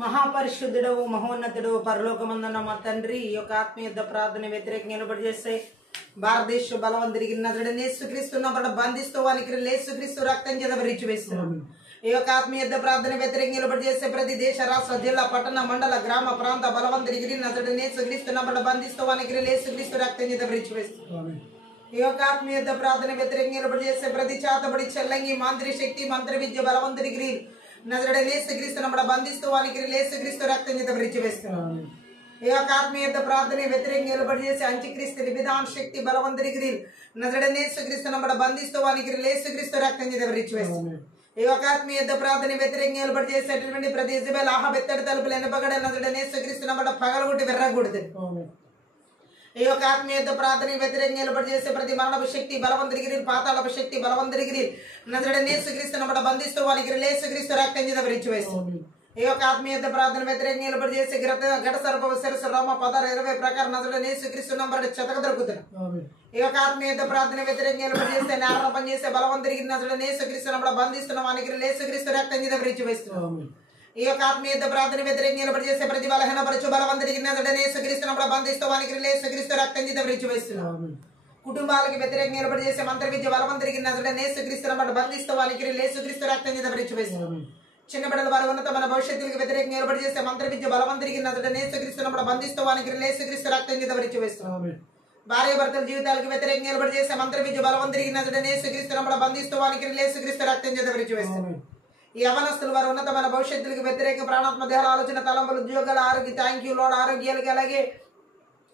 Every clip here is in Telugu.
మహాపరిశుద్ధుడవు మహోన్నతుడు పరలోకమందున్న మా తండ్రి ఈ యొక్క ఆత్మీయ ప్రార్థన వ్యతిరేకంగా నిలబడి చేస్తే భారతదేశ బలవంతుడికి నజడని యేసుక్రీస్తున్నప్పుడు బంధిస్తూ వానికి యేసుక్రీస్తు రక్తం చేత విరిచి వేస్తున్నాం. ఈ యొక్క ఆత్మీయ ప్రార్థన వ్యతిరేకంగా నిలబడి చేస్తే ప్రతి దేశ రాష్ట్ర జిల్లా పట్టణ మండల గ్రామ ప్రాంత బలవంతుడికి నజడని యేసుక్రీస్తున్నప్పుడు బంధిస్తూ వానికి యేసుక్రీస్తు రక్తం చేత విరిచి వేస్తున్నాం. ఈ యొక్క ఆత్మీయ ప్రార్థన వ్యతిరేకంగా నిలబడి చేస్తే ప్రతి చాతబడి చెల్లంగి మాంత్రి శక్తి మంత్ర విద్య బలవంతుడికి నజరుడైన యేసుక్రీస్తును బంధిస్తూ వానికి యేసుక్రీస్తు రక్తం చేత విరిచివేస్తున్నాం. ఈ యొక్క ఆత్మీయ ప్రార్థన వ్యతిరేకంగా నిలబడి చేసి అంత్యక్రీస్తు విధాన శక్తి బలవంతుడికి నజరుడైన యేసుక్రీస్తును బంధిస్తూ వానికి యేసుక్రీస్తు రక్తం చేత విరిచివేస్తున్నాం. ఈ యొక్క ఆత్మీయ ప్రార్థన వ్యతిరేకంగా నిలబడి చేసేటటువంటి ప్రతి ఇజబెల్ ఆహబెత్తడి తలుపులు ఎనపగడ నజరుడైన యేసుక్రీస్తును పగలగొట్టి వెర్రగొడుతుంది. ఈ యొక్క ఆత్మీయ ప్రార్థన వ్యతిరేకంగా నిలబడి చేసే ప్రతి మరణపు శక్తి బలవంతుడికి పాతాళపు శక్తి బలవంతుడికి నజరుడైన యేసుక్రీస్తును బంధిస్తూ వానికి యేసుక్రీస్తు రక్తం చేత విరిచివేస్తుంది. ఈ యొక్క ఆత్మీయ ప్రార్థన వ్యతిరేకంగా నిలబడి చేసే ఘట సర్ప శిరస్సు రోమ 16-20 ప్రకారం నజరుడైన యేసుక్రీస్తు చెతక దొరుకుతుంది. ఈ యొక్క ఆత్మీయ ప్రార్థన వ్యతిరేకంగా నిలబడి చేస్తే నేరణ పనిచేసే బలవంతుడికి నజరుడైన యేసుక్రీస్తును బంధిస్తున్న వానికి యేసుక్రీస్తు రక్తం చేత విరిచివేస్తుంది. ఈ యొక్క ఆత్మీయ ప్రార్థన వ్యతిరేకంగా నిలబడి చేసే ప్రతి బలహీనపరచు బలవంతుడికి నజరుడైన యేసుక్రీస్తును బంధిస్తూ వానికి యేసుక్రీస్తు రక్తం చేత విరిచివేస్తున్నాం. కుటుంబాలకు వ్యతిరేకంగా నిలబడి చేసే మంత్ర విద్య బలవంతుడికి నజరుడైన యేసుక్రీస్తును బంధిస్తూ వానికి యేసుక్రీస్తు రక్తం చేత విరిచివేస్తున్నాం. చిన్న బిడ్డల వారి ఉన్నతమైన భవిష్యత్తులకు వ్యతిరేకంగా నిలబడి చేసే మంత్ర విద్య బలవంతుడికి నజరుడైన యేసుక్రీస్తును బంధిస్తూ వానికి యేసుక్రీస్తు రక్తం చేత విరిచివేస్తున్నాం. భార్య భర్తల జీవితాలకు వ్యతిరేకంగా నిలబడి చేసే మంత్ర విద్య బలవంతుడికి నజరుడైన యేసుక్రీస్తును బంధిస్తూ వానికి యేసుక్రీస్తు రక్తం చేత విరిచివేస్తున్నాం. ఈ యవనస్తులు వారి ఉన్నతమైన భవిష్యత్తులకు వ్యతిరేక ప్రాణాత్మ దేహాల ఆలోచన తలంపులు ఉద్యోగాల ఆరోగ్య థ్యాంక్ యూ లోడ్ ఆరోగ్యాలకి అలాగే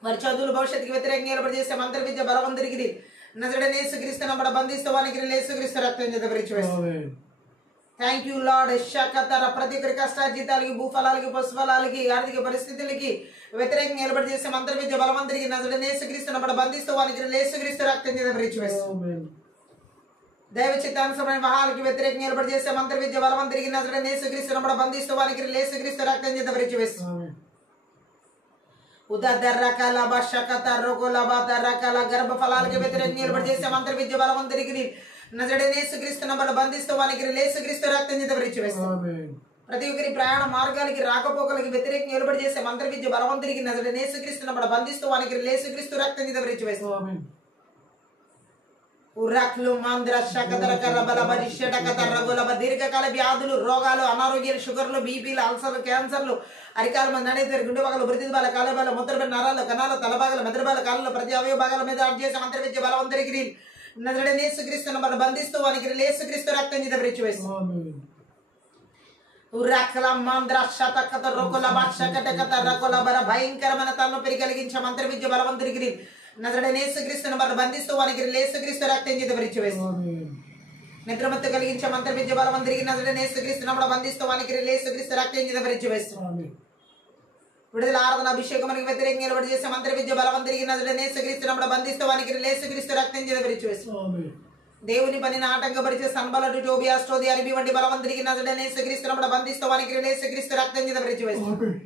వారి చదువుల భవిష్యత్తుకి వ్యతిరేకంగా నిలబడి చేసే మంత్ర విద్య బలవంతుడికి నజరుడైన యేసుక్రీస్తును బంధిస్తూ వానికి యేసుక్రీస్తు రక్తం చేత విరిచివేస్తున్నాం. థ్యాంక్ యూ లార్డ్ షకతర ప్రతి ఒక్కరి కష్టార్జితాలకి భూఫలాలకి పశుఫలాలకి ఆర్థిక పరిస్థితులకి వ్యతిరేకంగా నిలబడి చేసే మంత్ర విద్య బలవంతుడికి నజరుడైన యేసుక్రీస్తును బంధిస్తూ వానికి యేసుక్రీస్తు రక్తం చేత విరిచివేస్తున్నాం. దైవ చిత్తానుసరమైన మహాలకి వ్యతిరేకంగా నిలబడి చేసే మంత్ర విద్య బలవంతుడికి నజరుడైన యేసుక్రీస్తును బంధిస్తూ వానికి యేసుక్రీస్తు రక్తం చేత విరిచివేస్తున్నాం. ఉదర్రకాల బషకత రోగులబాత రకాల గర్భ ఫలాలకి వ్యతిరేకంగా నిలబడి చేసే మంత్ర విద్య బలవంతుడికి నజరుడైన యేసుక్రీస్తును బంధిస్తూ వానికి యేసుక్రీస్తు రక్తం చేత విరిచివేస్తున్నాం. ప్రతి ఒక్కరి ప్రయాణ మార్గాలకి రాకపోకలకి వ్యతిరేకంగా నిలబడి చేసే మంత్ర విద్య బలవంతుడికి నజరుడైన యేసుక్రీస్తును బంధిస్తూ వానికి యేసుక్రీస్తు రక్తం చేత విరిచివేస్తున్నాం. ఉర్రక్లు మాంద్ర శకతర కర్రబల బజిషటకత రగులబ దీర్ఘకాల వ్యాధులు రోగాలు అనారోగ్యాలు షుగర్లు బీపీలు అల్సర్లు క్యాన్సర్లు అరికాల మంది నడేతరు గుండె భాగాలు మృతి బాల కాలబాల ముద్రబడి నరాలు కణాలు తలభాగాలు మెదడుబాల కాలంలో ప్రతి అవయవ భాగాల మీద అడ్డు చేసే మంత్ర విద్య బలవంతుడికి నజరుడైన యేసుక్రీస్తును బంధిస్తూ వానికి యేసుక్రీస్తు రక్తం చేత విరిచివేస్తున్నాం. ఉర్రక్ల మాంద్ర శతకత రొకులబ శకటకత రకులబర భయంకరమైన తలనొప్పి కలిగించే మంత్ర విద్య బలవంతుడికి నజరుడైన యేసుక్రీస్తును బంధిస్తూ వానికి యేసుక్రీస్తు రక్తం చేత విరిచివేస్తున్నాం. నిద్రమత్తు కలిగించే మంత్ర విద్య బలవంతుడికి నజరుడైన యేసుక్రీస్తును బంధిస్తూ వానికి యేసుక్రీస్తు రక్తం చేత విరిచివేస్తున్నాం. విడుదల ఆరాధన అభిషేకమునికి వ్యతిరేకంగా నిలబడి చేసే మంత్ర విద్య బలవంతుడికి నజరుడైన యేసుక్రీస్తును బంధిస్తూ వానికి యేసుక్రీస్తు రక్తం చేత విరిచివేస్తున్నాం. దేవుని పనిని ఆటంకపరిచే సంబలడు టోబియా స్టోది అరిబి వంటి బలవంతుడికి నజరుడైన యేసుక్రీస్తును బంధిస్తూ వానికి యేసుక్రీస్తు రక్తం చేత విరిచివేస్తున్నాం.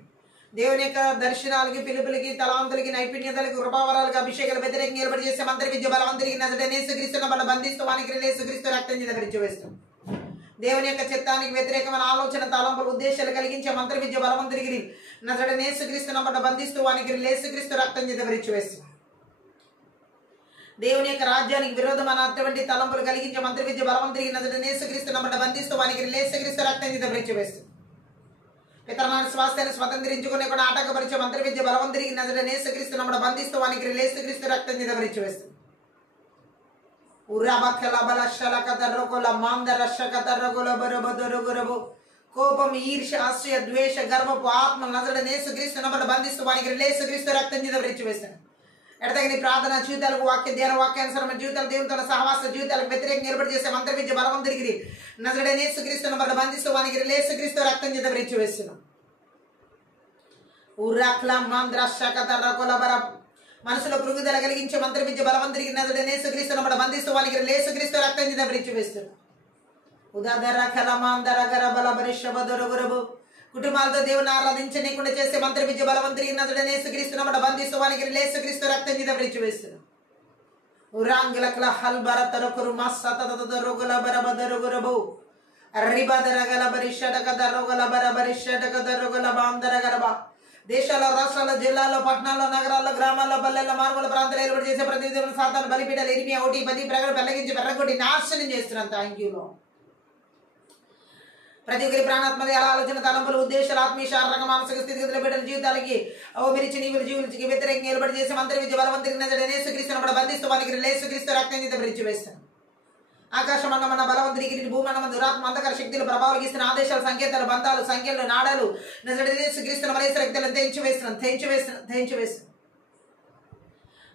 దేవుని యొక్క దర్శనాలకి పిలుపులకి తలాంతులకి నైపుణ్యతలకి కృపావరాలకి అభిషేకాలు వ్యతిరేకంగా నిలబడి చేసే మంత్ర విద్య బలవంతుడికి నజరుడైన యేసుక్రీస్తును బంధిస్తూ వానికి యేసుక్రీస్తు రక్తం చేత విరిచివేస్తున్నాం. దేవుని యొక్క చిత్తానికి వ్యతిరేకమైన ఆలోచన తలంపులు ఉద్దేశాలు కలిగించే మంత్ర విద్య బలవంతుడికి నజరుడైన యేసుక్రీస్తును బంధిస్తూ వానికి యేసుక్రీస్తు రక్తం చేత విరిచివేస్తున్నాం. దేవుని యొక్క రాజ్యానికి విరోధమైన అటువంటి తలంపులు కలిగించే మంత్ర విద్య బలవంతుడికి నజరుడైన యేసుక్రీస్తును బంధిస్తూ వానికి యేసుక్రీస్తు రక్తం చేత విరిచివేస్తున్నాం. పితరమైన స్వాస్థ్యాన్ని స్వతంత్రించుకునే కూడా ఆటంకపరిచే మంత్ర విద్య బలవంతుడికి నజరుడైన యేసుక్రీస్తును బంధిస్తూ వానికి యేసుక్రీస్తు రక్తం చేత విరిచివేస్తున్నాం. కోపం ఈర్ష్య అసూయ ద్వేష గర్వపు ఆత్మ నజరుడైన యేసుక్రీస్తును బంధిస్తూ వానికి యేసుక్రీస్తు రక్తం చేత విరిచివేస్తున్నాం. ఎడతగిన ప్రార్థన జీవితాలకు వాక్య ధ్యాన వాక్యానుసరమైన జీవితాలు దేవునితో సహవాస జీవితాలకు వ్యతిరేకంగా నిలబడి చేసే మంత్ర విద్య బలవంతుడికి నజరుడైన యేసుక్రీస్తును బంధిస్తూ వానికి యేసుక్రీస్తు రక్తం చేత విరిచివేస్తున్నాం. ఉర్రక్ల మాంద్ర శకత రకులబర మనసులో కృంగుదల కలిగించే మంత్ర విద్య బలవంతుడికి నజరుడైన యేసుక్రీస్తును బంధిస్తూ వానికి యేసుక్రీస్తు రక్తం చేత విరిచివేస్తున్నాం. ఉదర కల మాందర గరబల బరిషబ దొరగురబు కుటుంబాలతో దేవుని ఆరాధించనీయకుండా చేసే మంత్ర విద్య బలవంతుడికి నజరుడైన యేసుక్రీస్తును బంధిస్తూ వానికి యేసుక్రీస్తు రక్తం చేత విరిచివేస్తున్నాం. ఉరాంగులకల హల్బర తరకురు మస్సత దొరుగుల బరబ దొరుగురబు దేశాల్లో, రాష్ట్రాల్లో, జిల్లాల్లో, పట్టణాల్లో, నగరాల్లో, గ్రామాల్లో, పల్లెల్లో, మారుమూల ప్రాంతాలు ఏర్పాటు చేసే ప్రతి దేవుని సాతాను బలిపీఠాలు ఇరిమి ఒకటి 10 ప్రకారం పెళ్లగించి పెర్రగొట్టి నాశనం చేస్తున్నాను. థ్యాంక్ యూ లో. ప్రతి ఒక్కరి ప్రాణాత్మ దేహాల ఆలోచన తలంపులు ఉద్దేశాలు ఆత్మీయ శారీరక మానసిక స్థితిగతుల బిడ్డల జీవితాలకి మిరిచి నీవుల జీవులకి వ్యతిరేకంగా ఏర్పాటు చేసే మంత్రి విద్య బలవంతుడికి యేసుక్రీస్తును బంధిస్తూ వానికి యేసుక్రీస్తు రక్తం చేత విరిచి వేస్తాను. ఆకాశమన్నమన్న బలవంతుడికి భూమన్న దురాత్మ అంధకార శక్తులు ప్రభావిస్తున్న ఆదేశాలు సంకేతాలు బంధాలు సంఖ్యలు నాడాలు యేసుక్రీస్తును మలేసు రక్తాలను తెంచి వేస్తున్నాను.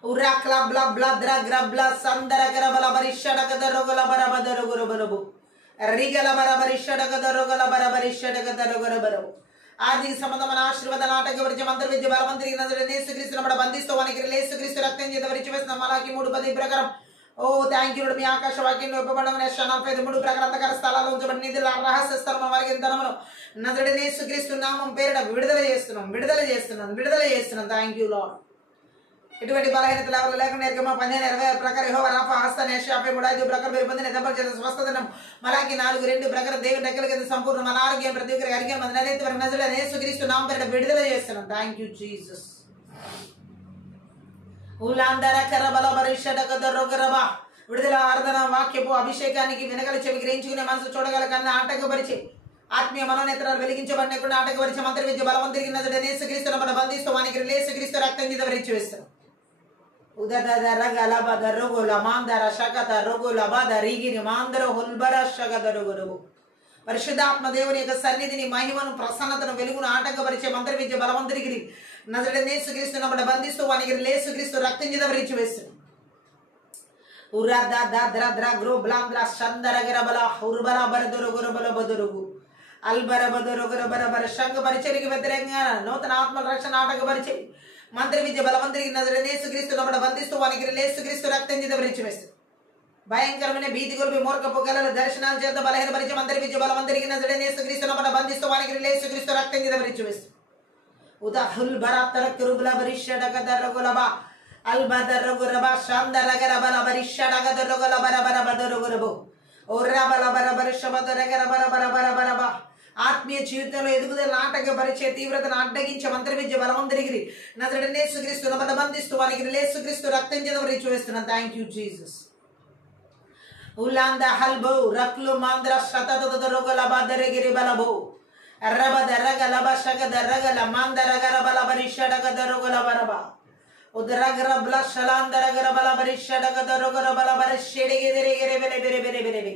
ఉరా క్లబ్ బ్లా బ్లా ద్ర గ్రబ్ల సందర గరబల బరిషడగ దరొగల బరబద రొగరబరబు రిగల బరబరిషడగ దరొగల బరబరిషడగ దరొగరబరబు. ఆర్థిక సంబంధమైన ఆశీర్వాద నాటక వరిచ మంత్ర విద్య బలవంతుడికి నజరుడైన యేసుక్రీస్తును బంధిస్తూ వానికి యేసుక్రీస్తు రక్తం చేత విరిచి వేస్తున్నాం. మలాకి 3:10 ప్రకారం. ఓ థ్యాంక్ యూ. మీ ఆకాశ వాక్యంలో ఇవ్వబడిన 43 ప్రకారం అంధకార స్థలాల్లో ఉంచబడిన నిధుల రహస్య స్థలము వారికి ధనమును నజరుడైన యేసుక్రీస్తు నామం పేరిట విడుదల చేస్తున్నాం. Thank you lord. ఎటువంటి బలహీనత లేవలు లేకుండా నిర్గమ 15:26 ప్రకారం యెహోవా రాఫా హస్త నేష 53:5 ప్రకారం మీరు పొందిన దెబ్బల చేత స్వస్థతను మలాకి 4:2 ప్రకారం దేవుని రెక్కల కింద సంపూర్ణ మన ఆరోగ్యం ప్రతి ఒక్కరికి అరిగే మంది నరేంద్ర వరకు నజరుడైన యేసుక్రీస్తు నామం పేరిట విడుదల చేస్తున్నాం. Thank you Jesus. విడుదల ఆరాధన వాక్యపు అభిషేకానికి వెనకల చెవి గ్రహించుకునే మనసు చూడగల కన్నా ఆటంకపరిచి ఆత్మీయ మనోనేత్రాలు వెలిగించబడినకుండా ఆటంకపరిచి మంత్ర విద్య బలవంతుడికి నజరుడైన యేసుక్రీస్తును మనం బంధిస్తూ వానికి యేసుక్రీస్తు రక్తం చేత విరిచి వేస్తాం. పరిశుద్ధాత్మ దేవుని యొక్క సన్నిధిని మహిమను ప్రసన్నతను వెలుగును ఆటంకపరిచే మంత్ర విద్య బలవంతుడికి నజరుడైన యేసుక్రీస్తును మనం బంధిస్తూ వానికి యేసుక్రీస్తు రక్తం చేత విరిచి వేస్తాం. పరిచర్యకి వ్యతిరేకంగా నూతన ఆత్మల రక్షణ ఆటంకపరిచే మంత్రి విద్య బలవంతుడికి నజరుడైన యేసుక్రీస్తును మనం బంధిస్తూ వానికి యేసుక్రీస్తు రక్తం చేత విరిచి వేస్తాం. భయంకరమైన భీతి గొలిపి మూర్ఖపు కలలు దర్శనాలు చేత బలహీనపరిచే మంత్రి విద్య బలవంతుడికి నజరుడైన యేసుక్రీస్తును మనం బంధిస్తూ వానికి యేసుక్రీస్తు రక్తం చేత విరిచి వేస్తాం. ఉదాహుల్ బరాతర కిరుబుల బరిషడగ దర్రగులబా అల్బదర్రగురబా శాందరగరబల బరిషడగ దర్రగుల బరబరబదరుగురబు ఓర్రబల బరబరిషబదరగరబరబరబరబా. ఆత్మీయ జీవితంలో ఎదుగుదల ఆటంకపరిచే తీవ్రతను అడ్డగించే మంత్ర విద్య బలవంతుడికి నజరుడైన యేసుక్రీస్తును మనం బంధిస్తూ వానికి యేసుక్రీస్తు రక్తం చేత విరిచి వేస్తున్నాం. Thank you Jesus. ఉలాంద హల్బో రక్లు మాంద్ర శతదొదరొగల బదరగిరి బలబో రబదరగలబ శగదరగల మాందరగరబల బరిషడగ దరొగల బరబ ఉదరగరబల శలాందరగరబల బరిషడగ దరొగల బల బరిషెడిగిరిగిరి బెలె బెరె బెరె బెరె.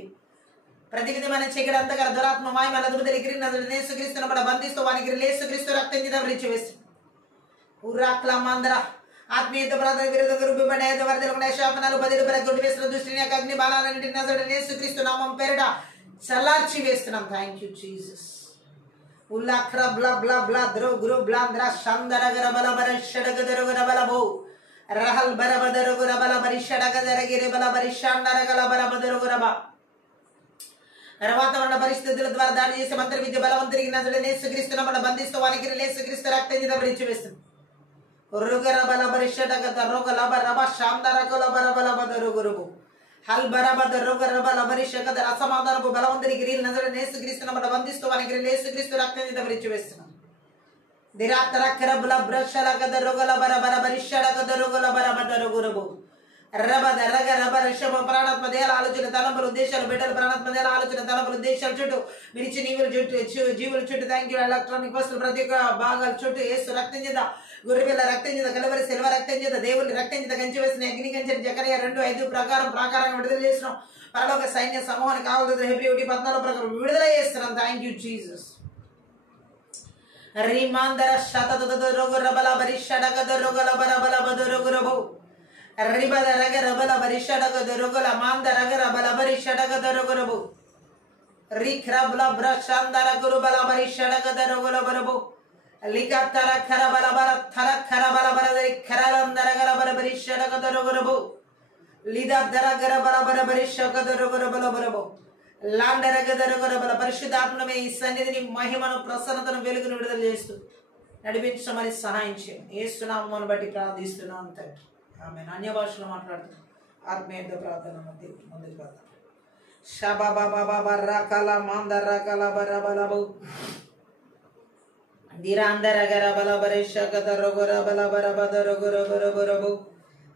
ప్రతి విధమైన చీకటంతకర దురాత్మ మాయమల దుబదరికి నజరుడైన యేసుక్రీస్తును మనం బంధిస్తూ వానికి యేసుక్రీస్తు రక్తం చేత విరిచి వేస్తాం. ఉర్రాక్ల మాందర ఆత్మీయత ప్రార్థన విరుద్ధ గురుబిబడే వరదలకునే శాపనాలు 10 ప్రకారం గుడి వేసిన దృష్టిని అగ్ని బాణాలన్నింటినీ నజరుడైన యేసుక్రీస్తు నామం పేరిట చల్లార్చి వేస్తున్నాం. Thank you Jesus. ఉల్లాఖ్ర బ్లా బ్లా బ్లా ద్రో గురు బ్లాంద్ర శాందరగర బల బరిషడగ దరగర బలబో రహల్ బరబదరగుర బల బరిషడగ దరగిరి బల బరిషాండరగల బరబదరగురబ. వాతావరణ పరిస్థితుల ద్వారా దాడి చేసే మంత్ర విద్య బలవంతుడికి నజరుడైన యేసుక్రీస్తును మనం బంధిస్తూ వానికి యేసుక్రీస్తు రక్తం చేత విరిచి వేస్తుంది. రుగర బల బరిషడగ దరొగల బరబ శాందరగల బరబలబదరుగురుబు హల్ బరబద రుగర బల బరిషగ అసమాధానపు బలవంతుడికి నజరుడైన యేసుక్రీస్తును మనం బంధిస్తూ వానికి యేసుక్రీస్తు రక్తం చేత విరిచి వేస్తున్నాం. దిరాత్తరక్కర బల బ్రషలగ దరొగల బరబర బరిషడగ దరొగల బరబదరుగురుబు రబద రగ రబ రిషభ ప్రాణాత్మ దేహాల ఆలోచన తలంపులు ఉద్దేశాలు బిడ్డల ప్రాణాత్మ దేహాల ఆలోచన తలంపులు ఉద్దేశాల చుట్టూ మిరిచి నీవుల చుట్టూ జీవుల చుట్టూ థ్యాంక్ యూ. ఎలక్ట్రానిక్ వస్తువులు ప్రతి ఒక్క భాగాల చుట్టూ యేసు రక్తం చేత గొర్రెపిల్ల రక్తం చేత కలవరి సిల్వ రక్తం చేత దేవుని రక్తం చేత కంచి వేసిన అగ్ని కంచెని జకరియా 2:5 ప్రకారం విడుదల చేసినాం. పరలోక సైన్య సమూహానికి కావలసిన హెబ్రీ 1:14 ప్రకారం విడుదల చేస్తున్నాం. Thank you Jesus. రిమాందర శతదొదరొగరబల బరిషడగ దరొగల బరబల బదరొగరబో రిబద రగ రబల బరిషడగ దరొగల మాంద రగ రబల బరిషడగ దరొగరబో రిఖ్రబల బ్రషాందర గురుబల బరిషడగ దరొగల బరబో లికత్తర ఖరబల బర థర ఖరబల బరదరి ఖరలందర గల బర బరిషడగ దరొగరబో లిదద్దర గర బల బర బరిషగ దరొగరబల బరబో లాండరగ దరొగరబల. పరిశుద్ధాత్మమే ఈ సన్నిధిని మహిమను ప్రసన్నతను వెలుగును విడుదల చేస్తూ నడిపించమని సహాయం చేయండి. యేసు నామమును బట్టి ప్రార్థిస్తున్నాను తండ్రి. ఆమె అన్య భాషలో మాట్లాడుతున్నాను. ఆత్మీయ ప్రార్థన ముందుకు ప్రార్థన. Shababa Rakala Mandarakala Barabalabu Dirandara Garabalabare Shakatarogora Balabarabadara Gurabarabu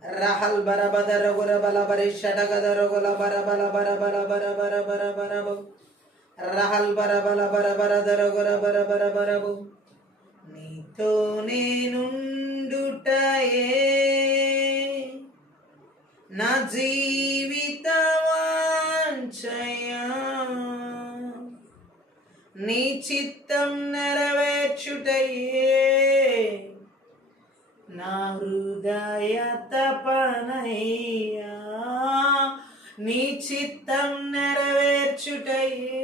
Rahal Barabadara Gurabalabare Shadagadarogola Barabalabarabarabarabarabarabu Rahal Barabalabarabaradara Gurabarabarabu Nito Nenundutaye Na జీవితవాంఛయా నీ చిత్తం నెరవేర్చుటయే నా హృదయ తపనయ్యా నీ చిత్తం నెరవేర్చుటయే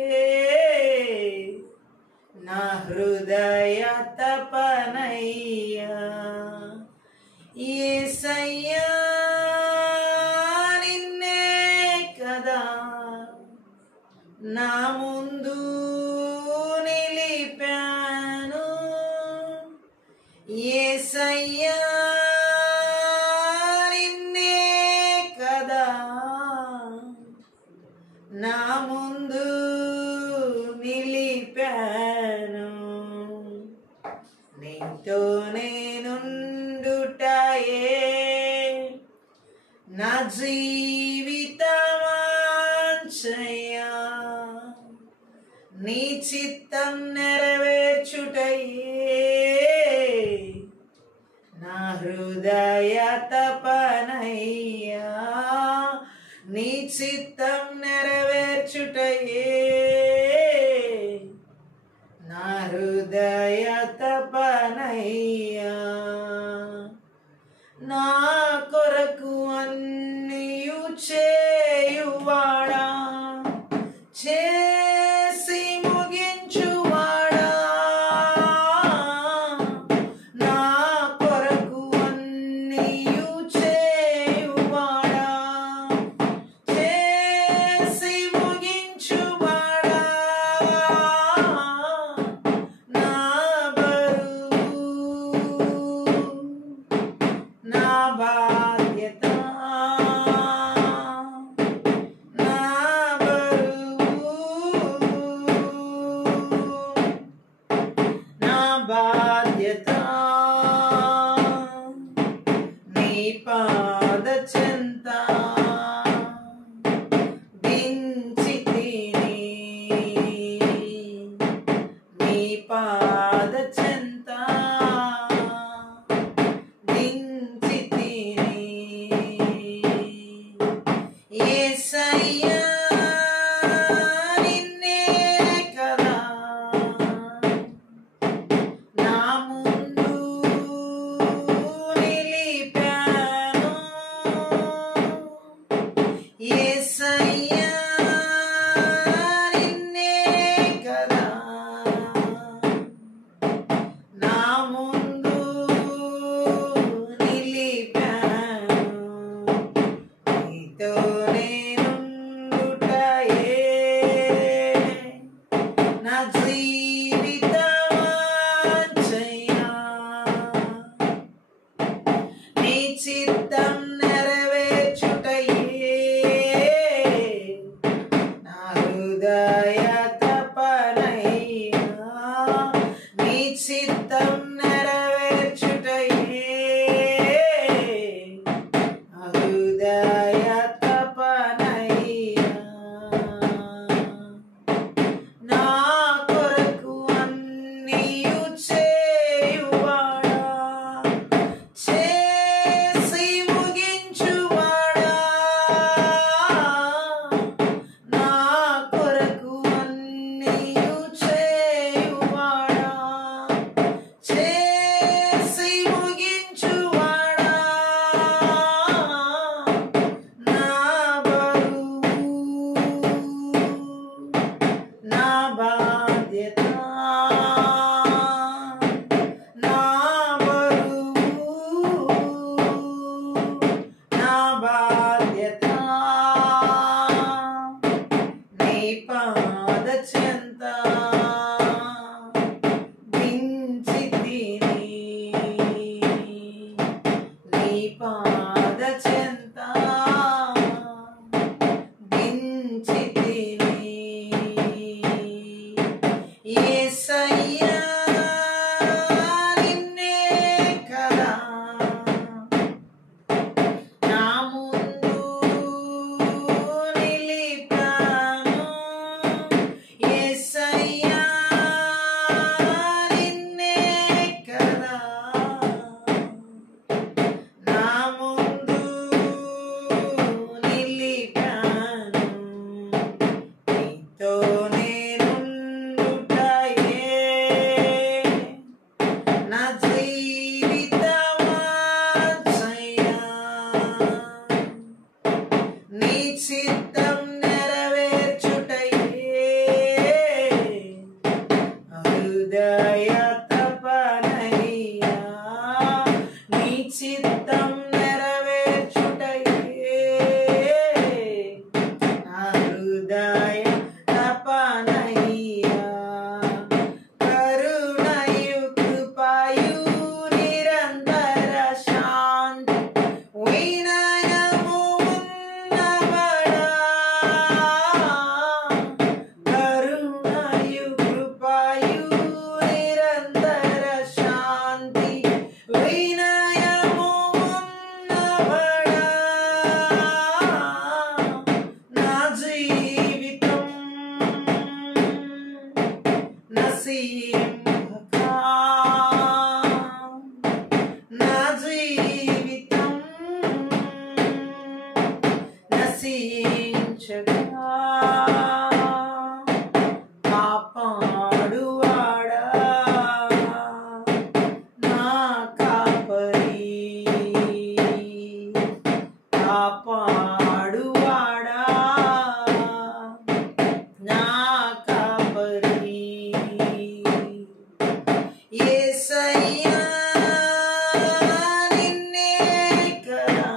నా హృదయ తపనయ్యా యేసయ్యా నా ముందు నిలిపాను యేసయ్యా నిన్నే కదా నా ముందు నిలిపాను నీతో నేనుండుటయే నా జీవితవాంఛయా నీ చిత్తం నెరవేర్చుటయే నా హృదయ తపనయ్యా నీ చిత్తం నెరవేర్చుటయే నా హృదయ తపనయ్యా నా కొరకు అన్నియు చేయువాడా చేసి ముగించువాడా నా కొరకు అన్నియు చేయువాడా చేసి ముగించువాడా నా బరువు నా బాధ్యత నా బరువు నా బాధ్యత నీ పాద చెంత దించి తిని నీ పాద చెంత దించి తిని యేసయ్యా నిన్నే కదా నా ముందు నిలిపాను యేసయ్యా నిన్నే కదా నా ముందు నిలిపాను నీతో నేనుండుటయే నా జీవితవాంఛయా నీ చిత్తం నెరవేర్చుటయే నా హృదయ తపనయ్యా నీ చిత్తం నెరవేర్చుటయే నా హృదయ తపనయ్యా నా కొరకు అన్నియు చేయువాడా చేసి ముగించువాడా నా కొరకు అన్నియు చేయువాడా చేసి ముగించువాడా నా బరువు నా బాధ్యత నా బరువు నా బాధ్యత నీ పాద చెంత దించి తిని నీ పాద చెంత దించి తిని నీ చిత్తం నెరవేర్చుటయే హృదయ తపనయ్యా నీ చిత్తం నెరవేర్చుటయే హృదయ తపనయ్యా కరుణయు కృపయు నిరంతర శాంతి వినయము ఉన్నవడా కరుణయు కృపయు నిరంతర శాంతి వినయము ఉన్నవడా నా జీవితం నసీమకా నా జీవితం నశించగా కాపాడువాడా నా కాపరి కాపాడువాడా నా కాపరి యేసయ్యా నిన్నే కదా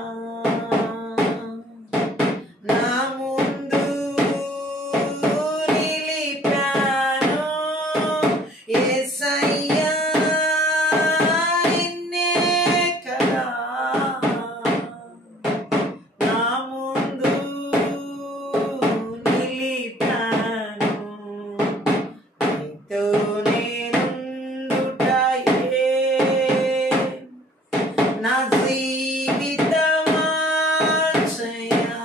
నా ముందు నిలిపాను యేసయ్యా నిన్నే కదా నా ముందు నిలిపాను నీతో నేనుండుటయే నా జీవితమాచయా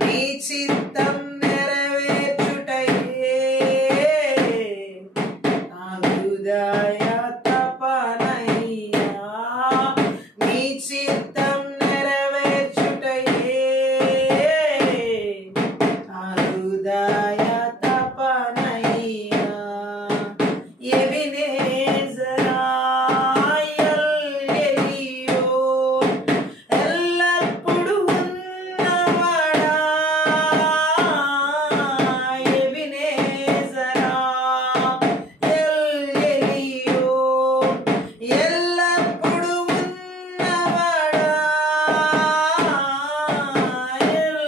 నీ చిత్తం నెరవేర్చుటయే నా హృదయ తపనయ్యా నీ చిత్తం నెరవేర్చుటయే నా హృదయ తపనయ్యా ఎబినేజరా ఎల్ఎలియోన్ ఎల్లప్పుడూ ఉన్నవాడా ఎబినేజరా ఎల్ఎలియోన్ ఎల్లప్పుడూ ఉన్నవాడా ఎల్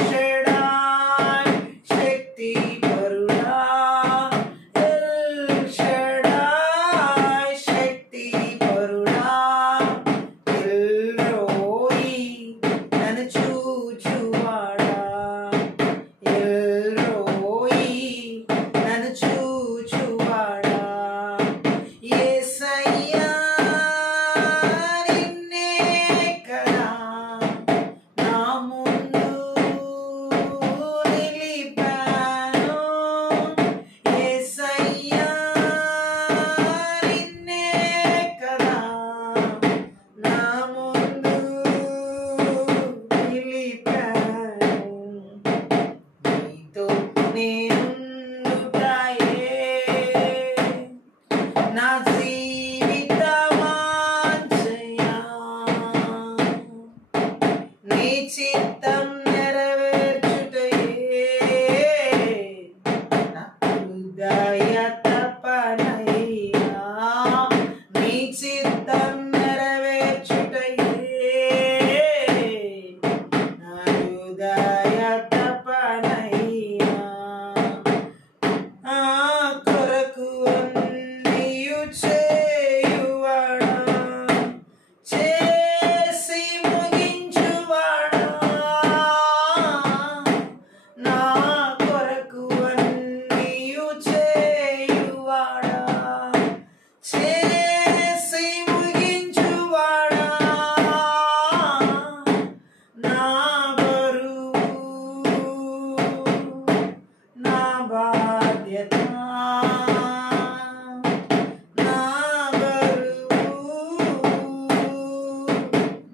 షడాయ్ శక్తి పరుడా ఎల్ షడాయ్ శక్తి పరుడా ఎల్ రోయి నన్ను చూచువాడా ఎల్ రోయి నన్ను చూచువాడా యేసయ్యా నిన్నే కదా నా ముందు నిలిపాను యేసయ్యా నిన్నే కదా నా ముందు నిలిపాను నీతో నేనుండుటయే నా జీవితమాచయా నీ చిత్తం నెరవేర్చుటయే నా హృదయ తపనయ్యా నీ చిత్తం నెరవేర్చుటయే నా హృదయ తపనయ్యా ఆ కొరకు అన్నియు చేయువాడా చేసి ముగించువాడా నా కొరకు అన్నియు చేయువాడా చేసి ముగించువాడా నా బరువు నా బాధ్యత నా బరువు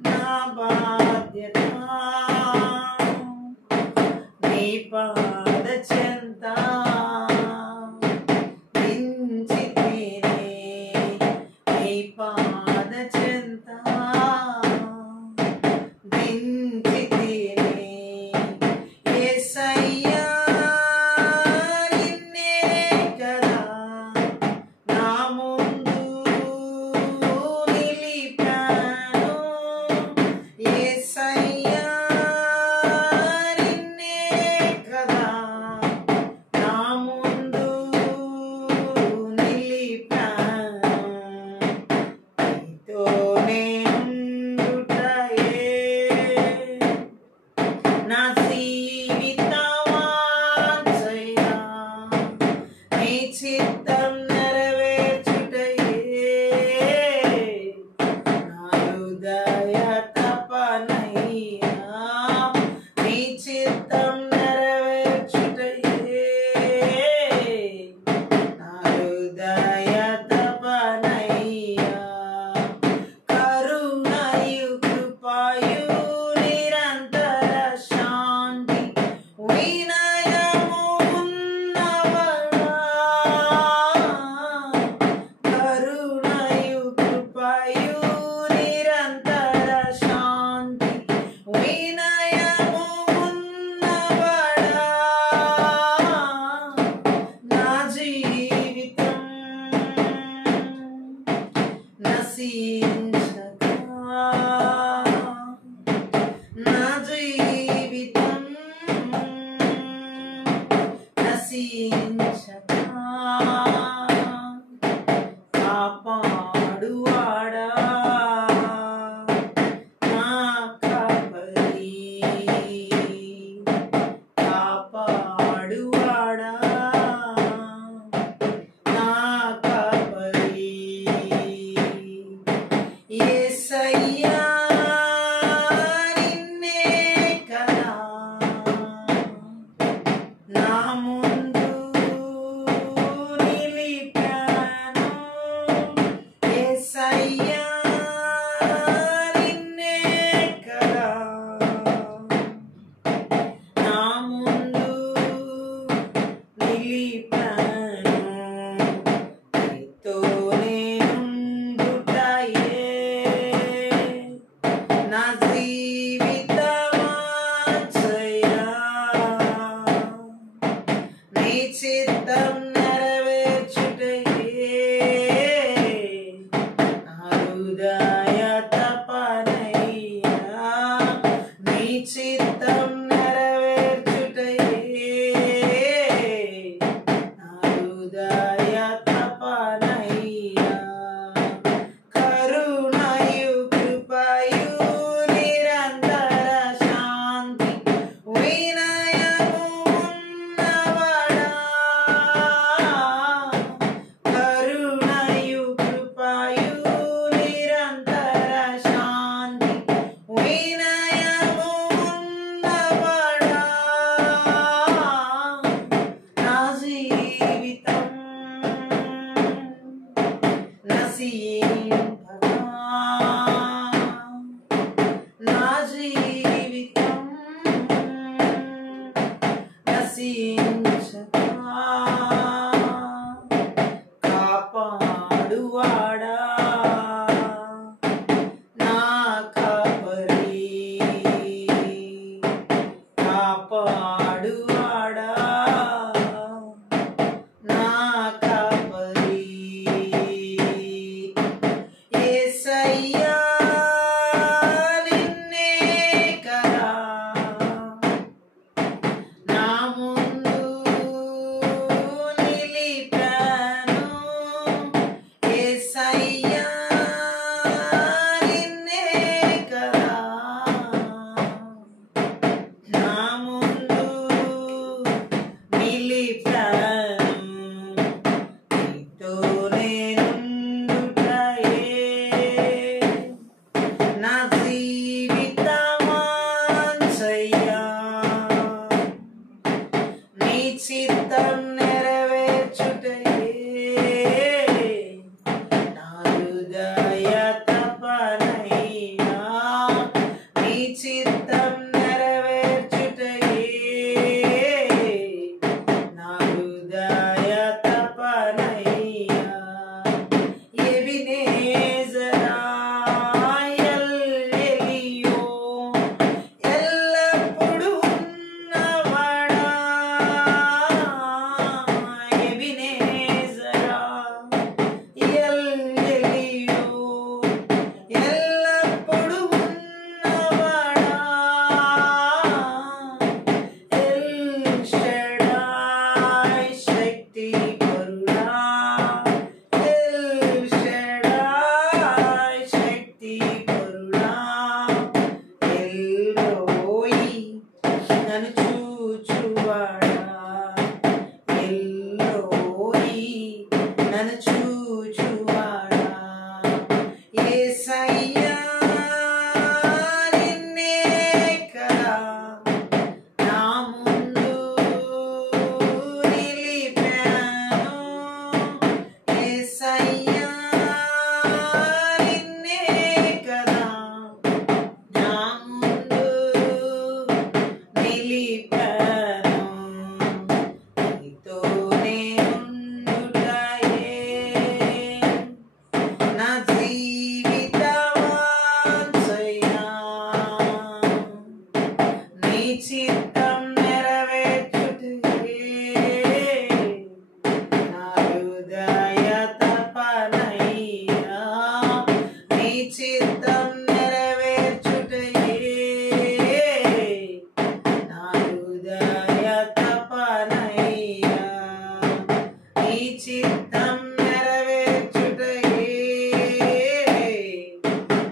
నా బాధ్యత నీ పాద చెంత దించితేనే నీ పాద చెంత దించితేనే నా జీవితమాచయా నీ చిత్తం నెరవేర్చుటయే నా హృదయ తపనయ్యా నీ చిత్తం నెరవేర్చుటయే నా హృదయ తపనయ్యా కరుణయు కృపయు నిరంతర శాంతి వినయము ఉన్నవడా కరుణయు కృపయు నిరంతర శాంతి వినయము ఉన్నవడా నా జీవితం నశించగా నా జీవితం నశించగా కాపాడువాడా నా కాపరి కాపాడువాడా నా కాపరి యేసయ్యా నిన్నే కదా నా ముందు నిలిపాను యేసయ్యా నిన్నే కదా నా ముందు నిలిపాను నీతోనే ఉండుటయే నా జీవితమాచయా నీ చిత్తం నెరవేర్చుటయే నా హృదయ తపనయ్యా నీ చిత్తం నెరవేర్చుటయే నా హృదయ తపనయ్యా కరుణయు కృపయు నిరంతర శాంతి వినయము ఉన్నవడా కరుణయు కృపయు నిరంతర శాంతి వినయము ఉన్నవడా నా జీవితం నశించగా నా జీవితం నశించగా కాపాడువాడా నా కాపరి కాపాడువాడా నా కాపరి యేసయ్యా నిన్నే కదా నా ముందు నిలిపాను యేసయ్యా నిన్నే కదా నా ముందు నిలిపాను నీతోనే ఉండుటయే నా జీవితమాచయా నీ చిత్తం నెరవేర్చుటయే నా హృదయ తపనయ్యా నీ చిత్తం నెరవేర్చుటయే నా హృదయ తపనయ్యా ఎబినేజరా ఎల్లెలియో ఎల్లప్పుడూ ఉన్నవాడా ఎబినేజరా ఎల్లెలియో ఎల్లప్పుడూ ఉన్నవాడా చిత్తం నెరవేర్చుటయే నా హృదయ తపనయ్యా నీ చిత్తం నెరవేర్చుటయే నా హృదయ తపనయ్యా నీ చిత్తం నెరవేర్చుటయే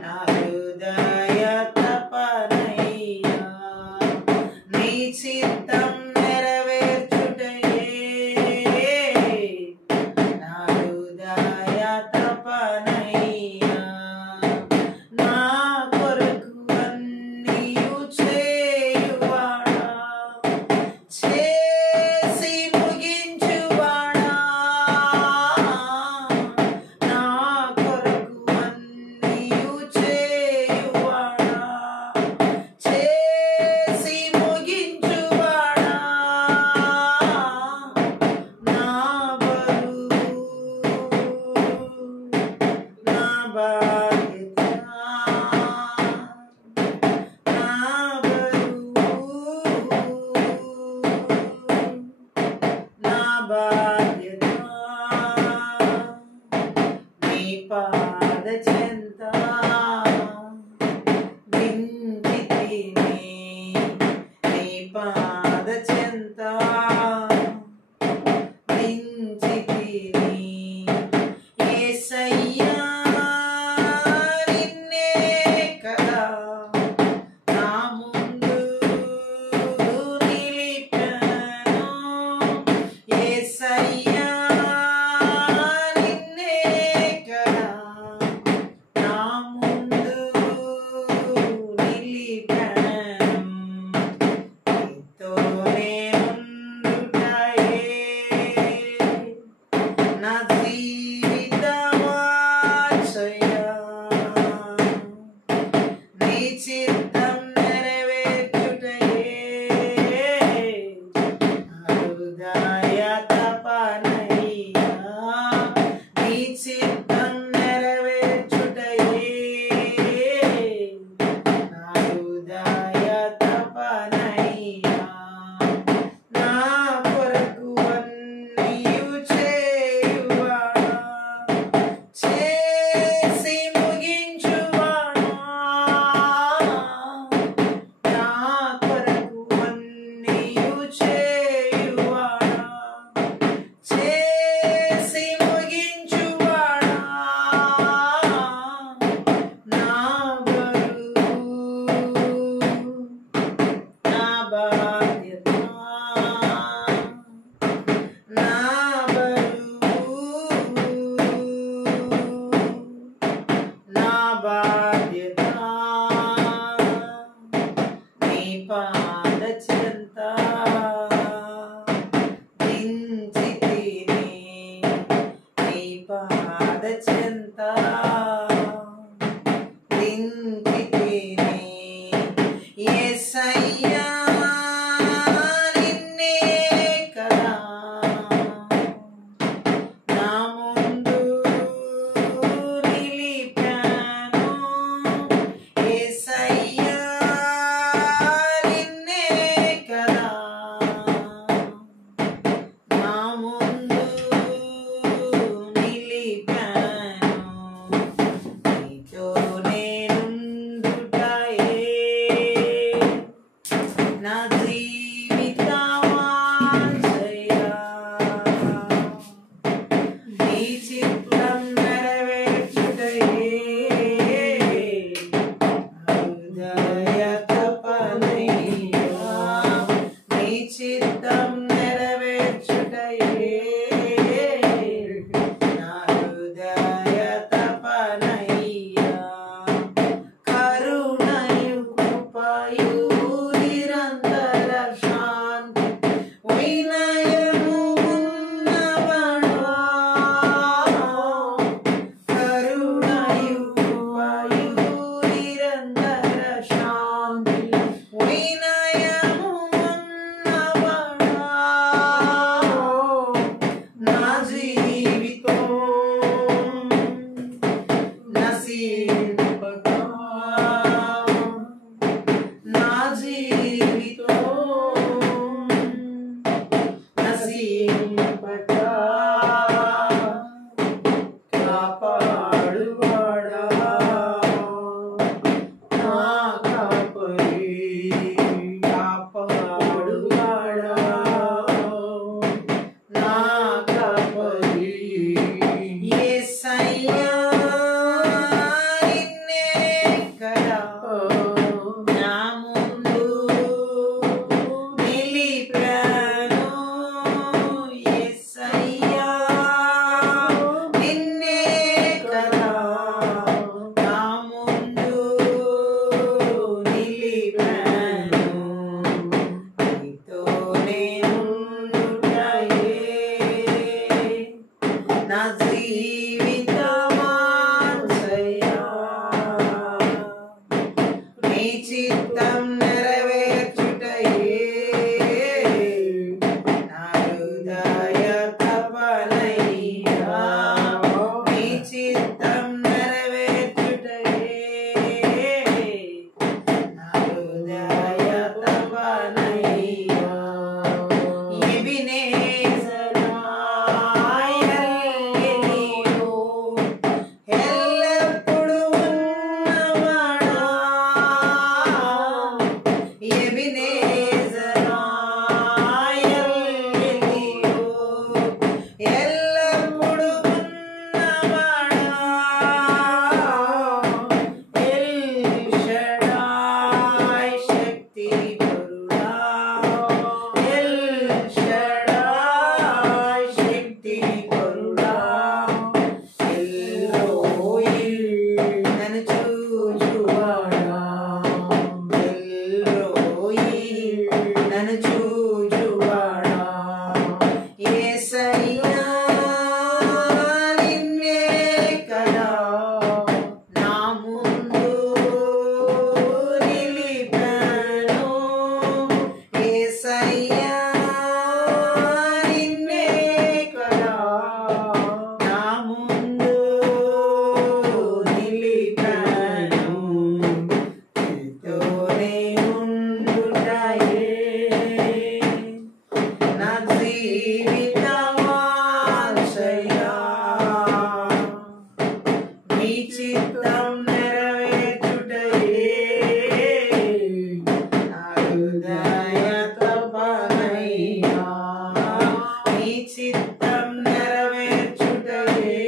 నా హృదయ తపనయ్యా నీ చిత్తం నెరవేర్చుటయే నా హృదయ తపనయ్యా నా కొరకు అన్నీయు చేయువాడా చేసి ముగించువాడా నా కొరకు అన్నీయు చేయువాడా చేసి ముగించువాడా నా బరువు నా బాధ్యత నా బరువు నా బాధ్యత నీ పాద చెంత దించితిని నీ పాద చెంత దించితిని యేసయ్యా నిన్నే కదా నా ముందు నిలిపాను యేసయ్యా నిన్నే కదా నా ముందు నిలిపాను నీతోనే ఉండుటయే నా జీవితమాశయా నీ చిత్తం నెరవేర్చుటయే నా హృదయ తపనయ్యా నీ చిత్తం నెరవేర్చుటయే నా హృదయ తపనయ్యా నా కొరకు అన్నీయు చేయువాడా చేసి ముగించువాడా నా కొరకు అన్నీయు చేయువాడా చేసి ముగించువాడా నా బరువు నా బాధ్యత నా బరువు నా బాధ్యత నీ పాద చెంత దించితిని నీ పాద చెంత దించితిని యేసయ్యా నిన్నే కదా నా ముందు నిలిపాను యేసయ్యా నిన్నే కదా నా ముందు నిలిపాను నీతో నేనుండుటయే నా జీవితమాశయా నీ చిత్తం నెరవేర్చుటయే హృదయ తపనయ్యా నీ చిత్తం నెరవేర్చుటయే నా హృదయ తపనయ్యా కరుణయు కృపయు నిరంతర జీవితం నశింపక కాపాడువాడా నా కాపరి కాపాడువాడా నా కాపరి యేసయ్యా నిన్నే కదా నా ముందు నిలిపాను యేసయ్యా నిన్నే కదా నా ముందు నిలిపాను నీతోనే ఉండుటయే నా జీవితమాసయ్యా నీ చిత్తం నెరవేర్చుటయే నా హృదయ తపనయ్యా నీ చిత్తం నెరవేర్చుటయే నా హృదయ తపనయ్యా ఎబినేజరా ఎల్లప్పుడు ఉన్నవాడా ఎబినేజరా ఎల్లప్పుడు ఉన్నవాడా ఎల్ షడాయ్ శక్తి పరుడా ఎల్ షడాయ్ శక్తి పరుడా ఎల్రోయి నన్ను చూచువాడా ఎల్రోయి నన్ను చూచువాడా యేసయ్యా నిన్నే కదా నా ముందు నిలిపాను యేసయ్యా నిన్నే కదా నా ముందు నిలిపాను నీతోనే ఉండుటయే నా జీవితమాసయ్యా నీ చిత్తం నెరవేర్చుటయే నా హృదయ తపనయ్యా నీ చిత్తం నెరవేర్చుటయే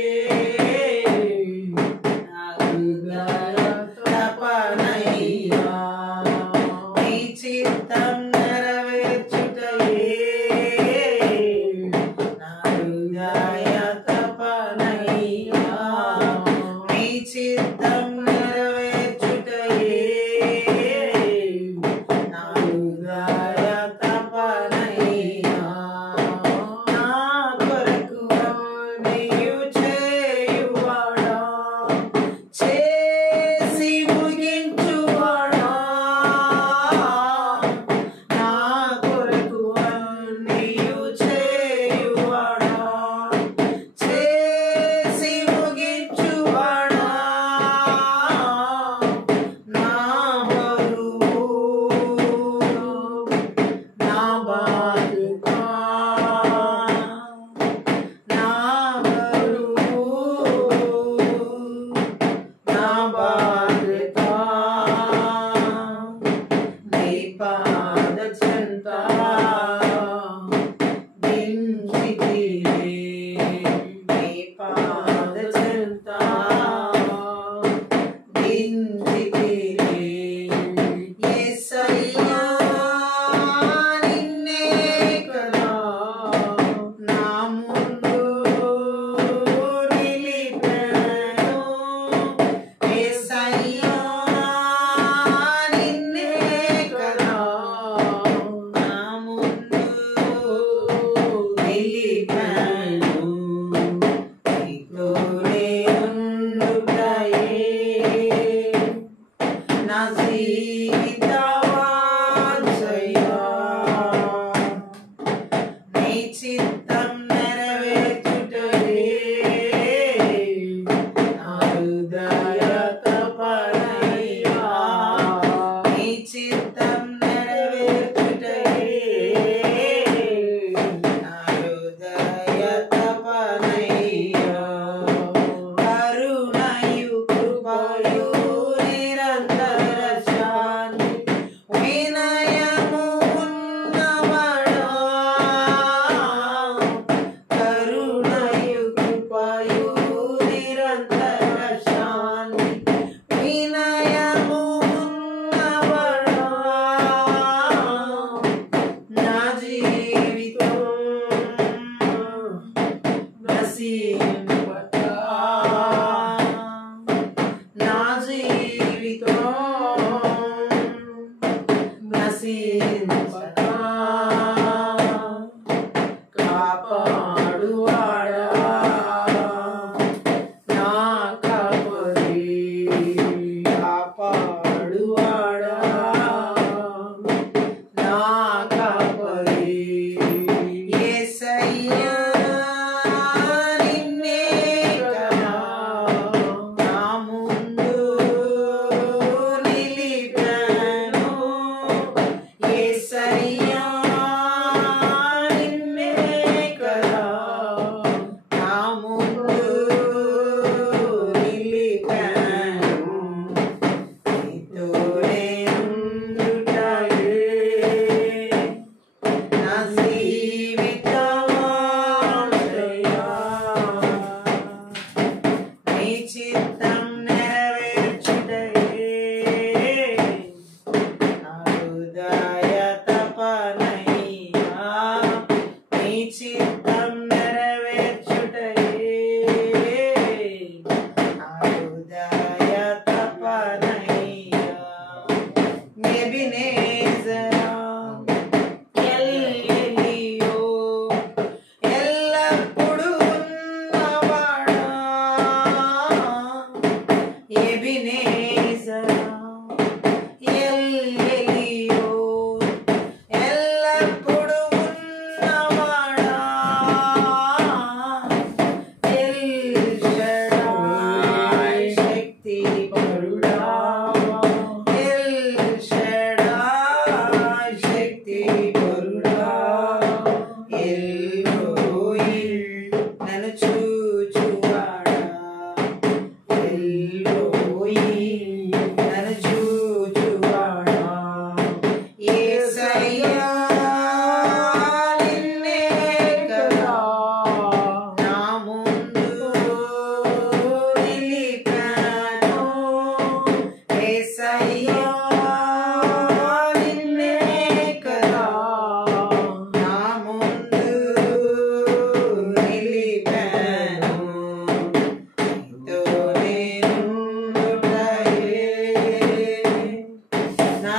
నా హృదయ తపనయ్యా నీ చిత్తం నెరవేర్చుటయే నా హృదయ తపనయ్యా నీ చిత్తం నెరవేర్చుటయే నా హృదయ తపనయ్యా నా కొరకు నీవు చేయువాడా చేసి ముగించువాడా నా కొరకు నీవు చేయువాడా చేసి ముగించువాడా నా బరువు నా బాధ్యత నా బరువు నా బాధ్యత నీ పాద చెంత దించితివే నీ పాద చెంత దించితివే యేసయ్యా నిన్నే కదా నా ముందు నిలిపాను యేసయ్యా నిన్నే కదా నా నశించగా కాపాడువాడా నా కాపరి కాపాడువాడా నా కాపరి యేసయ్యా నిన్నే కదా నా ముందు నిలిపాను యేసయ్యా నిన్నే కదా నా ముందు నిలిపాను నీతోనే ఉండుటయే నా జీవితమాశయా నీ చిత్తం నెరవేర్చుటయే నా హృదయ తపనయ్యా నీ చిత్తం నెరవేర్చుటయే నా హృదయ తపనయ్యా ఎబినేజరా ఎల్లెలియో ఎల్లప్పుడూ ఉన్నవాడా ఎబినేజరా ఎల్లెలియో ఎల్లప్పుడూ ఉన్నవాడా ఎల్ షడాయ్ శక్తి పరుడా ఎల్ షడాయ్ శక్తి పరుడా ఎల్లోయి నన్ను చూచువాడా ఎల్లోయి నన్ను చూచువాడా యేసయ్యా నిన్నే కదా నా ముందు నిలిపాను యేసయ్యా నిన్నే కదా నా ముందు నిలిపాను నీతోనే ఉండుటయే నా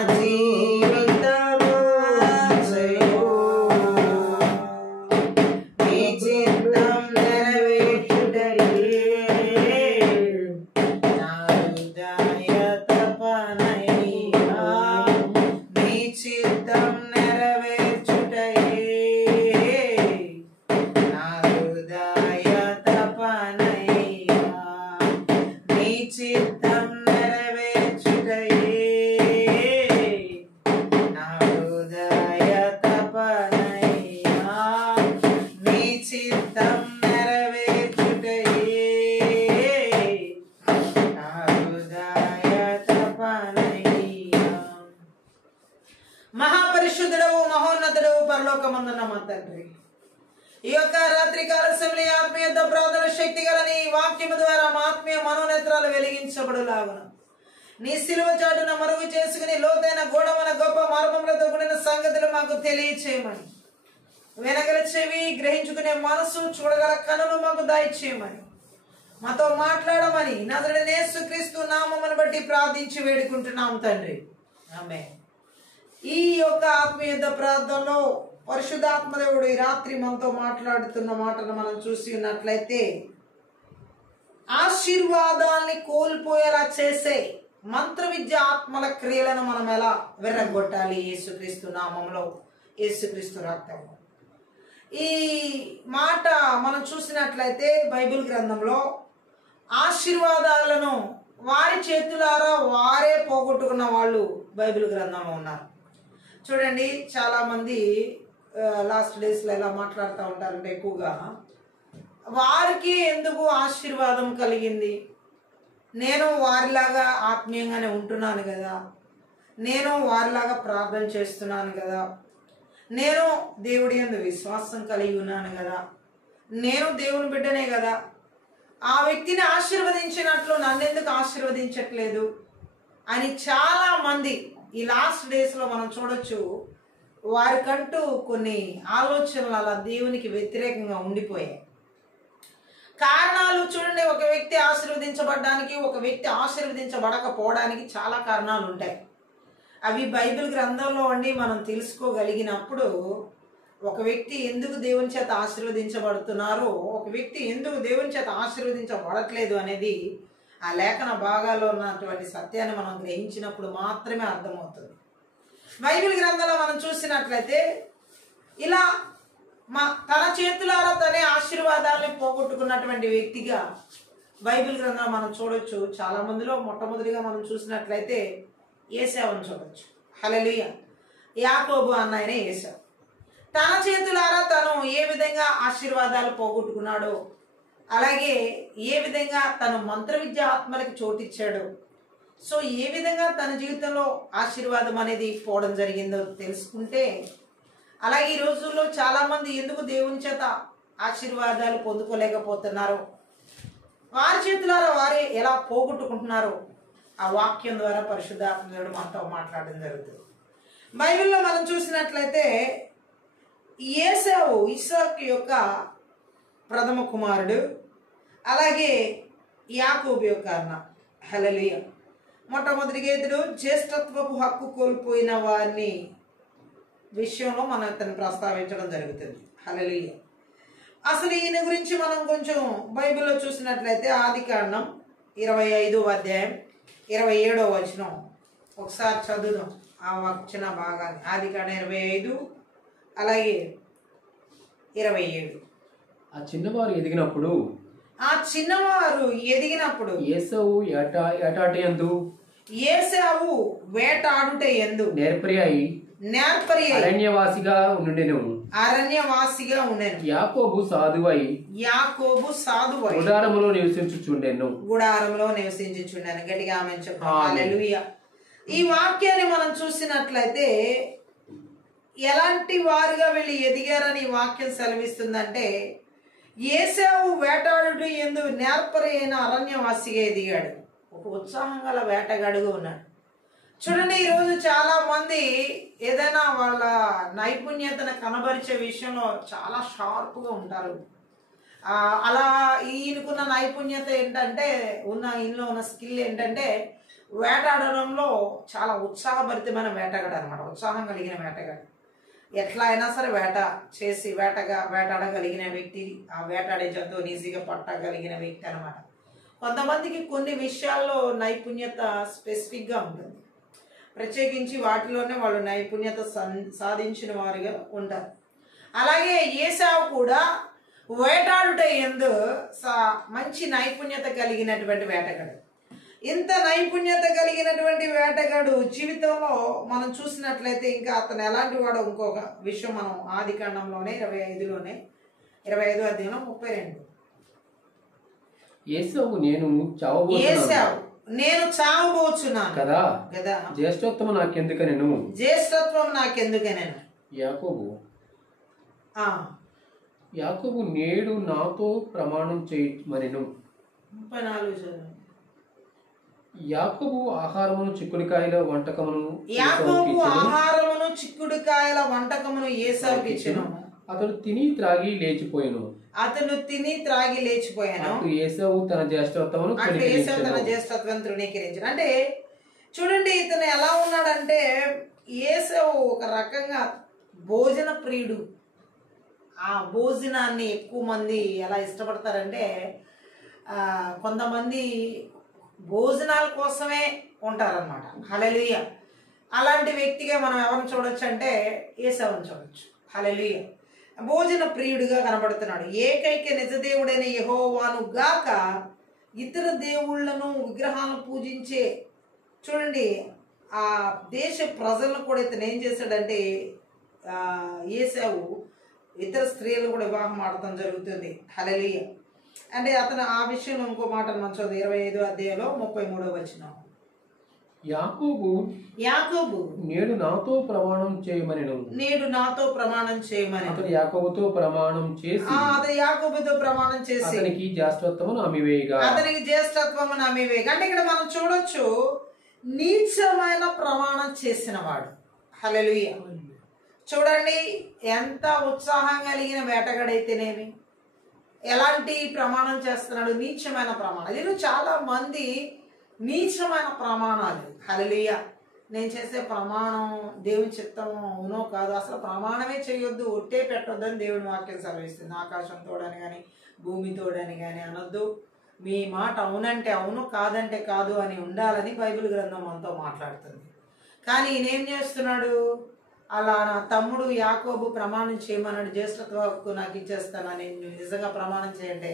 జీవితమాశయో నీ చిత్తం నెరవేర్చుటయే నా హృదయ తపనయ్యా నీ చిత్తం నెరవేర్చుటయే నా హృదయ తపనయ్యా నీ చిత్తం నెరవేర్చుటయే నా హృదయ తపనయ్యా నీ చిత్తం నెరవేర్చుటయే నా హృదయ తపనయ్యా మహాపరిశుద్ధుడవు మహోన్నతుడవు పరలోకమందున్న మా తండ్రి ఈ యొక్క రాత్రికాల సమయంలో ఆత్మీయ ప్రార్థన శక్తి గల నీ వాక్యము ద్వారా మా ఆత్మీయ మనోనేత్రాలు వెలిగించబడులాగున నీ సిలువ చాటున మరుగు చేసుకుని లోతైన గోడమైన గొప్ప మార్గములతో కూడిన సంగతులు మాకు తెలియచేయమని వినగల చెవి గ్రహించుకునే మనసు చూడగల కనులు మాకు దయచేయమని మాతో మాట్లాడమని నజరేయుడైన యేసుక్రీస్తు నామమును బట్టి ప్రార్థించి వేడుకుంటున్నాం తండ్రి ఆమేన్. ఈ యొక్క ఆత్మీయ ప్రార్థనలో పరిశుద్ధాత్మదేవుడు ఈ రాత్రి మనతో మాట్లాడుతున్న మాటను మనం చూసి ఉన్నట్లయితే ఆశీర్వాదాల్ని కోల్పోయేలా చేసే మంత్ర విద్య ఆత్మల క్రియలను మనం ఎలా వెర్రగొట్టాలి యేసుక్రీస్తు నామంలో యేసుక్రీస్తు రక్తంలో. ఈ మాట మనం చూసినట్లయితే బైబిల్ గ్రంథంలో ఆశీర్వాదాలను వారి చేతులారా వారే పోగొట్టుకున్న వాళ్ళు బైబిల్ గ్రంథంలో ఉన్నారు. చూడండి, చాలా మంది లాస్ట్ డేస్లో ఎలా మాట్లాడుతూ ఉంటారంటే ఎక్కువగా వారికి ఎందుకు ఆశీర్వాదం కలిగింది, నేను వారిలాగా ఆత్మీయంగానే ఉంటున్నాను కదా, నేను వారిలాగా ప్రార్థన చేస్తున్నాను కదా, నేను దేవుడి యందు విశ్వాసం కలిగి ఉన్నాను కదా, నేను దేవుని బిడ్డనే కదా, ఆ వ్యక్తిని ఆశీర్వదించినట్లు నన్నెందుకు ఆశీర్వదించట్లేదు అని చాలా మంది ఈ లాస్ట్ డేస్లో మనం చూడొచ్చు. వారికంటూ కొన్ని ఆలోచనలు అలా దేవునికి వ్యతిరేకంగా ఉండిపోయాయి. కారణాలు చూడండి, ఒక వ్యక్తి ఆశీర్వదించబడడానికి, ఒక వ్యక్తి ఆశీర్వదించబడకపోవడానికి చాలా కారణాలు ఉంటాయి. అవి బైబిల్ గ్రంథంలో ఉండి మనం తెలుసుకోగలిగినప్పుడు ఒక వ్యక్తి ఎందుకు దేవుని చేత ఆశీర్వదించబడుతున్నారో, ఒక వ్యక్తి ఎందుకు దేవుని చేత ఆశీర్వదించబడట్లేదు అనేది ఆ లేఖన భాగాల్లో ఉన్నటువంటి సత్యాన్ని మనం గ్రహించినప్పుడు మాత్రమే అర్థమవుతుంది. బైబిల్ గ్రంథంలో మనం చూసినట్లయితే ఇలా తన చేతులారా తనే ఆశీర్వాదాలని పోగొట్టుకున్నటువంటి వ్యక్తిగా బైబిల్ గ్రంథంలో మనం చూడొచ్చు. చాలా మందిలో మొట్టమొదటిగా మనం చూసినట్లయితే ఏశావును చూడొచ్చు. హల్లెలూయా. యాకోబు అన్నయనే ఏశావు. తన చేతులారా తను ఏ విధంగా ఆశీర్వాదాలు పోగొట్టుకున్నాడో, అలాగే ఏ విధంగా తను మంత్ర విద్య ఆత్మలకి చోటిచ్చాడో, సో ఏ విధంగా తన జీవితంలో ఆశీర్వాదం అనేది పోవడం జరిగిందో తెలుసుకుంటే, అలాగే ఈ రోజుల్లో చాలామంది ఎందుకు దేవుని చేత ఆశీర్వాదాలు పొందుకోలేకపోతున్నారో, వారి చేతులారా వారే ఎలా పోగొట్టుకుంటున్నారో ఆ వాక్యం ద్వారా పరిశుద్ధాత్మ దేవుడు మనతో మాట్లాడడం జరుగుతుంది. బైబిల్లో మనం చూసినట్లయితే ఏశావు ఇస్సాకు యొక్క ప్రథమ కుమారుడు, అలాగే యాకోబు యొక్క అన్న. హల్లెలూయా. మొట్టమొదటిగా ఇతడు జ్యేష్ఠత్వపు హక్కు కోల్పోయిన వారిని విషయంలో మనం ఇతను ప్రస్తావించడం జరుగుతుంది. హల్లెలూయా. అసలు ఈయన గురించి మనం కొంచెం బైబిల్లో చూసినట్లయితే ఆదికాండం 25వ అధ్యాయం 27వ వచనం ఒకసారి చదువుదాం. ఆ వచన భాగాన్ని ఆదికాండం 25 అలాగే 27. ఆ చిన్నవారు ఎదిగినప్పుడు ఏశావు వేటాడుట యందు నేర్పరి అరణ్యవాసిగా ఉండెను. యాకోబు సాధువై గుడారములో నివసించుచుండెను. గట్టిగా ఆమె చెప్పాలి. హల్లెలూయా. ఈ వాక్యాన్ని మనం చూసినట్లయితే ఎలాంటి వారుగా వీళ్ళు ఎదిగారని ఈ వాక్యం సెలవిస్తుందంటే, ఏశావు వేటాడుట యందు నేర్పరి అయిన అరణ్యవాసిగా ఎదిగాడు. ఒక ఉత్సాహం గల వేటగాడుగా ఉన్నాడు. చూడండి, ఈరోజు చాలా మంది ఏదైనా వాళ్ళ నైపుణ్యతను కనబరిచే విషయంలో చాలా షార్ప్గా ఉంటారు. అలా ఈయనకున్న నైపుణ్యత ఏంటంటే, ఈయనలో ఉన్న స్కిల్ ఏంటంటే వేటాడడంలో చాలా ఉత్సాహభరితమైన వేటగాడు అనమాట. ఉత్సాహం కలిగిన వేటగాడు. ఎట్లా అయినా సరే వేట చేసి వేటాడగలిగిన వ్యక్తి, ఆ వేటాడే జంతువుని ఈజీగా పట్టగలిగిన వ్యక్తి అనమాట. కొంతమందికి కొన్ని విషయాల్లో నైపుణ్యత స్పెసిఫిక్గా ఉంటుంది. ప్రత్యేకించి వాటిలోనే వాళ్ళు నైపుణ్యత సాధించిన వారిగా ఉంటారు. అలాగే ఏశావు కూడా వేటాడుట యందు మంచి నైపుణ్యత కలిగినటువంటి వేటగాడు. ఇంత నైపుణ్యత కలిగినటువంటి వేటగాడు జీవితంలో మనం చూసినట్లయితే ఇంకా అతను ఎలాంటి వాడో ఇంకొక విషయం మనం ఆదికాండంలోనే 25వ అధ్యాయంలో 32. ఏశావు నేను చావబోచున్నాను కదా, జ్యేష్ఠత్వం నాకెందుకనెను. యాకోబు నేడు నాతో ప్రమాణం చేయమనెను. 34. యాకోబు ఆహారమును చిక్కుడుకాయల వంటకమును ఏశావుకు ఇచ్చెను. అతడు తిని త్రాగి లేచిపోయాను. ఏశావు తన జ్యేష్ఠత్వమును తృణీకరించాడు. అంటే చూడండి, ఇతను ఎలా ఉన్నాడంటే, ఏశావు ఒక రకంగా భోజన ప్రియుడు. ఆ భోజనాన్ని ఎక్కువ మంది ఎలా ఇష్టపడతారంటే, కొంతమంది భోజనాల కోసమే ఉంటారనమాట. హల్లెలూయా. అలాంటి వ్యక్తిగా మనం ఎవరిని చూడొచ్చు అంటే ఏశావుని చూడొచ్చు. హల్లెలూయా. భోజన ప్రియుడిగా కనబడుతున్నాడు. ఏకైక నిజదేవుడైన యెహోవాను గాక ఇతర దేవుళ్లను విగ్రహాలను పూజించే, చూడండి, ఆ దేశ ప్రజలను కూడా ఇతను ఏం చేశాడంటే, ఏశావు ఇతర స్త్రీలను కూడా వివాహం ఆడటం జరుగుతుంది. హల్లెలూయా. అంటే అతను ఆ విషయంలో ఇంకో మాట మనం చదువు 25వ అధ్యాయంలో 33వ వచనం. యాకోబు నేడు నాతో ప్రమాణం చేయమనెను. అతడు యాకోబుతో ప్రమాణం చేసి అతనికి జ్యేష్ఠత్వమును అమ్మివేయగా. అంటే ఇక్కడ మనం చూడొచ్చు, నీచమైన ప్రమాణం చేసిన వాడు. హల్లెలూయా. చూడండి, ఎంత ఉత్సాహం కలిగిన వేటగాడైతేనేమి ఎలాంటి ప్రమాణం చేస్తున్నాడు, నీచమైన ప్రమాణం. ఇది చాలా మంది నీచమైన ప్రమాణాలు. హల్లెలూయా. నేను చేసే ప్రమాణం దేవుని చిత్తం అవునో కాదు, అసలు ప్రమాణమే చేయొద్దు, ఒట్టే పెట్టొద్దని దేవుని వాక్యం సెలవిస్తుంది. ఆకాశం తోడని కానీ భూమి తోడని కానీ అనొద్దు, మీ మాట అవునంటే అవును కాదంటే కాదు అని ఉండాలని బైబిల్ గ్రంథం మనతో మాట్లాడుతుంది. కానీ ఈయనేం చేస్తున్నాడు, అలా నా తమ్ముడు యాకోబు ప్రమాణం చేయమన్నాడు, జ్యేష్ఠత్వ హక్కు నాకు ఇచ్చేస్తానని నిజంగా ప్రమాణం చేయంటే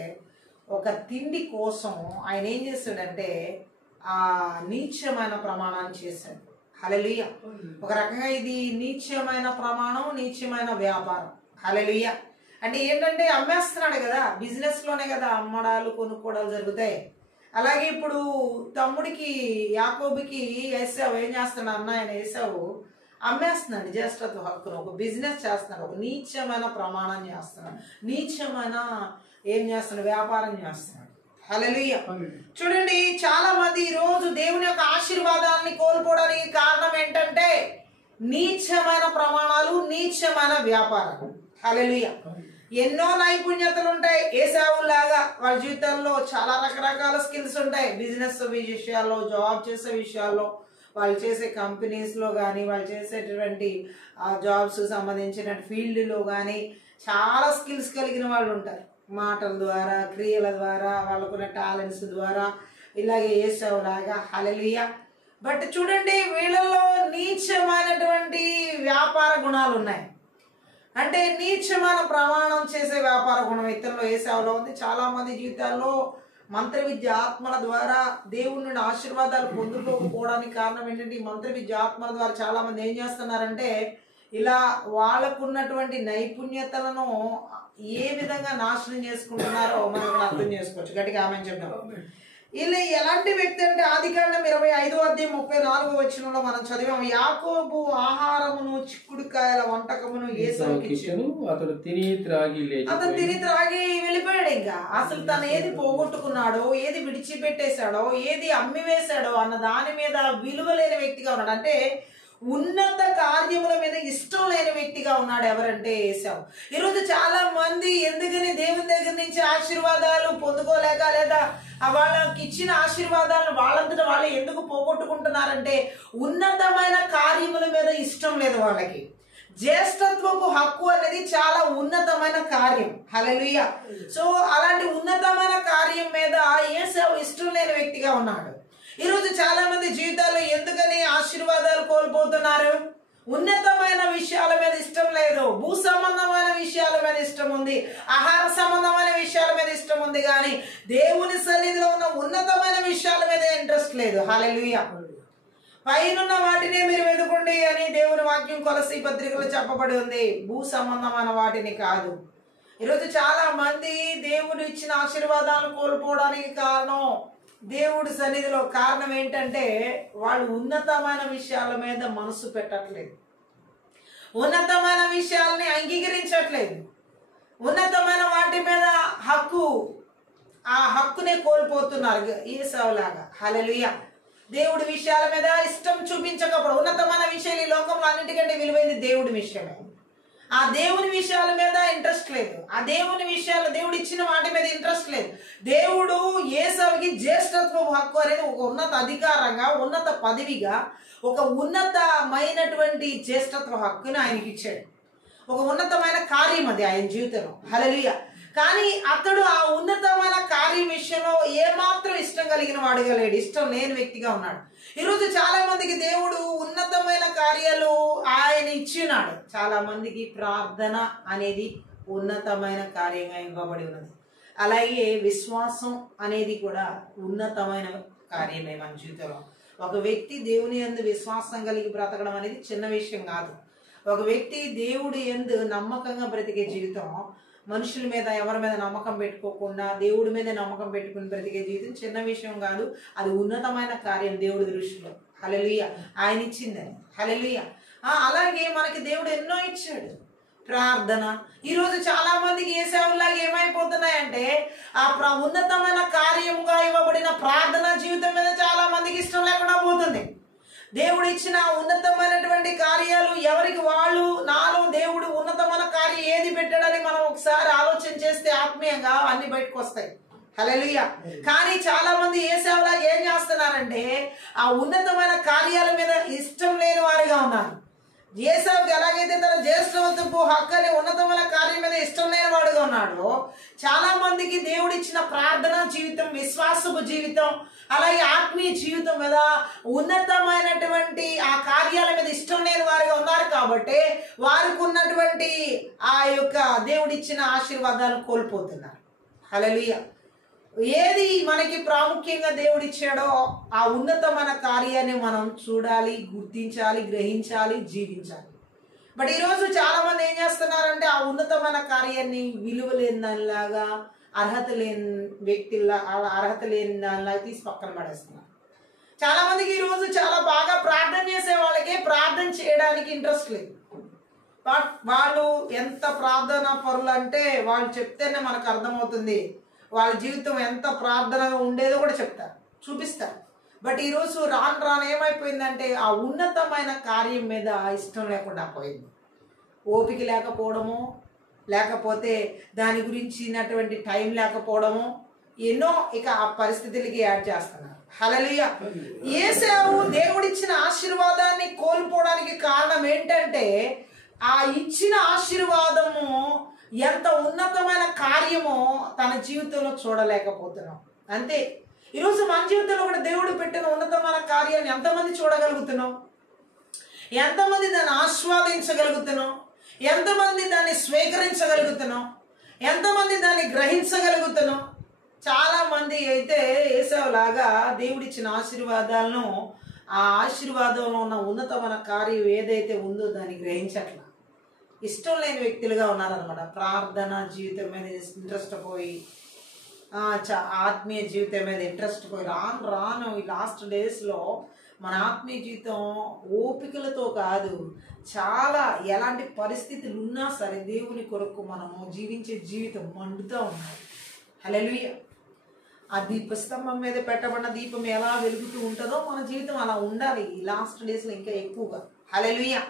ఒక తిండి కోసం ఆయన ఏం చేస్తాడంటే ఆ నీచమైన ప్రమాణాన్ని చేశాడు. హల్లెలూయా. ఒక రకంగా ఇది నీచమైన ప్రమాణం, నీచమైన వ్యాపారం. హల్లెలూయా. అంటే ఏంటంటే అమ్మేస్తున్నాడు కదా, బిజినెస్ లోనే కదా అమ్మడాలు కొనుక్కోవడాలు జరుగుతాయి. అలాగే ఇప్పుడు తమ్ముడికి యాకోబుకి ఏసావు ఏం చేస్తున్నాడు, అన్న ఆయన ఏసావు అమ్మేస్తున్నాడు జ్యేష్ఠత్వ హక్కును, ఒక బిజినెస్ చేస్తున్నాడు, ఒక నీచమైన ప్రమాణం చేస్తున్నాడు, నీచమైన ఏం చేస్తున్నాడు, వ్యాపారం చేస్తున్నాడు. హల్లెలూయా. చూడండి, చాలా మంది ఈ రోజు దేవుని యొక్క ఆశీర్వాదాన్ని కోల్పోవడానికి కారణం ఏంటంటే నీచమైన ప్రమాణాలు, నీచమైన వ్యాపారం. హల్లెలూయా. ఎన్నో నైపుణ్యతలు ఉంటాయి ఏసావులాగా, వాళ్ళ జీవితంలో చాలా రకరకాల స్కిల్స్ ఉంటాయి. బిజినెస్ విషయాల్లో, జాబ్ చేసే విషయాల్లో, వాళ్ళు చేసే కంపెనీస్లో కానీ, వాళ్ళు చేసేటువంటి జాబ్స్ సంబంధించిన ఫీల్డ్లో కానీ చాలా స్కిల్స్ కలిగిన వాళ్ళు ఉంటారు. మాటల ద్వారా, క్రియల ద్వారా, వాళ్ళకున్న టాలెంట్స్ ద్వారా, ఇలాగే ఏసావులాగా. హల్లెలూయా. బట్ చూడండి, వీళ్ళలో నీచమైనటువంటి వ్యాపార గుణాలు ఉన్నాయి. అంటే నీచమైన ప్రమాణం చేసే వ్యాపార గుణం ఇతరులో ఏసావులో ఉంది. చాలా మంది జీవితాల్లో మంత్ర విద్య ఆత్మల ద్వారా దేవుని నుండి ఆశీర్వాదాలు పొందుకోకపోవడానికి కారణం ఏంటంటే ఈ మంత్ర విద్య ఆత్మల ద్వారా చాలా మంది ఏం చేస్తున్నారంటే ఇలా వాళ్ళకున్నటువంటి నైపుణ్యతలను ఏ విధంగా నాశనం చేసుకుంటున్నారో మనం ఇక్కడ అర్థం చేసుకోవచ్చు. గట్టిగా ఆమె చెప్తాం. ఇలా ఎలాంటి వ్యక్తి అంటే ఆదికాండం 25:34 మనం చదివాము. యాకోబు ఆహారమును చిక్కుడుకాయల వంటకమును ఏసావుకి ఇచ్చెను, అతడు తిని త్రాగి వెళ్ళిపోయాడు. ఇంకా అసలు తను ఏది పోగొట్టుకున్నాడో, ఏది విడిచిపెట్టేశాడో, ఏది అమ్మివేశాడో అన్న దాని మీద విలువ లేని వ్యక్తిగా ఉన్నాడు. అంటే ఉన్నత కార్యముల మీద ఇష్టం లేని వ్యక్తిగా ఉన్నాడు. ఎవరంటే ఏసావు. ఈరోజు చాలా మంది ఎందుకని దేవుని దగ్గర నుంచి ఆశీర్వాదాలు పొందుకోలేక, లేదా వాళ్ళకి ఇచ్చిన ఆశీర్వాదాలను వాళ్ళంతటా వాళ్ళు ఎందుకు పోగొట్టుకుంటున్నారంటే ఉన్నతమైన కార్యముల మీద ఇష్టం లేదు వాళ్ళకి. జ్యేష్ఠత్వపు హక్కు అనేది చాలా ఉన్నతమైన కార్యం. హల్లెలూయా. సో అలాంటి ఉన్నతమైన కార్యం మీద ఏసావు ఇష్టం లేని వ్యక్తిగా ఉన్నాడు. ఈరోజు చాలా మంది జీవితాల్లో ఎందుకని ఆశీర్వాదాలు కోల్పోతున్నారు, ఉన్నతమైన విషయాల మీద ఇష్టం లేదు, భూ సంబంధమైన విషయాల మీద ఇష్టం ఉంది, ఆహార సంబంధమైన విషయాల మీద ఇష్టం ఉంది, కానీ దేవుని సన్నిధిలో ఉన్న ఉన్నతమైన విషయాల మీద ఇంట్రెస్ట్ లేదు. హల్లెలూయా. పైనున్న వాటినే మీరు వెతుకోండి అని దేవుని వాక్యం కొలసీ పత్రికలో చెప్పబడి ఉంది, భూ సంబంధమైన వాటిని కాదు. ఈరోజు చాలా మంది దేవుడు ఇచ్చిన ఆశీర్వాదాలను కోల్పోవడానికి కారణం దేవుడి సన్నిధిలో కారణం ఏంటంటే వాళ్ళు ఉన్నతమైన విషయాల మీద మనసు పెట్టట్లేదు, ఉన్నతమైన విషయాలని అంగీకరించట్లేదు, ఉన్నతమైన వాటి మీద ఆ హక్కునే కోల్పోతున్నారు ఏసావులాగా. హల్లెలూయా. దేవుడి విషయాల మీద ఇష్టం చూపించకపోవడం, ఉన్నతమైన విషయాలు ఈ లోకంలో అన్నిటికంటే విలువైంది దేవుడి విషయమే. ఆ దేవుని విషయాల మీద ఇంట్రెస్ట్ లేదు, ఆ దేవుని విషయాలు దేవుడు ఇచ్చిన వాటి మీద ఇంట్రెస్ట్ లేదు. దేవుడు ఏసావుకి జ్యేష్ఠత్వ హక్కు అనేది ఒక ఉన్నత అధికారంగా, ఉన్నత పదవిగా, ఒక ఉన్నతమైనటువంటి జ్యేష్ఠత్వ హక్కుని ఆయనకి ఇచ్చాడు. ఒక ఉన్నతమైన కార్యం అది ఆయన జీవితంలో. హల్లెలూయా. కానీ అతడు ఆ ఉన్నతమైన కార్యం విషయంలో ఏమాత్రం ఇష్టం కలిగిన వాడుగా లేడు, ఇష్టం లేని వ్యక్తిగా ఉన్నాడు. ఈరోజు చాలా మందికి దేవుడు ఉన్నతమైన కార్యాలు ఆయన ఇచ్చినాడు. చాలా మందికి ప్రార్థన అనేది ఉన్నతమైన కార్యంగా ఇవ్వబడి ఉన్నది. అలాగే విశ్వాసం అనేది కూడా ఉన్నతమైన కార్యమే మన జీవితంలో. ఒక వ్యక్తి దేవుని యందు విశ్వాసం కలిగి బ్రతకడం అనేది చిన్న విషయం కాదు. ఒక వ్యక్తి దేవుడి యందు నమ్మకంగా బ్రతికే జీవితం, మనుషుల మీద ఎవరి మీద నమ్మకం పెట్టుకోకుండా దేవుడి మీద నమ్మకం పెట్టుకుని బ్రతికే జీవితం చిన్న విషయం కాదు, అది ఉన్నతమైన కార్యం దేవుడి దృష్టిలో. హల్లెలూయా. ఆయన ఇచ్చిందని. హల్లెలూయా. అలాగే మనకి దేవుడు ఎన్నో ఇచ్చాడు. ప్రార్థన ఈరోజు చాలా మందికి ఏసావులాగా ఏమైపోతున్నాయంటే ఆ ఉన్నతమైన కార్యముగా ఇవ్వబడిన ప్రార్థన జీవితం మీద చాలా మందికి ఇష్టం లేకుండా పోతుంది. దేవుడు ఇచ్చిన ఉన్నతమైనటువంటి కార్యాలు ఎవరికి వాళ్ళు, నాలో దేవుడు ఉన్నతమైన కార్యం ఏది పెట్టాడని మనం ఒకసారి ఆలోచన చేస్తే ఆత్మీయంగా అన్ని బయటకు వస్తాయి. హల్లెలూయా. కానీ చాలా మంది ఏసావులాగా ఏం చేస్తున్నారంటే ఆ ఉన్నతమైన కార్యాల మీద ఇష్టం లేని వారిగా ఉన్నారు. ఏసావుకి ఎలాగైతే తన జ్యేష్ఠత్వపు హక్కు అనే ఉన్నతమైన కార్యం మీద ఇష్టం లేని వాడుగా ఉన్నాడో, చాలా మందికి దేవుడిచ్చిన ప్రార్థనా జీవితం, విశ్వాసపు జీవితం, అలాగే ఆత్మీయ జీవితం మీద ఉన్నతమైనటువంటి ఆ కార్యాల మీద ఇష్టం లేని వారిగా ఉన్నారు. కాబట్టి వారికి ఉన్నటువంటి ఆ యొక్క దేవుడిచ్చిన ఆశీర్వాదాలను కోల్పోతున్నారు. హల్లెలూయా. ఏది మనకి ప్రాముఖ్యంగా దేవుడిచ్చాడో ఆ ఉన్నతమైన కార్యాన్ని మనం చూడాలి, గుర్తించాలి, గ్రహించాలి, జీవించాలి. బట్ ఈరోజు చాలా మంది ఏం చేస్తున్నారంటే ఆ ఉన్నతమైన కార్యాన్ని విలువ లేని దానిలాగా, అర్హత లేని వ్యక్తిలా, అర్హత లేని దానిలాగా తీసి పక్కన పడేస్తున్నారు. చాలా మందికి ఈరోజు చాలా బాగా ప్రార్థన చేసే వాళ్ళకి ప్రార్థన చేయడానికి ఇంట్రెస్ట్ లేదు. బట్ వాళ్ళు ఎంత ప్రార్థన పరులు అంటే వాళ్ళు చెప్తేనే మనకు అర్థమవుతుంది వాళ్ళ జీవితం ఎంత ప్రార్థనగా ఉండేదో కూడా చెప్తారు, చూపిస్తారు. బట్ ఈరోజు రాను ఏమైపోయిందంటే ఆ ఉన్నతమైన కార్యం మీద ఇష్టం లేకుండా పోయింది. ఓపిక లేకపోవడము, లేకపోతే దాని గురించినటువంటి టైం లేకపోవడము, ఎన్నో ఇక ఆ పరిస్థితులకి యాడ్ చేస్తున్నారు. హల్లెలూయా. యేసేపు దేవుడిచ్చిన ఆశీర్వాదాన్ని కోల్పోవడానికి కారణం ఏంటంటే ఆ ఇచ్చిన ఆశీర్వాదము ఎంత ఉన్నతమైన కార్యమో తన జీవితంలో చూడలేకపోతున్నాం. అంతే. ఈరోజు మన జీవితంలో కూడా దేవుడు పెట్టిన ఉన్నతమైన కార్యాన్ని ఎంతమంది చూడగలుగుతున్నాం? ఎంతమంది దాన్ని ఆస్వాదించగలుగుతున్నాం? ఎంతమంది దాన్ని స్వీకరించగలుగుతున్నాం? ఎంతమంది దాన్ని గ్రహించగలుగుతున్నాం? చాలా మంది అయితే ఏసావులాగా దేవుడిచ్చిన ఆశీర్వాదాలను, ఆ ఆశీర్వాదంలో ఉన్న ఉన్నతమైన కార్యం ఏదైతే ఉందో దాన్ని గ్రహించట్లా, ఇష్టం లేని వ్యక్తులుగా ఉన్నారనమాట. ప్రార్థన జీవితం మీద ఇంట్రెస్ట్ పోయి, ఆత్మీయ జీవితం మీద ఇంట్రెస్ట్ పోయి రాను ఈ లాస్ట్ డేస్లో మన ఆత్మీయ జీవితం ఓపికలతో కాదు, చాలా ఎలాంటి పరిస్థితులు ఉన్నా సరే దేవుని కొరకు మనము జీవించే జీవితం మండుతూ ఉన్నాయి. హల్లెలూయా. ఆ దీపస్తంభం మీద పెట్టబడిన దీపం ఎలా వెలుగుతూ ఉంటుందో మన జీవితం అలా ఉండాలి ఈ లాస్ట్ డేస్లో ఇంకా ఎక్కువగా. హల్లెలూయా.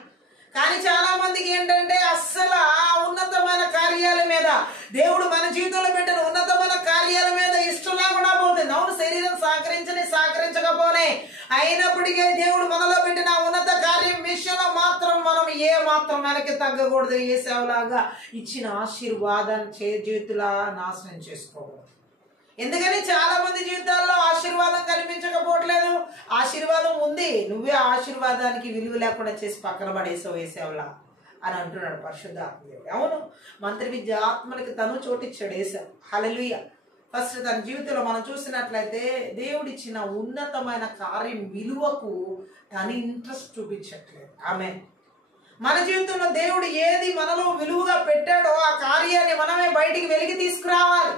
కానీ చాలా మందికి ఏంటంటే అస్సలు ఆ ఉన్నతమైన కార్యాల మీద, దేవుడు మన జీవితంలో పెట్టిన ఉన్నతమైన కార్యాల మీద ఇష్టం లేకుండా పోతుంది. అవును, శరీరం సహకరించకపోనే అయినప్పటికీ దేవుడు మనలో పెట్టిన ఉన్నత కార్యం విషయంలో మాత్రం మనం ఏ మాత్రం వెనక్కి తగ్గకూడదు. యేసేవులాగా ఇచ్చిన ఆశీర్వాదాన్ని చేతులా నాశనం చేసుకోకూడదు. ఎందుకని చాలా మంది జీవితాల్లో ఆశీర్వాదం కనిపించకపోవట్లేదు. ఆశీర్వాదం ఉంది, నువ్వే ఆశీర్వాదానికి విలువ లేకుండా చేసి పక్కన పడేసావు యేసేవులా అని అంటున్నాడు పరిశుద్ధాత్మ. అవును, మంత్రి విద్య ఆత్మలకి తను చోటిచ్చాడు యేసేవు. హల్లెలూయా. ఫస్ట్ తన జీవితంలో మనం చూసినట్లయితే దేవుడిచ్చిన ఉన్నతమైన కార్యం విలువకు తను ఇంట్రెస్ట్ చూపించట్లేదు. ఆమేన్. మన జీవితంలో దేవుడు ఏది మనలో విలువగా పెట్టాడో ఆ కార్యాన్ని మనమే బయటికి వెలికి తీసుకురావాలి.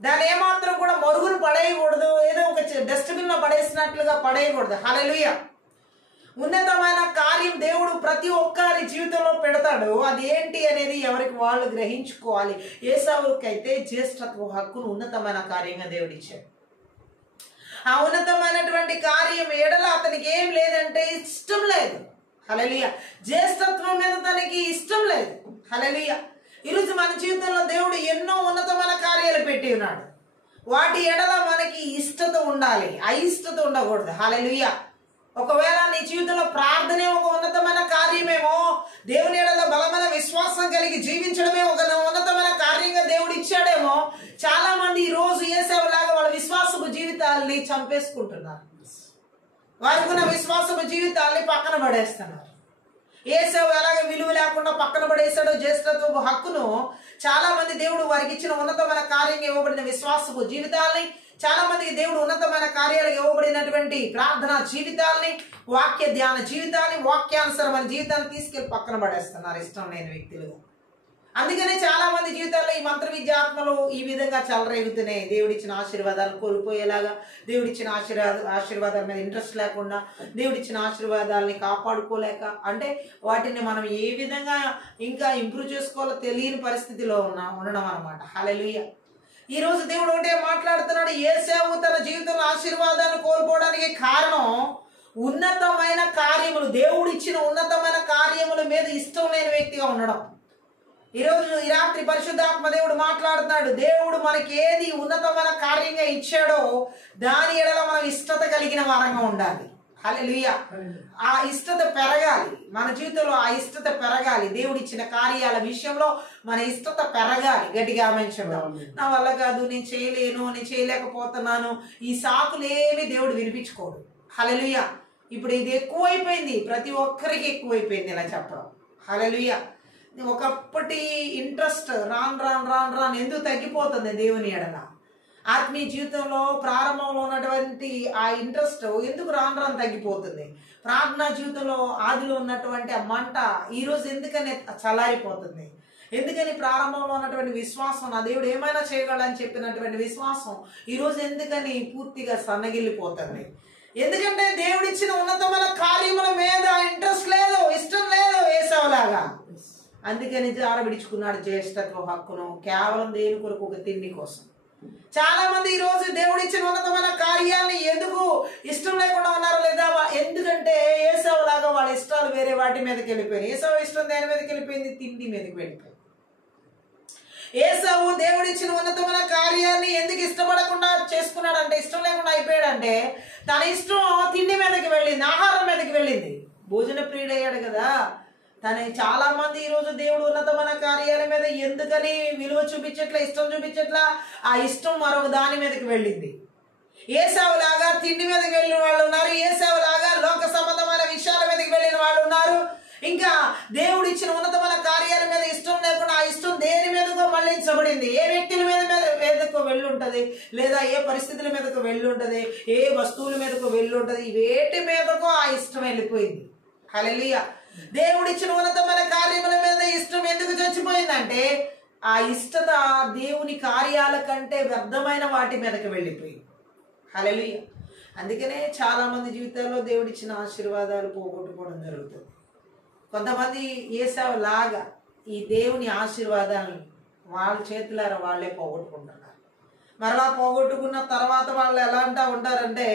దాన్ని ఏమాత్రం కూడా మరుగురు పడేయకూడదు, ఏదో ఒక డస్ట్బిన్లో పడేసినట్లుగా పడేయకూడదు. హల్లెలూయా. ఉన్నతమైన కార్యం దేవుడు ప్రతి ఒక్కరి జీవితంలో పెడతాడు. అది ఏంటి అనేది ఎవరికి వాళ్ళు గ్రహించుకోవాలి. ఏసావుకైతే జ్యేష్ఠత్వ హక్కును ఉన్నతమైన కార్యంగా దేవుడు ఇచ్చాడు. ఆ ఉన్నతమైనటువంటి కార్యం ఎడల అతనికి ఏం లేదంటే ఇష్టం లేదు. హల్లెలూయా. జ్యేష్ఠత్వం మీద తనకి ఇష్టం లేదు. హల్లెలూయా. ఈరోజు మన జీవితంలో దేవుడు ఎన్నో ఉన్నతమైన కార్యాలు పెట్టి ఉన్నాడు. వాటి ఎడల మనకి ఇష్టత ఉండాలి, అయిష్టత ఉండకూడదు. హల్లెలూయా. ఒకవేళ నీ జీవితంలో ప్రార్థనే ఒక ఉన్నతమైన కార్యమేమో, దేవుని ఎడల బలమైన విశ్వాసం కలిగి జీవించడమే ఒక ఉన్నతమైన కార్యంగా దేవుడు ఇచ్చాడేమో, చాలా మంది ఈ రోజు యేసేవులాగా వాళ్ళ విశ్వాసపు జీవితాల్ని చంపేసుకుంటున్నారు. వారికి ఉన్న విశ్వాసపు జీవితాల్ని పక్కన పడేస్తున్నారు. యేసేవు ఎలాగ విలువ లేకుండా పక్కన పడేశాడో జ్యేష్ఠత్వపు హక్కును, చాలా మంది దేవుడు వారికి ఇచ్చిన ఉన్నతమైన కార్యంగా ఇవ్వబడిన విశ్వాసపు జీవితాల్ని, చాలా మందికి దేవుడు ఉన్నతమైన కార్యాలకు ఇవ్వబడినటువంటి ప్రార్థనా జీవితాల్ని, వాక్య ధ్యాన జీవితాన్ని, వాక్యానుసరమైన జీవితాన్ని తీసుకెళ్లి పక్కన పడేస్తున్నారు ఇష్టం లేని వ్యక్తులుగా. అందుకనే చాలా మంది జీవితాల్లో ఈ మంత్ర విద్యాత్మలు ఈ విధంగా చెలరేగుతున్నాయి. దేవుడిచ్చిన ఆశీర్వాదాలు కోల్పోయేలాగా, దేవుడిచ్చిన ఆశీర్వాదాల మీద ఇంట్రెస్ట్ లేకుండా, దేవుడిచ్చిన ఆశీర్వాదాలని కాపాడుకోలేక, అంటే వాటిని మనం ఏ విధంగా ఇంకా ఇంప్రూవ్ చేసుకోవాలో తెలియని పరిస్థితిలో ఉండడం అనమాట. హల్లెలూయా. ఈ రోజు దేవుడు ఒకటే మాట్లాడుతున్నాడు. యేసేవు తన జీవితంలో ఆశీర్వాదాన్ని కోల్పోవడానికి కారణం ఉన్నతమైన కార్యములు, దేవుడు ఇచ్చిన ఉన్నతమైన కార్యముల మీద ఇష్టం లేని వ్యక్తిగా ఉండడం. ఈరోజు ఈ రాత్రి పరిశుద్ధాత్మ దేవుడు మాట్లాడుతున్నాడు. దేవుడు మనకి ఏది ఉన్నతమైన కార్యంగా ఇచ్చాడో దాని ఎడల మనం ఇష్టత కలిగిన వారంగా ఉండాలి. హల్లెలూయా. ఆ ఇష్టత పెరగాలి మన జీవితంలో, ఆ ఇష్టత పెరగాలి. దేవుడు ఇచ్చిన కార్యాల విషయంలో మన ఇష్టత పెరగాలి. గట్టిగా ఆమేన్ చెప్దాం. నా వల్ల కాదు, నేను చేయలేను, నేను చేయలేకపోతున్నాను, ఈ సాకులేమి దేవుడు వినిపించుకోడు. హల్లెలూయా. ఇప్పుడు ఇది ఎక్కువైపోయింది, ప్రతి ఒక్కరికి ఎక్కువైపోయింది ఇలా చెప్పడం. హల్లెలూయా. ఒకప్పటి ఇంట్రెస్ట్ రాను రాను రాను రాను ఎందుకు తగ్గిపోతుంది దేవుని ఎడల? ఆత్మీయ జీవితంలో ప్రారంభంలో ఉన్నటువంటి ఆ ఇంట్రెస్ట్ ఎందుకు రాను రాను తగ్గిపోతుంది? ప్రార్థనా జీవితంలో ఆదిలో ఉన్నటువంటి ఆ మంట ఈరోజు ఎందుకని చల్లారిపోతుంది? ఎందుకని ప్రారంభంలో ఉన్నటువంటి విశ్వాసం, నా దేవుడు ఏమైనా చేయగలని చెప్పినటువంటి విశ్వాసం ఈరోజు ఎందుకని పూర్తిగా సన్నగిల్లిపోతుంది? ఎందుకంటే దేవుడిచ్చిన ఉన్నతమైన కార్యముల మీద ఇంట్రెస్ట్ లేదు, ఇష్టం లేదు ఏసావులాగా. అందుకని జార విడుచుకున్నాడు జ్యేష్ఠత్వ హక్కును కేవలం దేని కొరకు? ఒక తిండి కోసం. చాలా మంది ఈ రోజు దేవుడిచ్చిన ఉన్నతమైన కార్యాలని ఎందుకు ఇష్టం లేకుండా ఉన్నారో లేదా? ఎందుకంటే ఏసావులాగా వాళ్ళ ఇష్టాలు వేరే వాటి మీదకి వెళ్ళిపోయినాయి. ఏసావు ఇష్టం దేని మీదకి వెళ్ళిపోయింది? తిండి మీదకి వెళ్ళిపోయింది. ఏసావు దేవుడిచ్చిన ఉన్నతమైన కార్యాన్ని ఎందుకు ఇష్టపడకుండా చేసుకున్నాడంటే, ఇష్టం లేకుండా అయిపోయాడంటే తన ఇష్టం తిండి మీదకి వెళ్ళింది, ఆహారం మీదకి వెళ్ళింది. భోజన ప్రియుడయ్యాడు కదా. చాలా మంది ఈరోజు దేవుడు ఉన్నతమైన కార్యాల మీద ఎందుకని విలువ చూపించట్లా, ఇష్టం చూపించట్లా? ఆ ఇష్టం మరొక దాని మీదకి వెళ్ళింది. ఏసావులాగా తిండి మీదకి వెళ్ళిన వాళ్ళు ఉన్నారు, ఏసావులాగా లోక సంబంధమైన విషయాల మీదకి వెళ్ళిన వాళ్ళు ఉన్నారు. ఇంకా దేవుడు ఇచ్చిన ఉన్నతమైన కార్యాల మీద ఇష్టం లేకుండా ఆ ఇష్టం దేని మీదకో మళ్ళించబడింది. ఏ వ్యక్తుల మీదకో వెళ్ళి ఉంటది, లేదా ఏ పరిస్థితుల మీదకో వెళ్ళి ఉంటది, ఏ వస్తువుల మీదకో వెళ్ళి ఉంటది, వేటి మీదకో ఆ ఇష్టం వెళ్ళిపోయింది. హల్లెలూయా. దేవుడిచ్చిన ఉన్నతమైన కార్యముల మీద ఇష్టం ఎందుకు చచ్చిపోయిందంటే ఆ ఇష్టత దేవుని కార్యాల కంటే వ్యర్థమైన వాటి మీదకి వెళ్ళిపోయింది. హల్లెలూయా. అందుకనే చాలా మంది జీవితాల్లో దేవుడిచ్చిన ఆశీర్వాదాలు పోగొట్టుకోవడం జరుగుతుంది. కొంతమంది ఏసావు లాగా ఈ దేవుని ఆశీర్వాదాలను వాళ్ళ చేతులారా వాళ్ళే పోగొట్టుకుంటున్నారు. మరలా పోగొట్టుకున్న తర్వాత వాళ్ళు ఎలా అంటా ఉంటారంటే,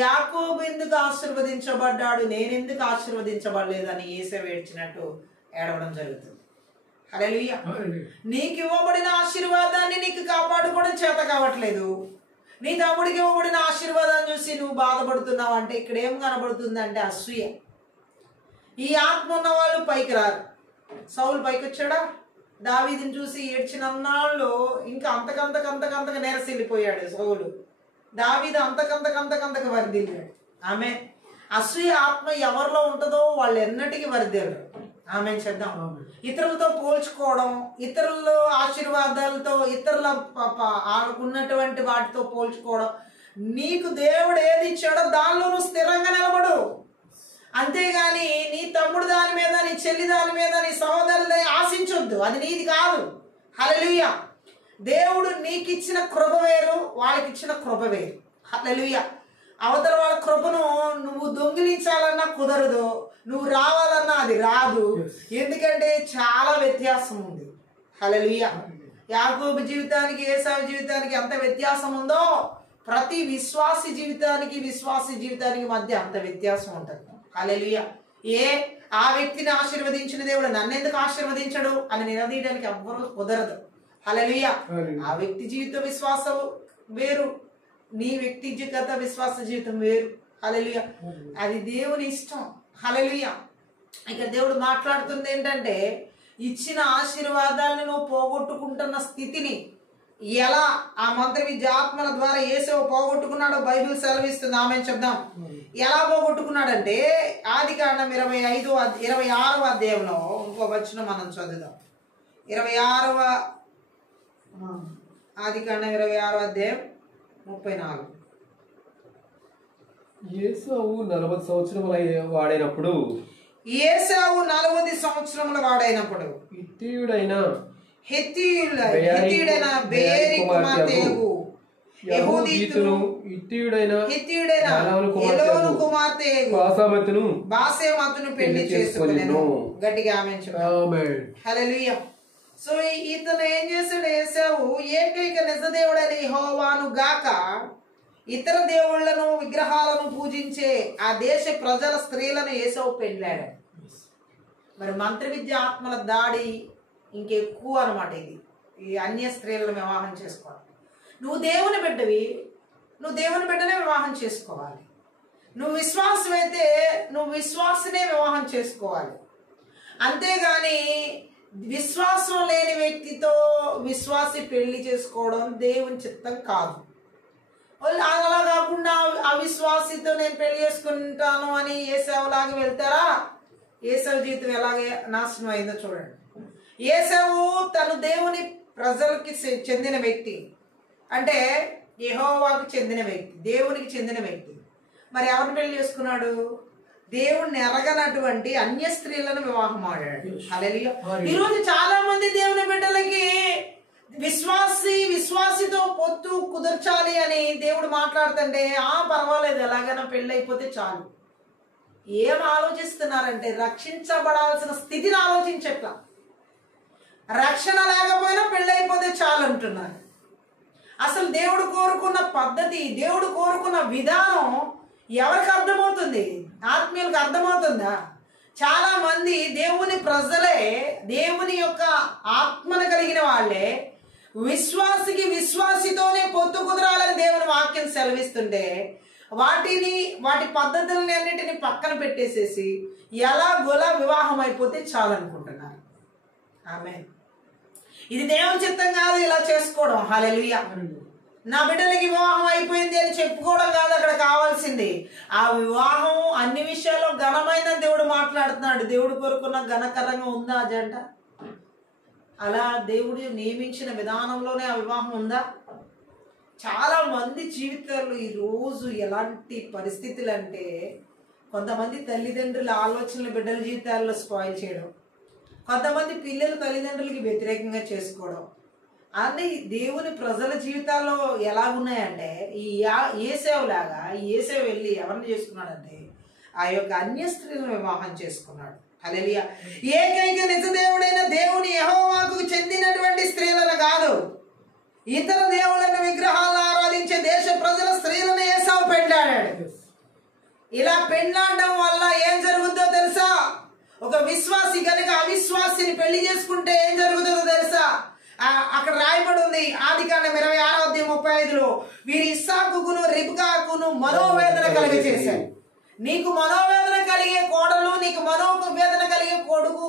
యాకోబు ఎందుకు ఆశీర్వదించబడ్డాడు, నేనెందుకు ఆశీర్వదించబడలేదని ఏసావు ఏడ్చినట్టు ఏడవడం జరుగుతుంది. హల్లెలూయా. నీకు ఇవ్వబడిన ఆశీర్వాదాన్ని నీకు కాపాడుకోవడం చేత కావట్లేదు. నీ తమ్ముడికి ఇవ్వబడిన ఆశీర్వాదాన్ని చూసి నువ్వు బాధపడుతున్నావు అంటే ఇక్కడ ఏం కనబడుతుంది అంటే అసూయ. ఈ ఆత్మ ఉన్న వాళ్ళు పైకి రారు. సౌలు పైకి వచ్చాడా? దావీదుని చూసి ఏడ్చినన్నాళ్ళు ఇంకా అంతకంతగా నేరసిల్లిపోయాడు సౌలు. దావీదు అంతకంతకు వర్ధిల్లాడు. ఆమె అసూయ ఆత్మ ఎవరిలో ఉంటుందో వాళ్ళు ఎన్నటికీ వర్ధిల్లారు. ఆమె చేద్దాం. ఇతరులతో పోల్చుకోవడం, ఇతరుల ఆశీర్వాదాలతో, ఇతరుల ఉన్నటువంటి వాటితో పోల్చుకోవడం. నీకు దేవుడు ఏది ఇచ్చాడో దానిలో నువ్వు స్థిరంగా నిలబడు. అంతేగాని నీ తమ్ముడు దాని మీద, నీ చెల్లి దాని మీద, నీ సహోదరుని ఆశించొద్దు. అది నీది కాదు. హల్లెలూయా. దేవుడు నీకు ఇచ్చిన కృప వేరు, వాళ్ళకి ఇచ్చిన కృప వేరు. హల్లెలూయా. అవతల వాళ్ళ కృపను నువ్వు దొంగిలించాలన్నా కుదరదు, నువ్వు రావాలన్నా అది రాదు. ఎందుకంటే చాలా వ్యత్యాసం ఉంది. హల్లెలూయా. యాకోబు జీవితానికి ఏసావు జీవితానికి ఎంత వ్యత్యాసం ఉందో ప్రతి విశ్వాసి జీవితానికి మధ్య అంత వ్యత్యాసం ఉంటుంది. హల్లెలూయా. ఆ వ్యక్తిని ఆశీర్వదించిన దేవుడు నన్నెందుకు ఆశీర్వదించడు అని నిలదీయడానికి ఎవ్వరూ కుదరదు. హల్లెలూయా. ఆ వ్యక్తి జీవిత విశ్వాసం వేరు, నీ వ్యక్తిగత విశ్వాస జీవితం వేరు. హల్లెలూయా. అది దేవుని ఇష్టం. హల్లెలూయా. ఇక దేవుడు మాట్లాడుతుంది ఏంటంటే, ఇచ్చిన ఆశీర్వాదాలను నువ్వు పోగొట్టుకుంటున్న స్థితిని ఎలా ఆ మంత్ర విద్య ఆత్మల ద్వారా యేసు పోగొట్టుకున్నాడో బైబిల్ సెలవిస్తుంది. ఆమె చెప్దాం. ఎలా పోగొట్టుకున్నాడంటే ఆదికాండం 26వ అధ్యాయంలో ఇంకో వచనం మనం చదువుదాం. 26వ ఆదికాండం 26వ అధ్యాయం 34. ఏసావు 40 సంవత్సరముల వాడైనప్పుడు హిత్తీయుడైన బేరి కుమార్తెయగు యెహూదీతును హిత్తీయుడైన ఎలోను కుమార్తెయగు బాసెమతును పెళ్లి చేసుకొనెను. గట్టిగా ఆమేన్ చెప్పండి. హల్లెలూయా. సో ఇతను ఏం చేశాడు? ఏసావు ఏకైక నిజదేవుడైన యెహోవాను గాక ఇతర దేవుళ్లను విగ్రహాలను పూజించే ఆ దేశ ప్రజల స్త్రీలను ఏసావు పెళ్ళాడు. మరి మంత్ర విద్య ఆత్మల దాడి ఇంకెక్కువ అనమాట. ఇది ఈ అన్య స్త్రీలను వివాహం చేసుకోవడం. నువ్వు దేవుని బిడ్డవి, నువ్వు దేవుని బిడ్డనే వివాహం చేసుకోవాలి. నువ్వు విశ్వాసం అయితే నువ్వు విశ్వాసనే వివాహం చేసుకోవాలి. అంతేగాని విశ్వాసం లేని వ్యక్తితో విశ్వాసి పెళ్లి చేసుకోవడం దేవుని చిత్తం కాదు. అలా కాకుండా అవిశ్వాసితో నేను పెళ్లి చేసుకుంటాను అని ఏసావులాగా వెళ్తారా? ఏసావు జీవితం ఎలాగే నాశనం అయిందో చూడండి. ఏసావు తను దేవుని ప్రజలకి చెందిన వ్యక్తి, అంటే యెహోవాకు చెందిన వ్యక్తి, దేవునికి చెందిన వ్యక్తి. మరి ఎవరిని పెళ్లి చేసుకున్నాడు? దేవుణ్ణి ఎరగనటువంటి అన్య స్త్రీలను వివాహం ఆడాడు. హల్లెలూయా. ఈరోజు చాలా మంది దేవుని బిడ్డలకి విశ్వాసితో పొత్తు కుదర్చాలి అని దేవుడు మాట్లాడుతుంటే పర్వాలేదు ఎలాగైనా పెళ్ళి అయిపోతే చాలు. ఏం ఆలోచిస్తున్నారంటే రక్షించబడాల్సిన స్థితిని ఆలోచించట్లా. రక్షణ లేకపోయినా పెళ్ళి అయిపోతే చాలు అంటున్నారు. అసలు దేవుడు కోరుకున్న పద్ధతి, దేవుడు కోరుకున్న విధానం ఎవరికి అర్థమవుతుంది? ఆత్మీయులకు అర్థమవుతుందా? చాలా మంది దేవుని ప్రజలే, దేవుని యొక్క ఆత్మను కలిగిన వాళ్ళే విశ్వాసితోనే పొత్తు కుదరాలని దేవుని వాక్యం సెలవిస్తుంటే వాటి పద్ధతులని అన్నిటిని పక్కన పెట్టేసేసి ఎలాగోలా వివాహం అయిపోతే చాలనుకుంటున్నారు. ఆమేన్. ఇది దేవుని చిత్తం కాదు ఇలా చేసుకోవడం. హల్లెలూయా. నా బిడ్డలకి వివాహం అయిపోయింది అని చెప్పుకోవడం కాదు అక్కడ కావాల్సింది. ఆ వివాహం అన్ని విషయాల్లో ఘనమైన దేవుడు మాట్లాడుతున్నాడు. దేవుడు కోరుకున్న ఘనకరంగా ఉందా అజంట? అలా దేవుడు నియమించిన విధానంలోనే ఆ వివాహం ఉందా? చాలా మంది జీవితాల్లో ఈరోజు ఎలాంటి పరిస్థితులు అంటే, కొంతమంది తల్లిదండ్రుల ఆలోచనలు బిడ్డల జీవితాల్లో స్పాయిల్ చేయడం, కొంతమంది పిల్లలు తల్లిదండ్రులకి వ్యతిరేకంగా చేసుకోవడం అన్ని దేవుని ప్రజల జీవితాల్లో ఎలా ఉన్నాయంటే, ఈ ఏసేవులాగా ఏసేవు వెళ్ళి ఎవరిని చేసుకున్నాడంటే ఆ యొక్క అన్య స్త్రీలను వివాహం చేసుకున్నాడు. హల్లెలూయా. ఏకైక నిజదేవుడైన దేవుని యెహోవాకు చెందినటువంటి స్త్రీలను కాదు, ఇతర దేవుళ్ళను విగ్రహాలను ఆరాధించే దేశ ప్రజల స్త్రీలను ఏసావు పెండ్లాడాడు. ఇలా పెండ్లాడడం వల్ల ఏం జరుగుతుందో తెలుసా? ఒక విశ్వాసి కనుక అవిశ్వాసిని పెళ్లి చేసుకుంటే ఏం జరుగుతుందో తెలుసా? అక్కడ రాయబడి ఉంది ఆదికాండం 26:35 వీరి ఇస్సాకును రిబ్కాకును మనోవేదన కలిగజేశారు. నీకు మనోవేదన కలిగే కోడలు, నీకు మనోవేదన కలిగే కొడుకు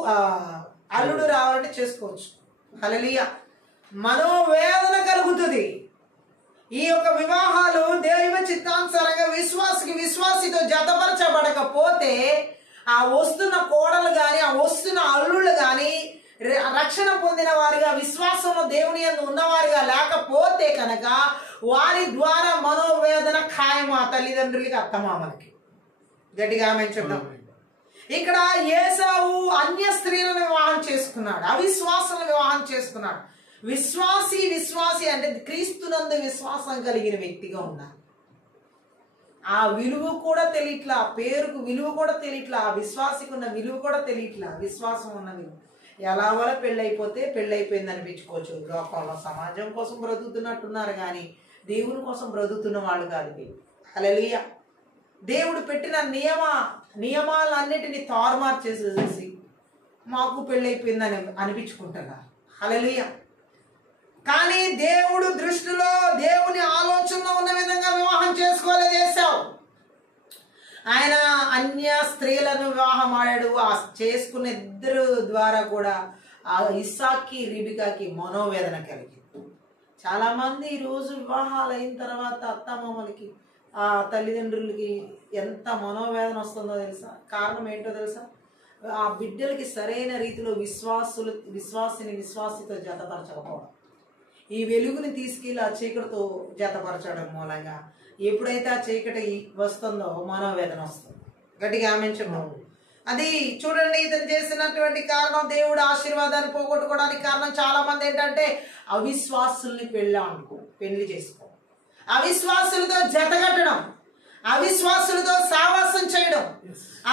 అల్లుడు రావాలంటే చేసుకోవచ్చు. హల్లెలూయా. మనోవేదన కలుగుతుంది. ఈ యొక్క వివాహాలు దైవ చిత్తానుసారంగా విశ్వాసితో జతపరచబడకపోతే ఆ వస్తున్న కోడలు గాని ఆ వస్తున్న అల్లుళ్ళు గాని రక్షణ పొందిన వారిగా విశ్వాసంలో దేవుని యందు ఉన్నవారిగా లేకపోతే కనుక వారి ద్వారా మనోవేదన ఖాయం ఆ తల్లిదండ్రులకి అత్తమామలకి. గట్టిగా ఆమె చెప్తాం. ఇక్కడ ఏసావు అన్య స్త్రీలను వివాహం చేసుకున్నాడు, అవిశ్వాసాలను వివాహం చేసుకున్నాడు. విశ్వాసి అంటే క్రీస్తునందు విశ్వాసం కలిగిన వ్యక్తిగా ఉన్నారు. ఆ విలువ కూడా తెలియట్లా, పేరుకు విలువ కూడా తెలియట్లా, ఆ విశ్వాసికి ఉన్న విలువ కూడా తెలియట్లా, విశ్వాసం ఉన్న విలువ. ఎలా వల్ల పెళ్ళైపోతే పెళ్ళైపోయింది అనిపించుకోవచ్చు. లోకంలో సమాజం కోసం బ్రతుకుతున్నట్టున్నారు కానీ దేవుని కోసం బ్రతుకుతున్న వాళ్ళు కాదు. హల్లెలూయా. దేవుడు పెట్టిన నియమాలన్నిటినీ తారుమారు చేసేసి మాకు పెళ్ళైపోయిందని అనిపించుకుంటున్నారు. హల్లెలూయా. కానీ దేవుడు దృష్టిలో దేవుని ఆలోచనలో ఉన్న విధంగా వివాహం చేసుకోలేదు ఏసావు. ఆయన అన్య స్త్రీలను వివాహం ఆడాడు. ఆ చేసుకున్న ఇద్దరు ద్వారా కూడా ఆ ఇస్సాక్కి రిబికాకి మనోవేదన కలిగింది. చాలా మంది ఈరోజు వివాహాలు అయిన తర్వాత అత్తమామలకి ఆ తల్లిదండ్రులకి ఎంత మనోవేదన వస్తుందో తెలుసా? కారణం ఏంటో తెలుసా? ఆ బిడ్డలకి సరైన రీతిలో విశ్వాసితో జతపరచకపోవడం, ఈ వెలుగుని తీసుకెళ్ళి ఆ చీకటితో జతపరచడం మూలంగా ఎప్పుడైతే ఆ చీకటి వస్తుందో మనోవేదన వస్తుంది. గట్టిగా ఆమె చెప్పాము. అది చూడండి, ఇతను చేసినటువంటి కారణం దేవుడు ఆశీర్వాదాన్ని పోగొట్టుకోవడానికి కారణం చాలా మంది ఏంటంటే అవిశ్వాసుల్ని పెళ్లి చేసుకో, అవిశ్వాసులతో జతగట్టడం, అవిశ్వాసులతో సావాసం చేయడం,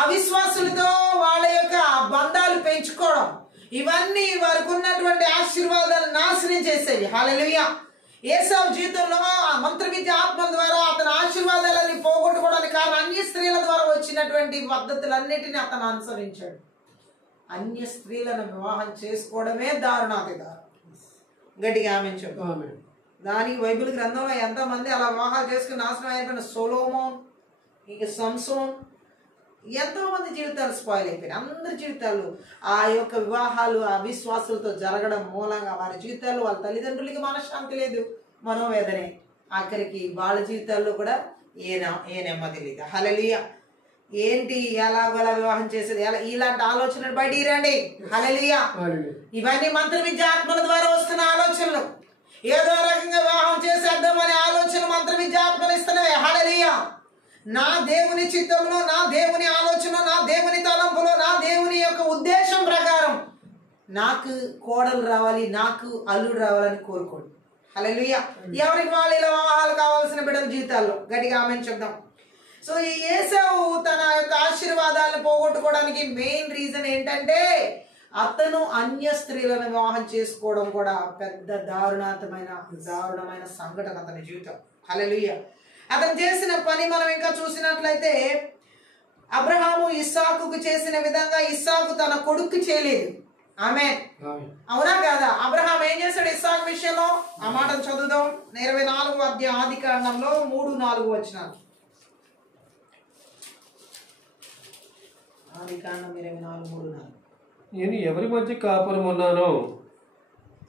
అవిశ్వాసులతో వాళ్ళ యొక్క బంధాలు పెంచుకోవడం, ఇవన్నీ వారికి ఉన్నటువంటి ఆశీర్వాదాలు నాశనం చేసేవి. హల్లెలూయా. ఏసావు జీవితంలో మంత్ర విద్య ఆత్మల ద్వారా అతని ఆశీర్వాదాలని పోగొట్టుకోవడానికి కారణం అన్య స్త్రీల ద్వారా వచ్చినటువంటి పద్ధతులన్నిటిని అతను అనుసరించాడు. అన్య స్త్రీలను వివాహం చేసుకోవడమే దారుణాతి దారుణం. గట్టిగా ఆమె చెప్పు. దానికి బైబిల్ గ్రంథంలో ఎంతమంది అలా వివాహాలు చేసుకుని నాశనం అయిపోయిన సొలొమోన్, ఇంకా సంసోన్, ఎంతో మంది జీవితాలు స్పాయిల్ అయిపోయినాయి. అందరి జీవితాలు ఆ యొక్క వివాహాలు అవిశ్వాసులతో జరగడం మూలంగా వారి జీవితాల్లో వాళ్ళ తల్లిదండ్రులకి మనశ్శాంతి లేదు, మనోవేదనే. ఆఖరికి వాళ్ళ జీవితాల్లో కూడా ఏ నెమ్మది లేదు. హల్లెలూయా. ఏంటి ఎలాగోలా వివాహం చేసేది, ఎలా ఇలాంటి ఆలోచనలు బయటికి రండి. హల్లెలూయా. ఇవన్నీ మంత్ర విద్య ఆత్మల ద్వారా వస్తున్న ఆలోచనలు. ఏదో రకంగా వివాహం చేసేద్దామనే ఆలోచన మంత్ర విద్య ఆత్మలు ఇస్తున్నవే. హల్లెలూయా. నా దేవుని చిత్తంలో, నా దేవుని ఆలోచన, నా దేవుని తలంపులో, నా దేవుని యొక్క ఉద్దేశం ప్రకారం నాకు కోడలు రావాలి, నాకు అల్లుడు రావాలని కోరుకోండి. హల్లెలూయా. ఎవరికి వాళ్ళు ఇలా వివాహాలు కావాల్సిన బిడ్డల జీవితాల్లో గట్టిగా ఆమెను చెప్దాం. సో ఈ ఏసావు తన యొక్క ఆశీర్వాదాలను పోగొట్టుకోవడానికి మెయిన్ రీజన్ ఏంటంటే అతను అన్య స్త్రీలను వివాహం చేసుకోవడం కూడా పెద్ద దారుణమైన సంఘటన అతని జీవితం. హల్లెలూయా. అతను చేసిన పని మనం ఇంకా చూసినట్లయితే అబ్రహాము ఇస్సాకుకు చేసిన విధంగా ఇస్సాకు తన కొడుకు చేయలేదు. ఆమేన్. అవునా కాదా? అబ్రహాం ఏం చేశాడు ఇస్సాకు విషయంలో? ఆ మాటను చదువుదాం. 24వ అధ్యాయం ఆదికాండంలో 3-4 వచనాలు. ఆదికాండం 24:3-4. నేను ఎవరి మధ్య కాపురం ఉన్నానో,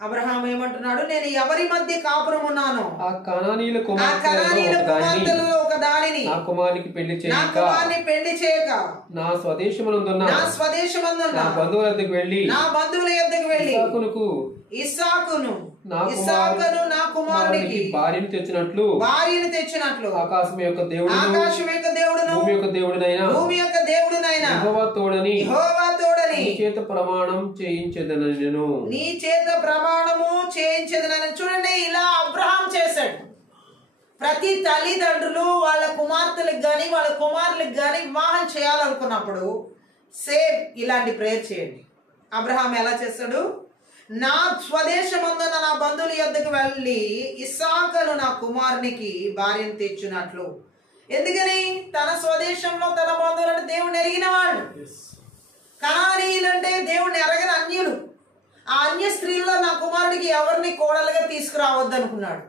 అబ్రహాం ఏమంటున్నాడు? నేను ఎవరి మధ్య కాపురం ఉన్నాను, ఆ కనానీయుల కుమార్తెలలో ఒక దానిని నా కుమారునికి పెళ్లి చేయక నా స్వదేశమునందున్న నా బంధువుల యొద్దకు వెళ్ళి ఇస్సాకును నా కుమారునికి భార్యను తెచ్చినట్లు ఆకాశం యొక్క దేవుడును భూమి యొక్క దేవుడునైన యెహోవా తోడని నీ చేత ప్రమాణం చేయించెదనని. చూడండి, ఇలా అబ్రహాం చేశాడు. ప్రతి తల్లిదండ్రులు వాళ్ళ కుమార్తెలకు గాని వాళ్ళ కుమారులకు గాని వివాహం చేయాలనుకున్నప్పుడు సేమ్ ఇలాంటి ప్రేయర్ చేయండి. అబ్రహాం ఎలా చేస్తాడు? నా స్వదేశమందున నా బంధువుల యొద్దకు వెళ్ళి ఇస్సాకును నా కుమారునికి భార్యను తెచ్చున్నట్లు. ఎందుకని? తన స్వదేశంలో తన బంధువులను దేవుని ఎరిగిన వాళ్ళు. కనానీయులంటే దేవుణ్ణి ఎరగని అన్యులు. ఆ అన్య స్త్రీల్లో నా కుమారుడికి ఎవరిని కోడలుగా తీసుకురావద్దు అనుకున్నాడు.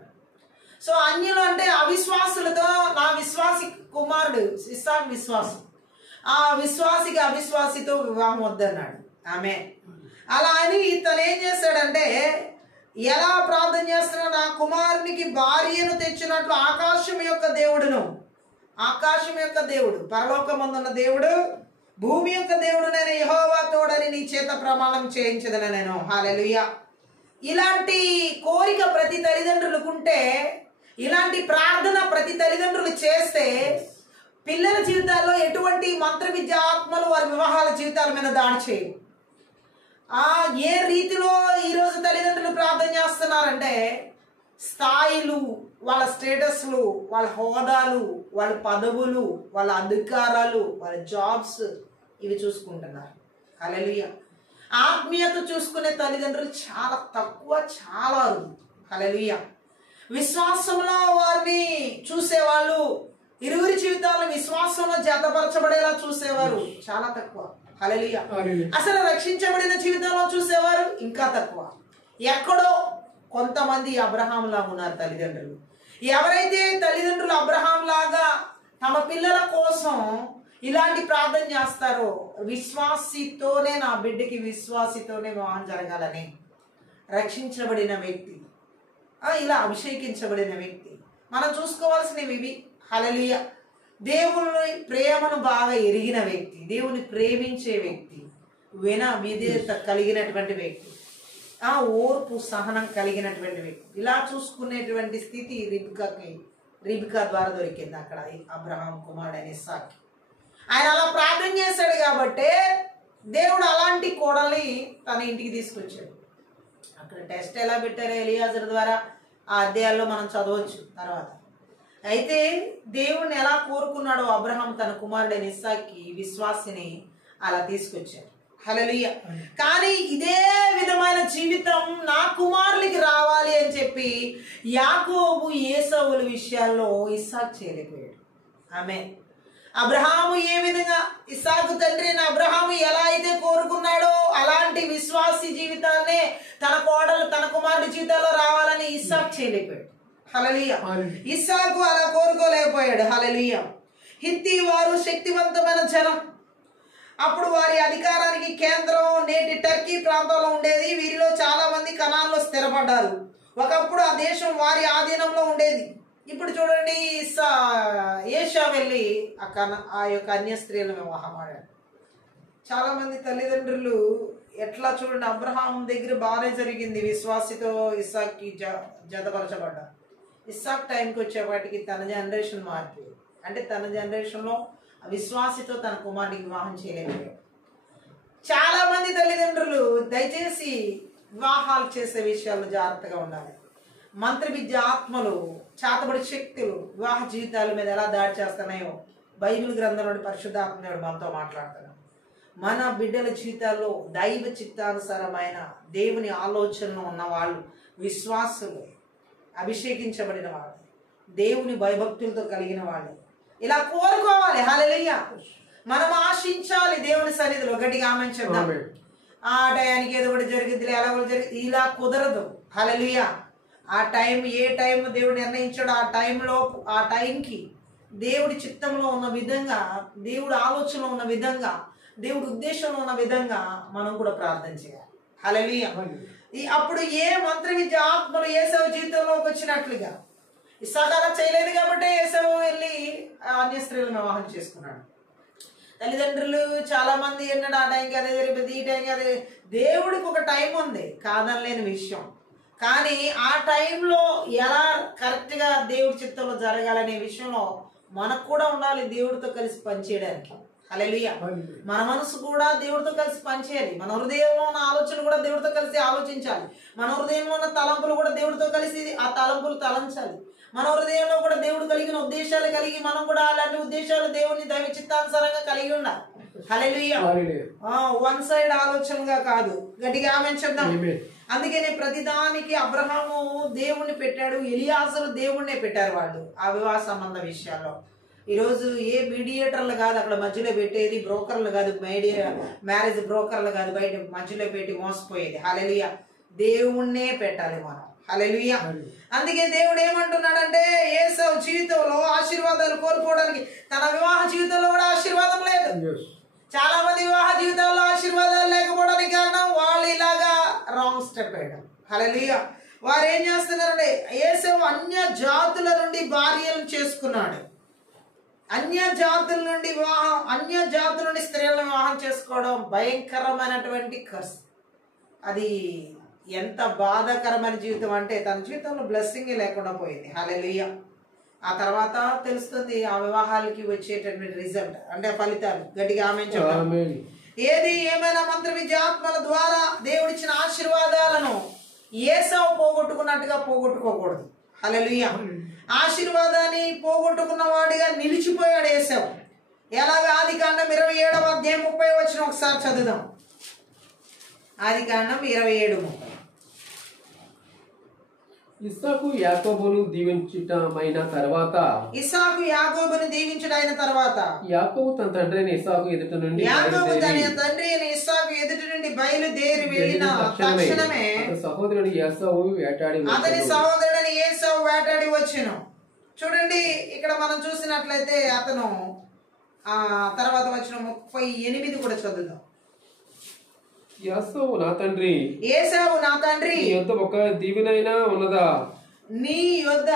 సో అన్యులు అంటే అవిశ్వాసులతో నా విశ్వాసి కుమారుడు ఇస్సాకు విశ్వాసం. ఆ విశ్వాసికి అవిశ్వాసితో వివాహం వద్దన్నాడు. ఆమె అలా అని తను ఏం చేశాడంటే ఎలా ప్రార్థన చేస్తున్నా, నా కుమారునికి భార్యను తెచ్చినట్లు ఆకాశం యొక్క దేవుడు పరలోకమందున్న దేవుడు భూమి యొక్క దేవుడు నేను యెహోవా తోడని నీ చేత ప్రమాణం చేయించదన నేను. హల్లెలూయా. ఇలాంటి కోరిక ప్రతి తల్లిదండ్రులకు ఉంటే, ఇలాంటి ప్రార్థన ప్రతి తల్లిదండ్రులు చేస్తే పిల్లల జీవితాల్లో ఎటువంటి మంత్ర విద్య ఆత్మలు వారి వివాహాల జీవితాల మీద దాడి చేయవు. ఏ రీతిలో ఈరోజు తల్లిదండ్రులు ప్రార్థన చేస్తున్నారంటే స్థాయిలు, వాళ్ళ స్టేటస్లు, వాళ్ళ హోదాలు, వాళ్ళ పదవులు, వాళ్ళ అధికారాలు, వాళ్ళ జాబ్స్ ఇవి చూసుకుంటున్నారు. హల్లెలూయా. ఆత్మీయత చూసుకునే తల్లిదండ్రులు చాలా తక్కువ, చాలా అరుదు. హల్లెలూయా. విశ్వాసంలో వారిని చూసేవాళ్ళు, ఇరువురి జీవితాలను విశ్వాసంలో జతపరచబడేలా చూసేవారు చాలా తక్కువ. హల్లెలూయా. అసలు రక్షించబడిన జీవితంలో చూసేవారు ఇంకా తక్కువ. ఎక్కడో కొంతమంది అబ్రహాం లాగా ఉన్నారు తల్లిదండ్రులు. ఎవరైతే తల్లిదండ్రులు అబ్రహాం లాగా తమ పిల్లల కోసం ఇలాంటి ప్రార్థన చేస్తారో, విశ్వాసితోనే నా బిడ్డకి విశ్వాసితోనే వివాహం జరగాలని రక్షించబడిన వ్యక్తి, ఇలా అభిషేకించబడిన వ్యక్తి, మనం చూసుకోవాల్సినవి ఇవి. హల్లెలూయా. దేవుని ప్రేమను బాగా ఎరిగిన వ్యక్తి, దేవుని ప్రేమించే వ్యక్తి, విధేయత కలిగినటువంటి వ్యక్తి, ఓర్పు సహనం కలిగినటువంటి వ్యక్తి, ఇలా చూసుకునేటువంటి స్థితి రిబ్కా ద్వారా దొరికింది అక్కడ అబ్రహాం కుమారుడు అయిన ఇస్సాకు. ఆయన అలా ప్రార్థన చేశాడు కాబట్టి దేవుడు అలాంటి కోడల్ని తన ఇంటికి తీసుకొచ్చాడు. అక్కడ టెస్ట్ ఎలా పెట్టారో ఎలియాజరు ద్వారా ఆ అధ్యాయాల్లో మనం చదవచ్చు తర్వాత. అయితే దేవుణ్ణి ఎలా కోరుకున్నాడో అబ్రహాం తన కుమారుడైన ఇస్సాకుకి విశ్వాసిని అలా తీసుకొచ్చాడు. హల్లెలూయా. కానీ ఇదే విధమైన జీవితం నా కుమారులకి రావాలి అని చెప్పి యాకోబు ఏసావుల విషయాల్లో ఇస్సాకు చేయలేకపోయాడు. ఆమె అబ్రహాము ఏ విధంగా ఇస్సాకు తండ్రి అయిన అబ్రహాము ఎలా అయితే కోరుకున్నాడో అలాంటి విశ్వాసి జీవితాన్నే తన కోడలు తన కుమారుడి జీవితంలో రావాలని ఇస్సాకు చేయలేకపోయాడు. హల్లెలూయా. ఇస్సాకు అలా కోరుకోలేకపోయాడు. హల్లెలూయా. హిత్తీ వారు శక్తివంతమైన జనం. అప్పుడు వారి అధికారానికి కేంద్రం నేటి టర్కీ ప్రాంతంలో ఉండేది. వీరిలో చాలా మంది కనాన్లో స్థిరపడ్డారు. ఒకప్పుడు ఆ దేశం వారి ఆధీనంలో ఉండేది. ఇప్పుడు చూడండి, ఏషా వెళ్ళి ఆ యొక్క అన్య స్త్రీలను వివాహం ఆడాడు. చాలా మంది తల్లిదండ్రులు ఎట్లా చూడండి, అబ్రహాం దగ్గర బాగానే జరిగింది, విశ్వాసితో ఇస్సాక్కి జతపరచబడ్డా. ఇస్సాక్ టైంకి వచ్చేవాటికి తన జనరేషన్ మారిపోయింది. అంటే తన జనరేషన్లో విశ్వాసితో తన కుమారుడికి వివాహం చేయలేకపోయాడు. చాలా మంది తల్లిదండ్రులు దయచేసి వివాహాలు చేసే విషయాల్లో జాగ్రత్తగా ఉండాలి. మంత్ర విద్య ఆత్మలు, చాతబడి శక్తులు వివాహ జీవితాల మీద ఎలా దాడి చేస్తున్నాయో బైబిల్ గ్రంథంలోని పరిశుద్ధాత్మడు మనతో మాట్లాడుతున్నాడు. మన బిడ్డల జీవితాల్లో దైవ చిత్తానుసారమైన దేవుని ఆలోచనలు ఉన్న వాళ్ళు, విశ్వాసులు, అభిషేకించబడిన వాళ్ళు, దేవుని భయభక్తులతో కలిగిన వాళ్ళు ఇలా కోరుకోవాలి. హల్లెలూయా. మనం ఆశించాలి దేవుని సన్నిధిలో. గట్టిగా ఆమేన్ చెప్దాం. ఆ టయానికి ఏదో ఒకటి జరిగింది, ఎలా కూడా జరిగింది, ఇలా కుదరదు. హల్లెలూయా. ఆ టైం, ఏ టైం దేవుడు నిర్ణయించాడో ఆ టైంలో, ఆ టైంకి దేవుడి చిత్తంలో ఉన్న విధంగా, దేవుడి ఆలోచనలో ఉన్న విధంగా, దేవుడి ఉద్దేశంలో ఉన్న విధంగా మనం కూడా ప్రార్థన చేయాలి. హల్లెలూయా. అప్పుడు ఏ మంత్ర విద్య ఆత్మలు ఏసావు జీవితంలోకి వచ్చినట్లుగా, ఇస్సాకు అలా చేయలేదు కాబట్టి ఏసావు వెళ్ళి అన్య స్త్రీలను వివాహం చేసుకున్నాడు. తల్లిదండ్రులు చాలా మంది ఏంటంటే ఆ టైంకి అదే జరిగింది, ఈ టైంకి అదే. దేవుడికి ఒక టైం ఉంది, కాదనలేని విషయం. కానీ ఆ టైంలో ఎలా కరెక్ట్గా దేవుడి చిత్తంలో జరగాలనే విషయంలో మనకు కూడా ఉండాలి, దేవుడితో కలిసి పనిచేయడానికి. హల్లెలూయా. మన మనసు కూడా దేవుడితో కలిసి పనిచేయాలి. మన హృదయంలో ఉన్న ఆలోచన కూడా దేవుడితో కలిసి ఆలోచించాలి. మన హృదయంలో ఉన్న తలంపులు కూడా దేవుడితో కలిసి ఆ తలంపులు తలంచాలి. మన హృదయంలో కూడా దేవుడు కలిగిన ఉద్దేశాలు కలిగి మనం కూడా అలాంటి ఉద్దేశాలు దేవుని దైవ చిత్తానుసారంగా కలిగి ఉండాలి. హల్లెలూయా. వన్ సైడ్ ఆలోచనగా కాదు. గట్టిగా ఆమేన్ చెప్దాం. అందుకనే ప్రతిదానికి అబ్రహాము దేవుణ్ణి పెట్టాడు, ఎలియాజరు దేవుణ్ణే పెట్టారు వాళ్ళు ఆ వివాహ సంబంధ విషయాల్లో. ఈరోజు ఏ మీడియేటర్లు కాదు అక్కడ మధ్యలో పెట్టేది, బ్రోకర్లు కాదు, మ్యారేజ్ బ్రోకర్లు కాదు బయట మధ్యలో పెట్టి మోసపోయేది. హల్లెలూయా. దేవుణ్ణే పెట్టాలి మనం. హల్లెలూయా. అందుకే దేవుడు ఏమంటున్నాడంటే ఏసావు జీవితంలో ఆశీర్వాదాలు కోరుకోవడానికి, తన వివాహ జీవితంలో కూడా ఆశీర్వాదం లేదు. చాలా మంది వివాహ జీవితంలో ఆశీర్వాదాలు లేకపోవడానికి కారణం వాళ్ళు ఇలాగా రాంగ్ స్టెప్ వేయడం. హల్లెలూయా. వారు ఏం చేస్తున్నారంటే ఏసావు అన్య జాతుల నుండి భార్యలను చేసుకున్నాడు. అన్య జాతుల నుండి స్త్రీలను వివాహం చేసుకోవడం భయంకరమైనటువంటి కర్స్. అది ఎంత బాధాకరమైన జీవితం అంటే తన జీవితంలో బ్లెస్సింగ్ లేకుండా పోయింది. హల్లెలూయా. ఆ తర్వాత తెలుస్తుంది ఆ వివాహాలకి వచ్చేటటువంటి రిజల్ట్ అంటే ఫలితాలు. గట్టిగా ఆమేన్ చెప్తాం. ఏది ఏమైనా మంత్ర విద్య ఆత్మల ద్వారా దేవుడిచ్చిన ఆశీర్వాదాలను ఏసావు పోగొట్టుకున్నట్టుగా పోగొట్టుకోకూడదు. హల్లెలూయా. ఆశీర్వాదాన్ని పోగొట్టుకున్న వాడిగా నిలిచిపోయాడు ఏసావు. ఎలాగ? ఆదికాండం 27వ అధ్యాయం 30 వచనం ఒకసారి చదువుదాం. ఆదికాండం 27:30. ఇస్సాకు యాకోబును దీవించుటమైన తర్వాత యాకోబు తన తండ్రి అయిన ఇస్సాకు ఎదుట నుండి బయలుదేరి వెళ్ళిన తక్షణమే సహోదరుడు ఏసావు వేటాడి వచ్చెను. చూడండి ఇక్కడ మనం చూసినట్లయితే అతను ఆ తర్వాత వచ్చిన 38 కూడా చదువుదాం. ఏసావు నా తండ్రి, నీ యొద్ద ఒక దీవెనైనా ఉన్నదా? నీ యొద్ద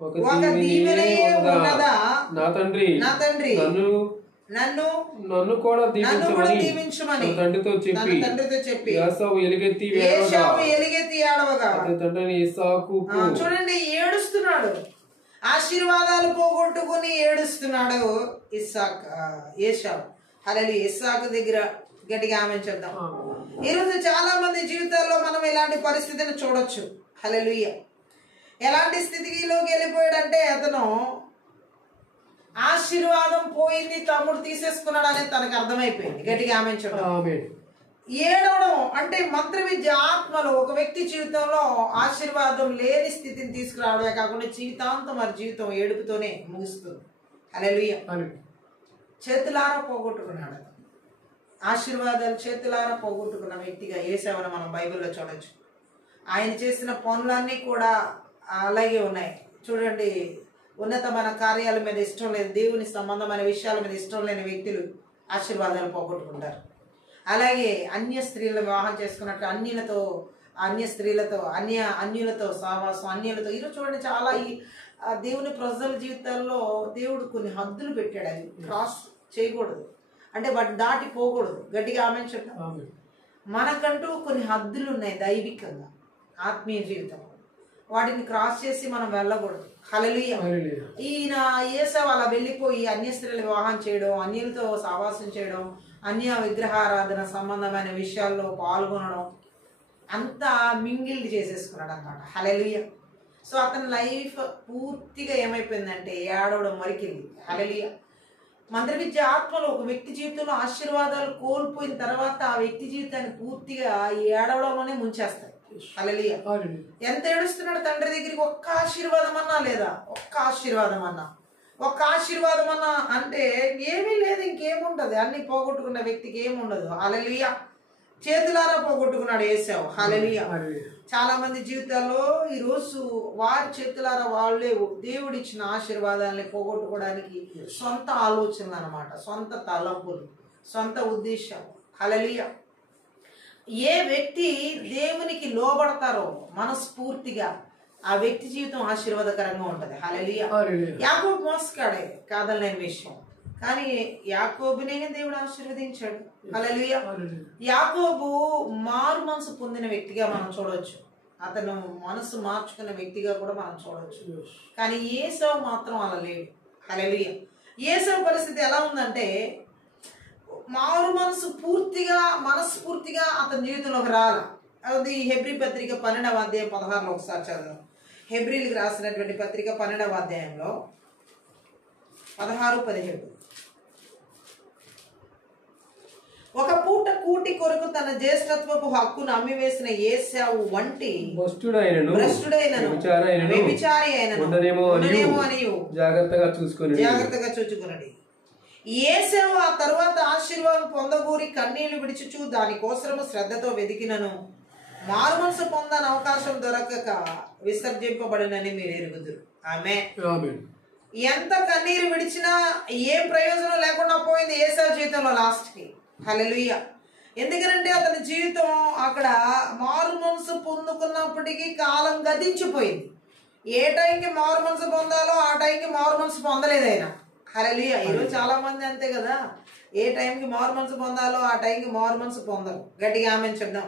ఒక దీవెనయే ఉన్నదా? నా తండ్రి నన్ను కూడా దీవించమని తండ్రితో చెప్పి ఏసావు ఎలుగెత్తి ఏడవగా తండ్రిని ఇస్సాకు. చూడండి ఏడుస్తున్నాడు, ఆశీర్వాదాలు పోగొట్టుకుని ఏడుస్తున్నాడు ఏసావు. హల్లెలూయా. ఇస్సాకు దగ్గర గట్టిగా ఆమేన్ చెప్దాం. ఈరోజు చాలా మంది జీవితాల్లో మనం ఇలాంటి పరిస్థితిని చూడొచ్చు. హల్లెలూయా. ఎలాంటి స్థితిలోకి వెళ్ళిపోయాడంటే అతను ఆశీర్వాదం పోయింది, తమ్ముడు తీసేసుకున్నాడు అనేది తనకు అర్థమైపోయింది. గట్టిగా ఆమేన్ చెప్దాం. ఏడవడం అంటే మంత్ర విద్య ఆత్మలు ఒక వ్యక్తి జీవితంలో ఆశీర్వాదం లేని స్థితిని తీసుకురావడమే కాకుండా జీవితాంతం మరి జీవితం ఏడుపుతోనే ముగుస్తుంది. హల్లెలూయా. చేతులారా పోగొట్టుకున్నాడు. ఆశీర్వాదాలు చేతులారా పోగొట్టుకున్న వ్యక్తిగా ఏసావును మనం బైబిల్లో చూడొచ్చు. ఆయన చేసిన పనులన్నీ కూడా అలాగే ఉన్నాయి. చూడండి, ఉన్నతమైన కార్యాల మీద ఇష్టం లేదు, దేవుని సంబంధమైన విషయాల మీద ఇష్టం లేని వ్యక్తులు ఆశీర్వాదాలు పోగొట్టుకుంటారు. అలాగే అన్య స్త్రీలను వివాహం చేసుకున్నట్టు అన్యులతో సహవాసం, అన్యులతో ఈరోజు చూడండి చాలా ఈ దేవుని ప్రజల జీవితాల్లో దేవుడు కొన్ని హద్దులు పెట్టాడు. అవి క్రాస్ చేయకూడదు, అంటే వాటి దాటిపోకూడదు. గట్టిగా ఆమెన్ చెప్తాం. మనకంటూ కొన్ని హద్దులు ఉన్నాయి దైవికంగా ఆత్మీయ జీవితం, వాటిని క్రాస్ చేసి మనం వెళ్ళకూడదు. హల్లెలూయా. ఈయన ఏసావు అలా వెళ్ళిపోయి అన్య స్త్రీల వివాహం చేయడం, అన్యులతో సహవాసం చేయడం, అన్య విగ్రహారాధన సంబంధమైన విషయాల్లో పాల్గొనడం అంతా మింగిల్డ్ చేసేసుకున్నాడు అనమాట. హల్లెలూయా. సో అతని లైఫ్ పూర్తిగా ఏమైపోయిందంటే ఏడవడం వరకెళ్ళి. హల్లెలూయా. మంత్ర విద్య ఆత్మలో ఒక వ్యక్తి జీవితంలో ఆశీర్వాదాలు కోల్పోయిన తర్వాత ఆ వ్యక్తి జీవితాన్ని పూర్తిగా ఏడవడంలోనే ముంచేస్తాయి. హల్లెలూయా. ఎంత ఏడుస్తున్నాడు తండ్రి దగ్గరికి, ఒక్క ఆశీర్వాదం అన్నా లేదా, ఒక్క ఆశీర్వాదం అన్నా అంటే ఏమీ లేదు, ఇంకేముంటది, అన్ని పోగొట్టుకున్న వ్యక్తికి ఏముండదు. హల్లెలూయా. చేతులారా పోగొట్టుకున్నాడు ఏసావు. హల్లెలూయా. చాలా మంది జీవితాల్లో ఈరోజు వారి చేతులారా వాళ్ళే దేవుడిచ్చిన ఆశీర్వాదాలని పోగొట్టుకోవడానికి సొంత ఆలోచనలు అన్నమాట, సొంత తలంపులు, సొంత ఉద్దేశం. హల్లెలూయా. ఏ వ్యక్తి దేవునికి లోబడతారో మనస్ఫూర్తిగా ఆ వ్యక్తి జీవితం ఆశీర్వాదకరంగా ఉంటది. హల్లెలూయా. యాకోబు మోసగాడే కాదనలేని విషయం, కానీ యాకోబునే దేవుడు ఆశీర్వదించాడు. హల్లెలూయా. యాకోబు మారు మనసు పొందిన వ్యక్తిగా మనం చూడవచ్చు, అతను మనసు మార్చుకున్న వ్యక్తిగా కూడా మనం చూడవచ్చు. కానీ ఏసావు మాత్రం అలా లేడు. హల్లెలూయా. ఏసావు పరిస్థితి ఎలా ఉందంటే మారు మనసు మనస్ఫూర్తిగా అతని జీవితంలోకి రాల. అది హెబ్రీ పత్రిక 12వ అధ్యాయం 16లో ఒకసారి చదువు. హెబ్రీలకు రాసినటువంటి పత్రిక 12వ అధ్యాయంలో 16-17. ఒక పూట కూటి కొరకు తన జ్యేష్ఠత్వపు హక్కును అమ్మివేసిన ఏశావు వంటి భ్రష్టుడైనను వ్యభిచారి అయినను జాగ్రత్తగా చూచుకున్నది. ఏశావు ఆ తరువాత ఆశీర్వాదం పొందగూరి కన్నీళ్లు విడిచుచు దానికోసము శ్రద్ధతో వెదికినను మారు మనసు పొందని అవకాశం దొరకక విసర్జింపబడినని మీరు ఎరుగుదురు. ఆమేన్. ఎంత కన్నీరు విడిచినా ఏం ప్రయోజనం లేకుండా పోయింది ఏశావు జీవితంలో లాస్ట్ కి. హల్లెలూయా. ఎందుకంటే అతని జీవితం అక్కడ మారు మనసు పొందుకున్నప్పటికీ కాలం గతించిపోయింది. ఏ టైంకి మారు మనసు పొందాలో ఆ టైంకి మారు మనసు పొందలేదు ఆయన. హల్లెలూయా. ఈరోజు చాలా మంది అంతే కదా, ఏ టైంకి మారు మనసు పొందాలో ఆ టైంకి మారు మనసు పొందరు. గట్టిగా ఆమేన్ చెప్దాం.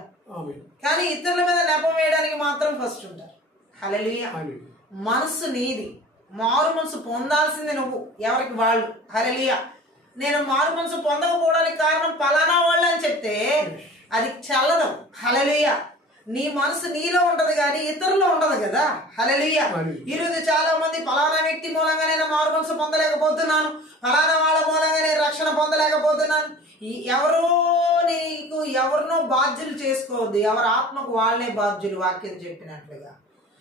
కానీ ఇతరుల మీద నెపం వేయడానికి మాత్రం ఫస్ట్ ఉంటారు. హల్లెలూయా. మనసు నీది, మారు మనసు పొందాల్సింది నువ్వు, ఎవరికి వాళ్ళు. హల్లెలూయా. నేను మారు మనసు పొందకపోవడానికి కారణం పలానా వాళ్ళు అని చెప్తే అది చల్లదు. హల్లెలూయా. నీ మనసు నీలో ఉంటది కానీ ఇతరులో ఉండదు కదా. హల్లెలూయా. ఈరోజు చాలా మంది పలానా వ్యక్తి మూలంగా నేను మారు మనసు పొందలేకపోతున్నాను, పలానా వాళ్ళ మూలంగా నేను రక్షణ పొందలేకపోతున్నాను. ఎవరినో బాధ్యులు చేసుకోవద్దు, ఎవరి ఆత్మకు వాళ్ళే బాధ్యులు వాక్యం చెప్పినట్లుగా.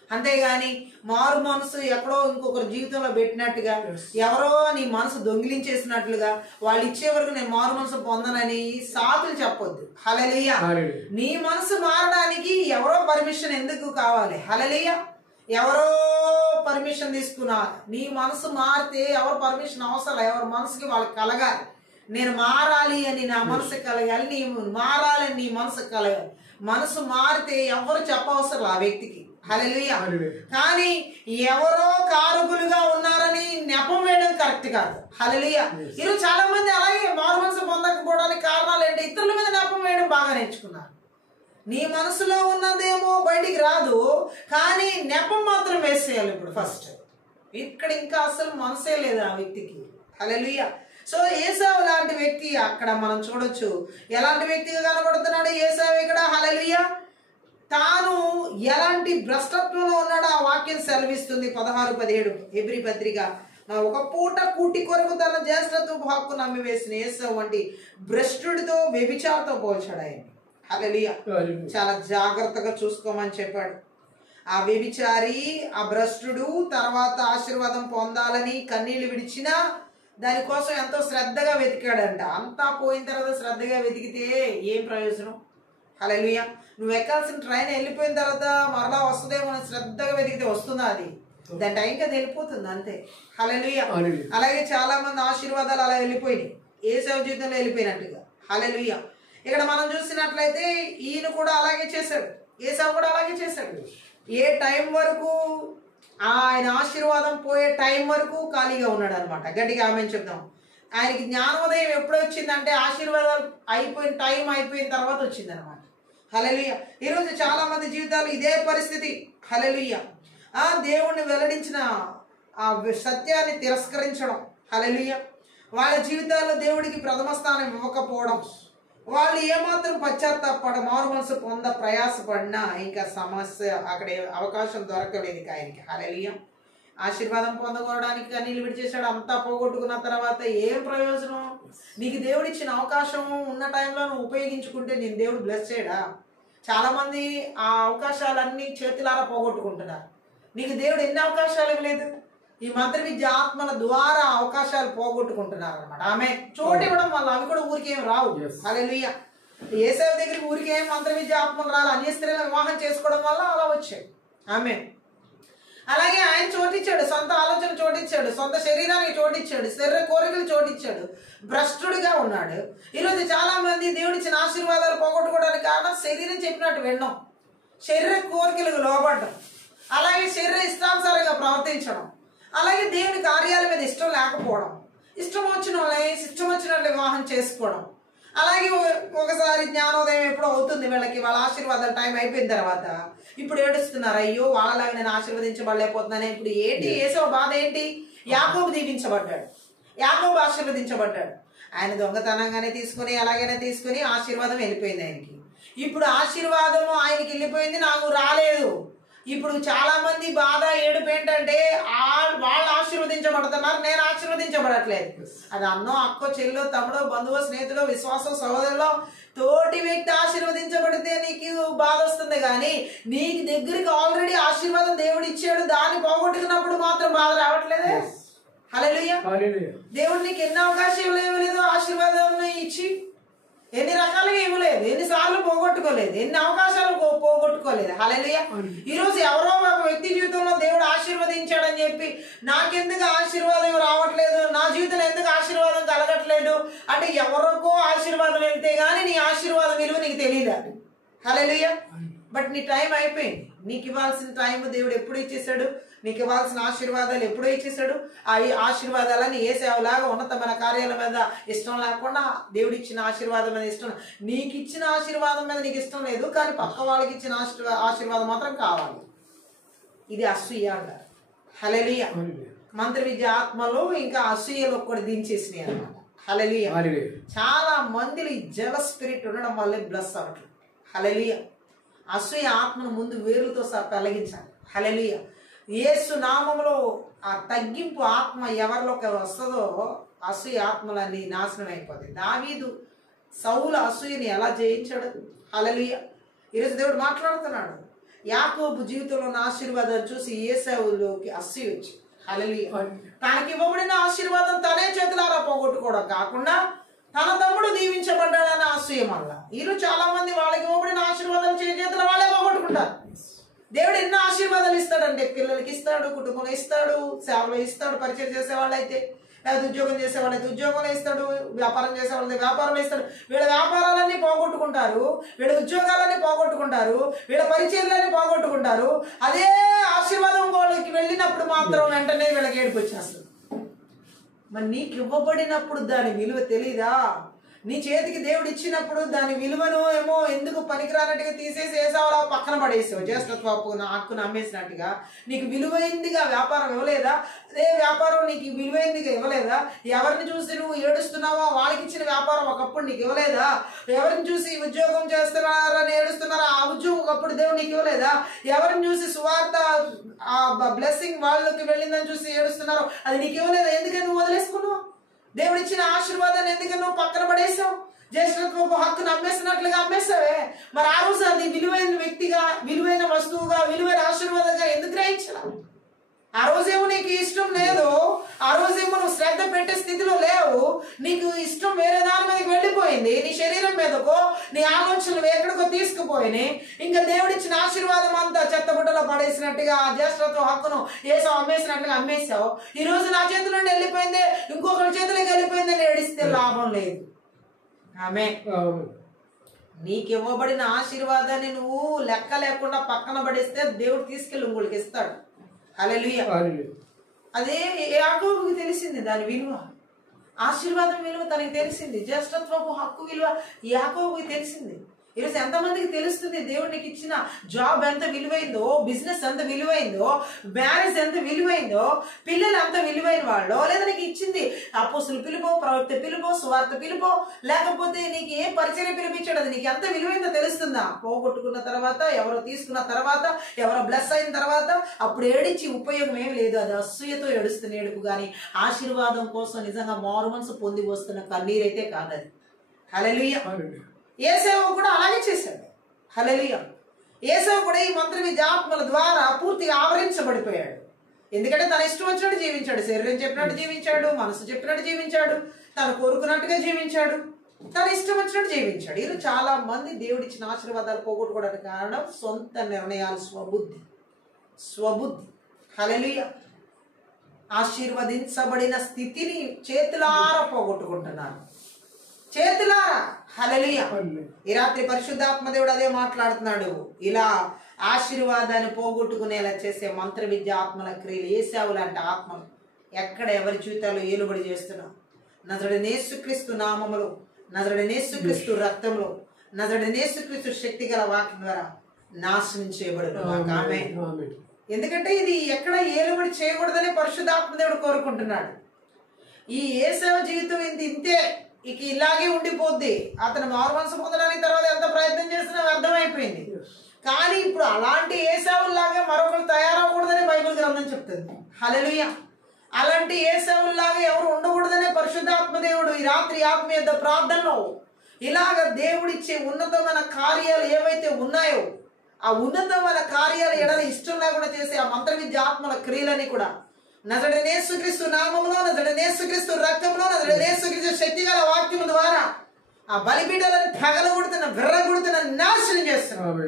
అంతేగాని మారు మనసు ఎక్కడో ఇంకొకరి జీవితంలో పెట్టినట్టుగా, ఎవరో నీ మనసు దొంగిలించేసినట్లుగా వాళ్ళు ఇచ్చే వరకు నేను మారు మనసు పొందనని సాకులు చెప్పొద్దు. హల్లెలూయా. నీ మనసు మారడానికి ఎవరో పర్మిషన్ ఎందుకు కావాలి? హల్లెలూయా. ఎవరో పర్మిషన్ తీసుకున్నా నీ మనసు మారితే ఎవరు పర్మిషన్ అవసరం, ఎవరి మనసుకి వాళ్ళకి కలగాలి. నేను మారాలి అని నా మనసు కలగాలి, నీ మారాలని నీ మనసు కలగాలి. మనసు మారితే ఎవరు చెప్పవసరం ఆ వ్యక్తికి. హల్లెలూయా. కానీ ఎవరో కారకులుగా ఉన్నారని నెపం వేయడం కరెక్ట్ కాదు. హల్లెలూయా. ఈరోజు చాలా మంది అలాగే మారు మనసు పొందకపోవడానికి కారణాలు ఏంటి? ఇతరుల మీద నెపం వేయడం బాగా నేర్చుకున్నారు. నీ మనసులో ఉన్నదేమో బయటికి రాదు, కానీ నెపం మాత్రం వేసేయాలి. ఇప్పుడు ఫస్ట్ ఇక్కడ ఇంకా అసలు మనసే లేదు ఆ వ్యక్తికి. హల్లెలూయా. సో ఏసావు లాంటి వ్యక్తి అక్కడ మనం చూడొచ్చు. ఎలాంటి వ్యక్తిగా కనబడుతున్నాడు ఏసావు ఇక్కడ? హల్లెలూయా. తాను ఎలాంటి భ్రష్టత్వంలో ఉన్నాడో ఆ వాక్యం సెలవిస్తుంది. 16-17 హెబ్రీ పత్రిక. ఒక పూట కూటి కొరకు తన జ్యేష్ఠత్వపు హక్కును అమ్మివేసిన ఏసావు వంటి భ్రష్టుడితో వ్యభిచారితో పోల్చాడు ఆయన. హల్లెలూయా. చాలా జాగ్రత్తగా చూసుకోమని చెప్పాడు. ఆ వ్యభిచారి, ఆ భ్రష్టుడు తర్వాత ఆశీర్వాదం పొందాలని కన్నీళ్లు విడిచినా దానికోసం ఎంతో శ్రద్ధగా వెతికాడంట. అంతా పోయిన తర్వాత శ్రద్ధగా వెతికితే ఏం ప్రయోజనం? హల్లెలూయా. నువ్వు ఎక్కాల్సిన ట్రైన్ వెళ్ళిపోయిన తర్వాత మరలా వస్తుందేమో శ్రద్ధగా వెతికితే వస్తుందా? అది దాని టైంకి అది వెళ్ళిపోతుంది అంతే. హల్లెలూయా. అలాగే చాలా మంది ఆశీర్వాదాలు అలా వెళ్ళిపోయినాయి, ఏసావు జీవితంలో వెళ్ళిపోయినట్టుగా. హల్లెలూయా. ఇక్కడ మనం చూసినట్లయితే ఈయన కూడా అలాగే చేశాడు, ఏసావు కూడా అలాగే చేశాడు. ఏ టైం వరకు ఆయన ఆశీర్వాదం పోయే టైం వరకు ఖాళీగా ఉన్నాడు అనమాట. గట్టిగా ఆమెను చెప్దాం. ఆయనకి జ్ఞానోదయం ఎప్పుడు వచ్చిందంటే ఆశీర్వాదం అయిపోయిన తర్వాత వచ్చింది అనమాట. హల్లెలూయా. ఈరోజు చాలా మంది జీవితాలు ఇదే పరిస్థితి. హల్లెలూయా. దేవుణ్ణి వెల్లడించిన ఆ సత్యాన్ని తిరస్కరించడం. హల్లెలూయా. వాళ్ళ జీవితాల్లో దేవుడికి ప్రథమ స్థానం ఇవ్వకపోవడం, వాళ్ళు ఏమాత్రం పశ్చాత్తాపడ మారు మనసు ప్రయాసపడినా ఇంకా సమస్య అక్కడ అవకాశం దొరకలేదు ఆయనకి. హల్లెలూయా. ఆశీర్వాదం పొందుకోవడానికి కన్నీళ్ళు విడిచేశాడు. అంతా పోగొట్టుకున్న తర్వాత ఏం ప్రయోజనం? నీకు దేవుడు ఇచ్చిన అవకాశం ఉన్న టైంలో నువ్వు ఉపయోగించుకుంటే నేను దేవుడు బ్లెస్ చేయడా? చాలా మంది ఆ అవకాశాలన్నీ చేతులారా పోగొట్టుకుంటున్నారు. నీకు దేవుడు ఎన్ని అవకాశాలు ఇవ్వలేదు? ఈ మంత్ర విద్య ఆత్మల ద్వారా అవకాశాలు పోగొట్టుకుంటున్నారు అనమాట. ఆమె చోటు ఇవ్వడం వల్ల అవి కూడా ఊరికేం రావు. హల్లెలూయా. యేసయ్య దగ్గరికి ఊరికేం మంత్ర విద్య ఆత్మలు రాలి, అన్య స్త్రీల వివాహం చేసుకోవడం వల్ల అలా వచ్చాయి. ఆమె అలాగే ఆయన చోటిచ్చాడు, సొంత ఆలోచన చోటిచ్చాడు, సొంత శరీరానికి చోటిచ్చాడు, శరీర కోరికలు చోటిచ్చాడు. భ్రష్టుడిగా ఉన్నాడు. ఈరోజు చాలా మంది దేవుడిచ్చిన ఆశీర్వాదాలు పోగొట్టుకోవడానికి కారణం శరీరం చెప్పినట్టు వినడం, శరీర కోరికలకు లోబడడం, అలాగే శరీర ఇష్టానుసారంగా ప్రవర్తించడం, అలాగే దేవుని కార్యాల మీద ఇష్టం లేకపోవడం, ఇష్టం వచ్చినట్లు వివాహం చేసుకోవడం. అలాగే ఒకసారి జ్ఞానోదయం ఎప్పుడో అవుతుంది వీళ్ళకి, వాళ్ళ ఆశీర్వాదాలు టైం అయిపోయిన తర్వాత ఇప్పుడు ఏడుస్తున్నారు, అయ్యో వాళ్ళలాగా నేను ఆశీర్వదించబడలేకపోతున్నాను. ఇప్పుడు ఏంటి ఏసావు బాధ ఏంటి? యాకోబు దీవించబడ్డాడు, యాకోబు ఆశీర్వదించబడ్డాడు. ఆయన దొంగతనంగానే తీసుకుని అలాగైనా తీసుకుని ఆశీర్వాదం వెళ్ళిపోయింది ఆయనకి. ఇప్పుడు ఆశీర్వాదము ఆయనకి వెళ్ళిపోయింది, నాకు రాలేదు. ఇప్పుడు చాలా మంది బాధ ఏడుపు ఏంటంటే వాళ్ళు ఆశీర్వదించబడుతున్నారు, నేను ఆశీర్వదించబడట్లేదు. అది అన్నో అక్కో చెల్లో తమ్ముడో బంధువో స్నేహితుడో విశ్వాసం సహోదరులో తోటి వ్యక్తి ఆశీర్వదించబడితే నీకు బాధ వస్తుంది, కానీ నీకు దగ్గరికి ఆల్రెడీ ఆశీర్వాదం దేవుడు ఇచ్చాడు, దాన్ని పోగొట్టుకున్నప్పుడు మాత్రం బాధ రావట్లేదే. హల్లెలూయా. దేవుడు నీకు ఎన్ని అవకాశాలు ఇవ్వలేదు, ఆశీర్వాదం ఇచ్చి ఎన్ని రకాలుగా ఇవ్వలేదు, ఎన్నిసార్లు పోగొట్టుకోలేదు, ఎన్ని అవకాశాలు పోగొట్టుకోలేదు. హల్లెలూయా. ఈరోజు ఎవరో ఒక వ్యక్తి జీవితంలో దేవుడు ఆశీర్వదించాడని చెప్పి నాకెందుకు ఆశీర్వాదం రావట్లేదు, నా జీవితంలో ఎందుకు ఆశీర్వాదం కలగట్లేదు అంటే ఎవరికో ఆశీర్వాదం వెళ్తే గానీ నీ ఆశీర్వాదం విలువ నీకు తెలియదు. హల్లెలూయా. బట్ నీ టైం అయిపోయింది. నీకు ఇవ్వాల్సిన టైం దేవుడు ఎప్పుడు ఇచ్చేసాడు, నీకు ఇవ్వాల్సిన ఆశీర్వాదాలు ఎప్పుడో ఇచ్చేసాడు. ఆ ఆశీర్వాదాలని ఏసేవలాగా ఉన్నతమైన కార్యాల మీద ఇష్టం లేకుండా దేవుడు ఇచ్చిన ఆశీర్వాదం మీద ఇష్టం, నీకు ఇచ్చిన ఆశీర్వాదం మీద నీకు ఇష్టం లేదు, కానీ పక్క వాళ్ళకి ఇచ్చిన ఆశీర్వాదం మాత్రం కావాలి. ఇది అసూయ అంటారు. హల్లెలూయా. మంత్ర విద్య ఆత్మలో ఇంకా అసూయలో కూడా దించేసినాయి అన్నమాట. హల్లెలూయా. చాలా మందిలో ఈ జల స్పిరిట్ ఉండడం వల్లే బ్లస్ అవ్వట్లేదు. హల్లెలూయా. అసూయ ఆత్మను ముందు వేరులతో తొలగించాలి. హల్లెలూయా. యేసు నామములో ఆ తగ్గింపు ఆత్మ ఎవరిలోకి వస్తుందో అసూయ ఆత్మలన్నీ నాశనం అయిపోతాయి. దావీదు సౌలు అసూయని ఎలా జయించాడు? హల్లెలూయా. ఈరోజు దేవుడు మాట్లాడుతున్నాడు. యాకోబు జీవితంలో ఉన్న ఆశీర్వాదాన్ని చూసి ఏసావులోకి అసూయ వచ్చి, హల్లెలూయా, తనకి ఇవ్వబడిన ఆశీర్వాదం తనే చేతులారా పోగొట్టుకోవడం కాకుండా తన తమ్ముడు దీవించబడ్డాడన్న అసూయ వల్ల ఈరోజు చాలా మంది వాళ్ళకి ఇవ్వబడిన ఆశీర్వాదం చేతుల వాళ్ళే పోగొట్టుకుంటారు. దేవుడు ఎన్నో ఆశీర్వాదాలు ఇస్తాడంటే పిల్లలకి ఇస్తాడు, కుటుంబంలో ఇస్తాడు, సేవలో ఇస్తాడు, పరిచయం చేసే వాళ్ళైతే, లేదా ఉద్యోగం చేసే వాళ్ళైతే ఉద్యోగంలో ఇస్తాడు, వ్యాపారం చేసే వాళ్ళైతే వ్యాపారంలో ఇస్తాడు. వీళ్ళ వ్యాపారాలన్నీ పోగొట్టుకుంటారు, వీళ్ళ ఉద్యోగాలన్నీ పోగొట్టుకుంటారు, వీళ్ళ పరిచయాలన్నీ పోగొట్టుకుంటారు. అదే ఆశీర్వాదం వాళ్ళకి వెళ్ళినప్పుడు మాత్రం వెంటనే వీళ్ళకి ఏడుపు వచ్చేస్తుంది. మరి నీకు ఇవ్వబడినప్పుడు దాని విలువ తెలీదా? నీ చేతికి దేవుడు ఇచ్చినప్పుడు దాని విలువను ఏమో ఎందుకు పనికిరానట్టుగా తీసేసి ఏసావులా పక్కన పడేసావు, జ్యేష్ఠత్వపు హక్కును అమ్మేసినట్టుగా. నీకు విలువైందిగా వ్యాపారం ఇవ్వలేదా? అదే వ్యాపారం నీకు విలువైందిగా ఇవ్వలేదా? ఎవరిని చూసి నువ్వు ఏడుస్తున్నావో వాళ్ళకి ఇచ్చిన వ్యాపారం ఒకప్పుడు నీకు ఇవ్వలేదా? ఎవరిని చూసి ఉద్యోగం చేస్తున్నారని ఏడుస్తున్నారా? ఆ ఉద్యోగం ఒకప్పుడు దేవుడు నీకు ఇవ్వలేదా? ఎవరిని చూసి సువార్త ఆ బ్లెస్సింగ్ వాళ్ళకి వెళ్ళిందని చూసి ఏడుస్తున్నారో అది నీకు ఇవ్వలేదా? ఎందుకని నువ్వు వదిలేసుకున్నావు? దేవుడు ఇచ్చిన ఆశీర్వాదాన్ని ఎందుకని నువ్వు పక్కన పడేసావు? జ్యేష్ఠత్వపు హక్కును అమ్మేసినట్లుగా అమ్మేసావే. మరి ఆ రోజు అది విలువైన వ్యక్తిగా, విలువైన వస్తువుగా, విలువైన ఆశీర్వాదంగా ఎందుకు గ్రహించలా? ఆ రోజేమో నీకు ఇష్టం లేదు, ఆ రోజేమో నువ్వు శ్రద్ధ పెట్టే స్థితిలో లేవు, నీకు ఇష్టం వేరే దాని మీదకి వెళ్ళిపోయింది, నీ శరీరం మీదకో నీ ఆలోచనలు ఎక్కడికో తీసుకుపోయినాయి. ఇంకా దేవుడిచ్చిన ఆశీర్వాదం అంతా చెత్తబుట్టలో పడేసినట్టుగా ఆ జ్యేష్ఠత్వ హక్కును ఏసో అమ్మేసినట్టుగా అమ్మేశావు. ఈ రోజు నా చేతుల నుండి వెళ్ళిపోయింది, ఇంకొకరి చేతులకి వెళ్ళిపోయింది అని ఏడిస్తే లాభం లేదు. ఆమె నీకు ఇవ్వబడిన ఆశీర్వాదాన్ని నువ్వు లెక్క లేకుండా పక్కన పడేస్తే దేవుడు తీసుకెళ్ళి ఇంకొకరికి ఇస్తాడు. హల్లెలూయా. అదే యాకోబుకి తెలిసింది దాని విలువ, ఆశీర్వాదం విలువ తనకి తెలిసింది, జ్యేష్ఠత్వపు హక్కు విలువ యాకోబుకి తెలిసింది. ఈరోజు ఎంతమందికి తెలుస్తుంది దేవుడు నీకు ఇచ్చిన జాబ్ ఎంత విలువైందో, బిజినెస్ ఎంత విలువైందో, మ్యారేజ్ ఎంత విలువైందో, పిల్లలు ఎంత విలువైన వాళ్ళో, లేదా నీకు ఇచ్చింది అపోస్తుల పిలుపో, ప్రవక్త పిలుపో, సువార్త పిలుపో, లేకపోతే నీకు ఏ పరిచర్య పిలిపించాడు అది నీకు ఎంత విలువైందో తెలుస్తుందా? పోగొట్టుకున్న తర్వాత, ఎవరో తీసుకున్న తర్వాత, ఎవరో బ్లెస్ అయిన తర్వాత అప్పుడు ఏడిచి ఉపయోగం ఏం లేదు. అది అసూయతో ఏడుస్తున్న ఏడుపు కానీ ఆశీర్వాదం కోసం నిజంగా మారు మనసు పొంది వస్తున్న కన్నీరైతే కాదది. హల్లెలూయా. యేసేవు కూడా అలాగే చేశాడు. హల్లెలూయా. యేసేవు కూడా ఈ మంత్ర విద్యాత్మల ద్వారా పూర్తిగా ఆవరించబడిపోయాడు. ఎందుకంటే తన ఇష్టం వచ్చినట్టు జీవించాడు, శరీరం చెప్పినట్టు జీవించాడు, మనసు చెప్పినట్టు జీవించాడు, తను కోరుకున్నట్టుగా జీవించాడు, తన ఇష్టం వచ్చినట్టు జీవించాడు. ఈరోజు చాలా మంది దేవుడిచ్చిన ఆశీర్వాదాలు పోగొట్టుకోవడానికి కారణం సొంత నిర్ణయాలు, స్వబుద్ధి. హల్లెలూయా. ఆశీర్వదించబడిన స్థితిని చేతులారా పోగొట్టుకుంటున్నారు, చేతులారా. హల్లెలూయా. ఈ రాత్రి పరిశుద్ధాత్మ దేవుడు అదే మాట్లాడుతున్నాడు. ఇలా ఆశీర్వాదాన్ని పోగొట్టుకునేలా చేసే మంత్ర విద్య ఆత్మల క్రియలు, ఏశావు లాంటి ఆత్మలు ఎక్కడ ఎవరి జీవితాల్లో ఏలుబడి చేస్తున్నావు? నజరుడైన యేసుక్రీస్తు నామములో, నజరుడైన యేసుక్రీస్తు రక్తంలో, నజరుడైన యేసుక్రీస్తు శక్తి గల వాక్యం ద్వారా నాశనం చేయబడును. ఆమేన్. ఎందుకంటే ఇది ఎక్కడ ఏలుబడి చేయకూడదని పరిశుద్ధాత్మ దేవుడు కోరుకుంటున్నాడు. ఈ ఏశావు జీవితం ఇంతే, ఇక ఇలాగే ఉండిపోద్ది. అతను మారు మనసు పొందడానికి తర్వాత ఎంత ప్రయత్నం చేసినా అర్థమైపోయింది. కానీ ఇప్పుడు అలాంటి ఏశావుల్లాగా మరొకరు తయారవకూడదని బైబిల్ గ్రంథం చెప్తుంది. హల్లెలూయా. అలాంటి ఏశావుల్లాగా ఎవరు ఉండకూడదనే పరిశుద్ధాత్మ దేవుడు ఈ రాత్రి ఆత్మీయ ప్రార్థనలో ఇలాగ దేవుడిచ్చే ఉన్నతమైన కార్యాలు ఏవైతే ఉన్నాయో ఆ ఉన్నతమైన కార్యాలు ఎడల ఇష్టం లేకుండా చేసే ఆ మంత్ర విద్య ఆత్మల క్రియలని కూడా నజరుడైన యేసుక్రీస్తు నామములో, నజరుడైన యేసుక్రీస్తు రక్తంలో, నజరుడైన యేసుక్రీస్తు శక్తి గల వాక్యము ద్వారా ఆ బలిపీఠాలను పగలగొడుతున్న, విర్రగొడుతున్న, నాశనం చేస్తున్నాడు.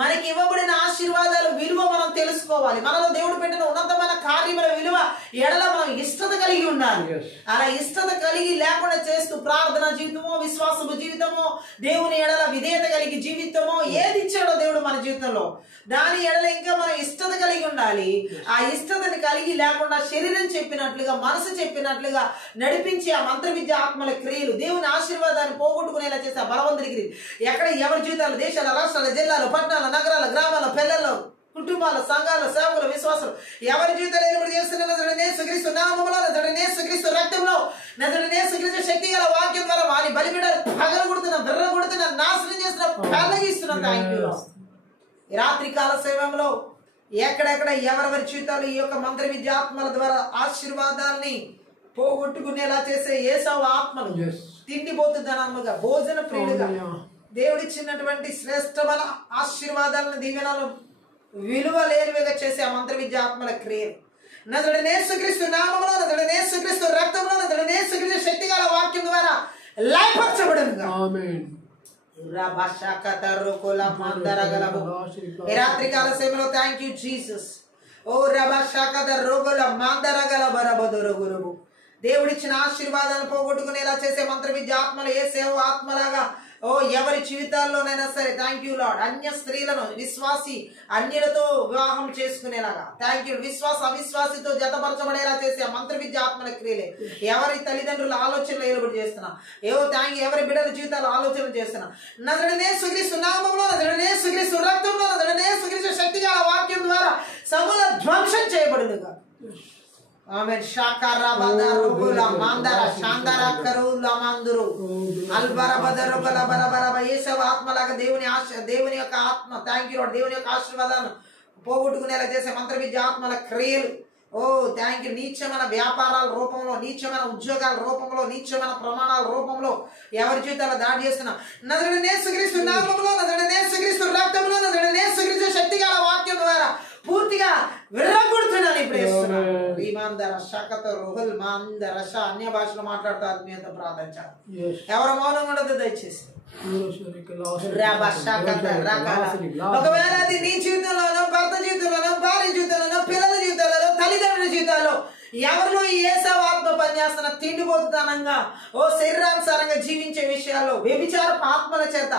మనకి ఇవ్వబడిన ఆశీర్వాదాల విలువ మనం తెలుసుకోవాలి. మనలో దేవుడు పెట్టిన ఉన్నతమైన కార్యముల విలువ ఎడల మనం ఇష్టత కలిగి ఉండాలి. అలా ఇష్టత కలిగి లేకుండా చేస్తూ ప్రార్థన జీవితమో, విశ్వాసపు జీవితమో, దేవుని ఎడల విధేయత కలిగి జీవితమో ఏది ఇచ్చాడో దేవుడు మన జీవితంలో దాని ఎడల ఇంకా మనం ఇష్టత కలిగి ఉండాలి. ఆ ఇష్టతని కలిగి లేకుండా శరీరం చెప్పినట్లుగా, మనసు చెప్పినట్లుగా నడిపించి ఆ మంత్ర విద్య ఆత్మల క్రియలు దేవుని ఆశీర్వాదాన్ని పోగొట్టుకునేలా చేసే ఆ బలవంతుడికి ఎక్కడ ఎవరి జీవితాలు, దేశాల, రాష్ట్రాల, జిల్లాలు, పట్టణాలు, నగరాల, గ్రామాల, పిల్లల్లో, కుటుంబాల, సంఘాల, సేవకుల, విశ్వాసులు ఎవరి జీవితాలు ఏర్పడి చేస్తున్న నజరుడైన యేసుక్రీస్తు నామములో, నజరుడైన యేసుక్రీస్తు రక్తంలో, నజరుడైన యేసుక్రీస్తు శక్తి గల వాక్యం ద్వారా వారి బలిపీఠాలు పగలగొడుతున్న, విర్రగొడుతున్న, నాశనం చేస్తున్న, పెళ్లగిస్తున్న. Thank you lord. ఈ రాత్రి కాల సేవలో ఎక్కడెక్కడ ఎవరెవరి జీవితాలు ఈ యొక్క మంత్ర విద్యాత్మల ద్వారా ఆశీర్వాదాన్ని పోగొట్టుకునేలా చేసే ఏశావు ఆత్మలు, తిండిపోతున్నముగా, భోజన ప్రియులుగా దేవుడిచ్చినటువంటి శ్రేష్టమైన ఆశీర్వాదాలను, దీవెనలు విలువ లేనివిగా చేసే ఆ మంత్ర విద్యాత్మల క్రియలు నజరుడైన యేసుక్రీస్తు నామములో, నజరుడైన యేసుక్రీస్తు రక్తంలో, నజరుడైన యేసుక్రీస్తు శక్తి గల వాక్యం ద్వారా లయపరచబడునుగా. ఆమేన్. రాత్రికాల సేవలో థ్యాంక్ యూ జీసస్. ఓ రబాషాకద రోగుల మాందరగల బరబదొరుగురుగు దేవుడిచ్చిన ఆశీర్వాదాన్ని పోగొట్టుకునేలా చేసే మంత్ర విద్య ఆత్మలు, ఏ సేవ ఆత్మలాగా ఓ ఎవరి జీవితాల్లోనైనా సరే థ్యాంక్ యూ లార్డ్. అన్య స్త్రీలను విశ్వాసి అన్యులతో వివాహం చేసుకునేలాగా థ్యాంక్ యూ. విశ్వాస అవిశ్వాసితో జతపరచబడేలా చేసే మంత్ర విద్య ఆత్మల క్రియలే ఎవరి తల్లిదండ్రుల ఆలోచనలు ఏలుబడి చేస్తున్నా, ఎవరి బిడ్డల జీవితాలు ఆలోచనలు చేస్తున్నా నజరుడైన యేసుక్రీస్తు నామములో, నజరుడైన యేసుక్రీస్తు రక్తంలో, నజరుడైన యేసుక్రీస్తు శక్తి గల వాక్యం ద్వారా సమూల ధ్వంసం చేయబడునుగా. ఆమేన్. షాకరాబద రుబుల మందర శాందర కరుల మందురు అల్బరబద రుబల బరబరబ యేసవ ఆత్మలాగా దేవుని యొక్క ఆత్మ థ్యాంక్ యూ లార్డ్. దేవుని యొక్క ఆశీర్వాదాలను పోగొట్టుకునేలా చేసే మంత్ర విద్య ఆత్మల క్రియలు ఓ థ్యాంక్ యూ. నీచమైన వ్యాపారాల రూపంలో, నీచమైన ఉద్యోగాల రూపంలో, నీచమైన ప్రమాణాల రూపంలో ఎవరి జీవితాల్లో దాడి చేస్తున్నా నజరుడైన యేసుక్రీస్తు నామములో, నజరుడైన యేసుక్రీస్తు రక్తంలో, నజరుడైన యేసుక్రీస్తు శక్తి గల వాక్యం ద్వారా పూర్తిగా విర్రగొడుతున్నాను శాఖతో రుహుల్ మాంద రష అన్య భాషలో మాట్లాడుతూ ఆత్మీయత ప్రార్థన చేయాలి. Yes. ఎవరు మౌనంగా ఉండదు దయచేసి. Lord. ఒకవేళ అది నీ జీవితంలోనో, భర్త జీవితంలోనో, భార్య జీవితంలోనో, పిల్లల జీవితాలలో, తల్లిదండ్రుల జీవితాల్లో ఎవరిలో ఈ యేసవ ఆత్మ పనిచేస్తున్న తిండిపోతుతనంగా శరీరానుసారంగా జీవించే విషయాల్లో వ్యభిచారపు ఆత్మల చేత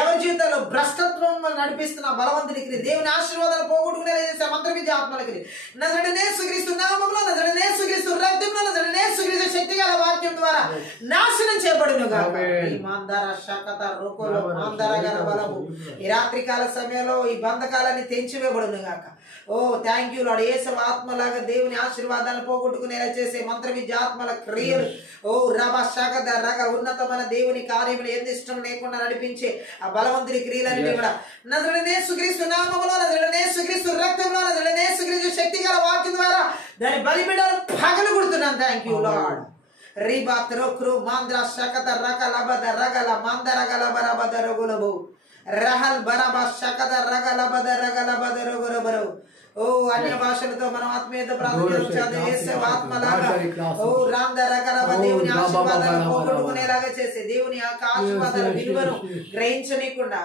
ఎవరి జీవితంలో భ్రష్టత్వం నడిపిస్తున్న బలవంతుడికి దేవుని ఆశీర్వాదాలు పోగొట్టుకునే చేసే మంత్ర విద్య ఆత్మలకి నజరుడనే యేసుక్రీస్తు నామములో, నజరుడనే యేసుక్రీస్తు రక్తంలో, నజరుడనే యేసుక్రీస్తు శక్తి గల వాక్యం ద్వారా నాశనం చేయబడును గాక. ఈ మాందర శాఖత రోకోలో మాందర గల బలము ఈ రాత్రికాల సమయంలో ఈ బంధకాలన్నీ తెంచివేయబడును గాక. Thank you Lord. యేసవ ఆత్మలాగా దేవుని ఆశీర్వాదాలను పోగొట్టుకునేలా చేసే మంత్ర విద్య ఆత్మల క్రియలు రబా శాఖద రగ ఉన్నతమైన దేవుని కార్యములు ఎందు ఇష్టం లేకుండా నడిపించే ఆ బలవంతుడి క్రియలన్నీ కూడా నజరుడనే యేసుక్రీస్తు నామములో, నజరుడనే యేసుక్రీస్తు రక్తంలో, నజరుడనే యేసుక్రీస్తు శక్తి గల వాక్యం ద్వారా దాని బలిబిడ్డలు పగలగొడుతున్నాను. Thank you Lord. రీబాత్ రోక్రు మాంద్ర శాఖత రగ లబద రగల మాందర గల బరబద రగులబు రహల్ బరబ శాఖద రగ లబద రగ లబద రగులబరు. అన్య భాషలతో మనం ఆత్మీయత ప్రార్థన ఆత్మలాగా దేవుని ఆశీర్వాదాలను పోగొట్టుకునేలాగా చేసి దేవుని యొక్క ఆశీర్వాదాల విలువను గ్రహించనీయకుండా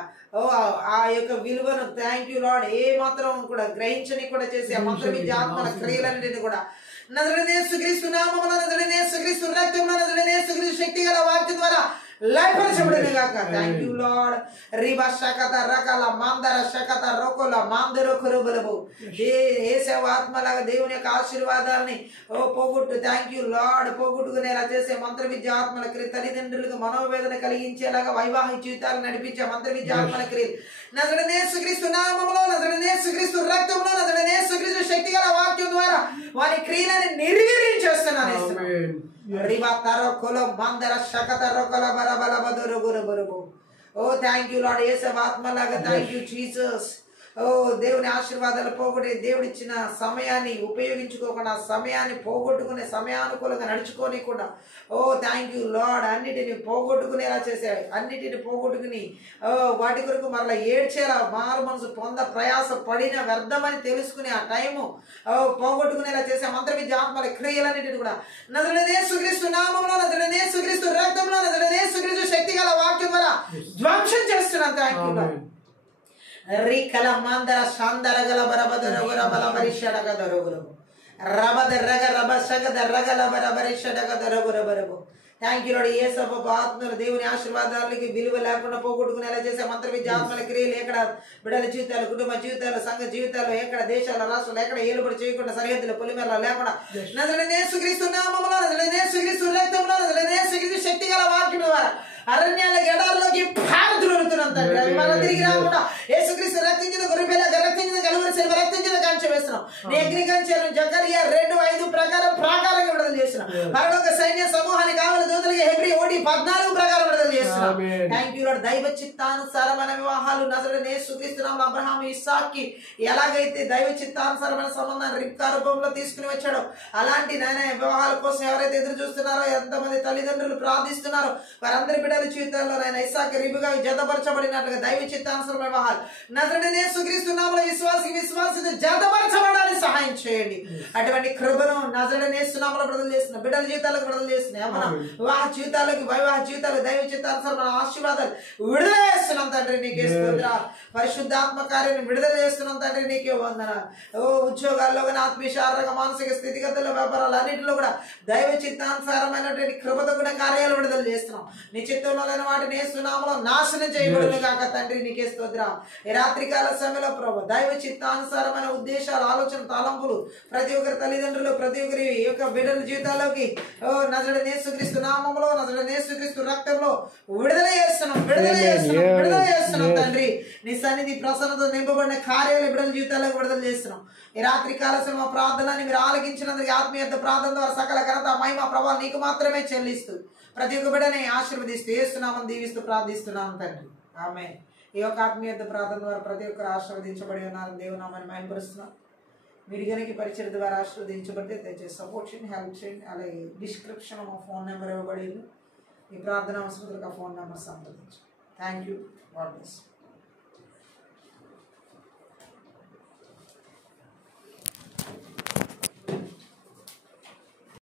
ఆ యొక్క విలువను థ్యాంక్ యూ లార్డ్ ఏ మాత్రం కూడా గ్రహించని కూడా చేసి ఆ మంత్ర విద్య ఆత్మల క్రియలన్నిటిని కూడా నజరుడనే యేసుక్రీస్తు నామములో, నజరుడనే యేసుక్రీస్తు రక్తంలో, నజరుడనే యేసుక్రీస్తు శక్తి గల వాక్యం ద్వారా లయపరచబడును గాక. Thank you Lord. రిబా శాఖత రకాల మాందర శాఖత రోకోల మాందరో కురుబలము యేసవ ఆత్మలాగా దేవుని యొక్క ఆశీర్వాదాలని పోగొట్టు థ్యాంక్ యూ లార్డ్ పోగొట్టుకునేలా చేసే మంత్ర విద్య ఆత్మల క్రియ తల్లిదండ్రులకు మనోవేదన కలిగించేలాగా వైవాహిక జీవితాలు నడిపించే మంత్ర విద్య ఆత్మల క్రియ నజరుడనే యేసుక్రీస్తు నామములో, నజరుడనే యేసుక్రీస్తు రక్తంలో, నజరుడనే యేసుక్రీస్తు శక్తి గల వాక్యం ద్వారా వారి క్రియలని నిర్వీర్యం థ్యాంక్ యూ లార్డ్. యేసవ ఆత్మలాగా థ్యాంక్ యూ జీసస్. దేవుని ఆశీర్వాదాలు పోగొట్టే దేవుడిచ్చిన సమయాన్ని ఉపయోగించుకోకుండా సమయాన్ని పోగొట్టుకునే సమయానుకూలంగా నడుచుకోనికుండా థ్యాంక్ యూ లార్డ్. అన్నిటిని పోగొట్టుకునేలా చేసే అన్నిటిని పోగొట్టుకుని వాటి కొరకు మరలా ఏడ్చేలా మారు మనసు ప్రయాస పడిన వ్యర్థమని తెలుసుకునే ఆ టైము పోగొట్టుకునేలా చేసే మంత్ర విద్య ఆత్మల క్రియలన్నిటిని కూడా నజరుడనే యేసుక్రీస్తు నామములో, నజరుడనే యేసుక్రీస్తు రక్తంలో, నజరుడనే యేసుక్రీస్తు శక్తి గల వాక్యం ద్వారా ధ్వంసం చేస్తున్నాను. Thank you Lord. రీకల మాందర శాందర గల బరబద రగుర బల పరిషడగ దరుగురు రబద రగ రబ సగద రగల బరబరిషడగ దరుగుర బరబు. Thank you Lord. యేసవ ఆత్మలు దేవుని ఆశీర్వాదాలకి విలువ లేకుండా పోగొట్టుకునేలా చేసే మంత్ర విద్య ఆత్మల క్రియలు ఎక్కడ బిడ్డల జీవితాలు, కుటుంబ జీవితాలు, సంఘ జీవితాలు ఎక్కడ దేశాల రాష్ట్రాలు ఎక్కడ ఏలుబడి చేయకుండా సరిహద్దులు పొలిమేరలో లేకుండా నజరుడనే యేసుక్రీస్తు నామములో, నజరుడనే యేసుక్రీస్తు రక్తంలో, నజరుడనే యేసుక్రీస్తు శక్తి గల వాక్యం ద్వారా అరణ్యాల ఎడారిలోకి పారద్రోలుతున్నాం తండ్రి. అవి మళ్ళీ తిరిగి రాకుండా యేసుక్రీస్తు రక్తించిన గొర్రెపిల్ల రక్తించిన కలువరి శిలువ రక్తించిన కంచె వేస్తున్నాం. నీ అగ్ని కంచెలను జకరియా 2:5 ప్రాకారంగా విడుదల చేస్తున్నాం. పరలోక సైన్య సమూహానికి కావలి దూతలకి హెబ్రీ 1:14 ప్రకారం విడుదల చేస్తున్నాం. Thank you lord. దైవ చిత్తానుసారమైన వివాహాలు నజరుడనే యేసుక్రీస్తు నామములో అబ్రహాము ఇస్సాక్కి ఎలాగైతే దైవ చిత్తానుసారమైన సంబంధాన్ని రిబ్కా రూపంలో తీసుకుని వచ్చాడో అలాంటి నాయన వివాహాల కోసం ఎవరైతే ఎదురు చూస్తున్నారో, ఎంతమంది తల్లిదండ్రులు ప్రార్థిస్తున్నారో వారందరి బిడ్డల జీవితాల్లో నాయన ఇస్సాకు రిబుగా జతపరచబడినట్లుగా దైవ చిత్తానుసారమైన వివాహాలు నజరుడనే యేసుక్రీస్తు నామములో విశ్వాసిత జతపరచబడాలని సహాయం చేయండి. అటువంటి కృపను నజరుడనే యేసు నామములో విడుదల చేస్తున్న బిడ్డల జీవితాలకు విడుదల చేస్తున్న వివాహ జీవితాలకు వైవాహ జీవితాలు దైవ చిత్తానుసారమైన ఆశీర్వాదాలు విడుదల చేస్తున్నాం తండ్రి. నీకే స్తోత్రాలు. పరిశుద్ధాత్మ కార్యాన్ని విడుదల చేస్తున్నాం తండ్రి. నీకే వందనాలు. ఉద్యోగాల్లో కానీ ఆత్మీయ శారీరక మానసిక స్థితిగతుల్లో వ్యాపారాలు అన్నింటిలో కూడా దైవ చిత్తానుసారమైనటువంటి కృపతో కూడా కార్యాలు విడుదల చేస్తున్నాం. నీ చిత్తంలో లేని వాటిని యేసు నామములో నాశనం చేయబడును గాక తండ్రి. నీకే స్తోత్రాలు. ఈ రాత్రికాల సమయంలో ప్రభు దైవ చిత్తానుసారమైన ఉద్దేశాలు, ఆలోచన, తలంపులు ప్రతి ఒక్కరి తల్లిదండ్రులు, ప్రతి ఒక్కరి యొక్క బిడ్డల జీవితాల్లోకి నజరుడనే యేసుక్రీస్తు నామములో, నజరుడనే యేసుక్రీస్తు రక్తంలో విడుదల చేస్తున్నాం తండ్రి. నీ సన్నిధి ప్రసన్నత నింపబడిన కార్యాలు బిడ్డల జీవితాలకు విడుదల చేస్తున్నాం. ఈ రాత్రి కాల సమయ ప్రార్థనని మీరు ఆలకించినందుకు ఆత్మీయత ప్రార్థన ద్వారా సకల ఘనత మహిమ ప్రభావం నీకు మాత్రమే చెల్లిస్తూ ప్రతి ఒక్క బిడ్డని ఆశీర్వదిస్తూ యేసునామమున దీవిస్తూ ప్రార్థిస్తున్నాను తండ్రి. ఆమేన్. ఈ యొక్క ఆత్మీయత ప్రార్థన ద్వారా ప్రతి ఒక్కరు ఆశీర్వదించబడి ఉన్నారని దేవుని నామమున మహిమపరుస్తున్నాం. మీరు గనుక పరిచయం ద్వారా ఆశీర్వదించబడితే దయచేసి సపోర్ట్ చేయండి, హెల్ప్ చేయండి. అలాగే డిస్క్రిప్షన్ మా ఫోన్ నెంబర్ ఇవ్వబడింది. ఈ ప్రార్థన అవసరతలకు ఆ ఫోన్ నెంబర్ సంప్రదించండి. Thank you. God bless.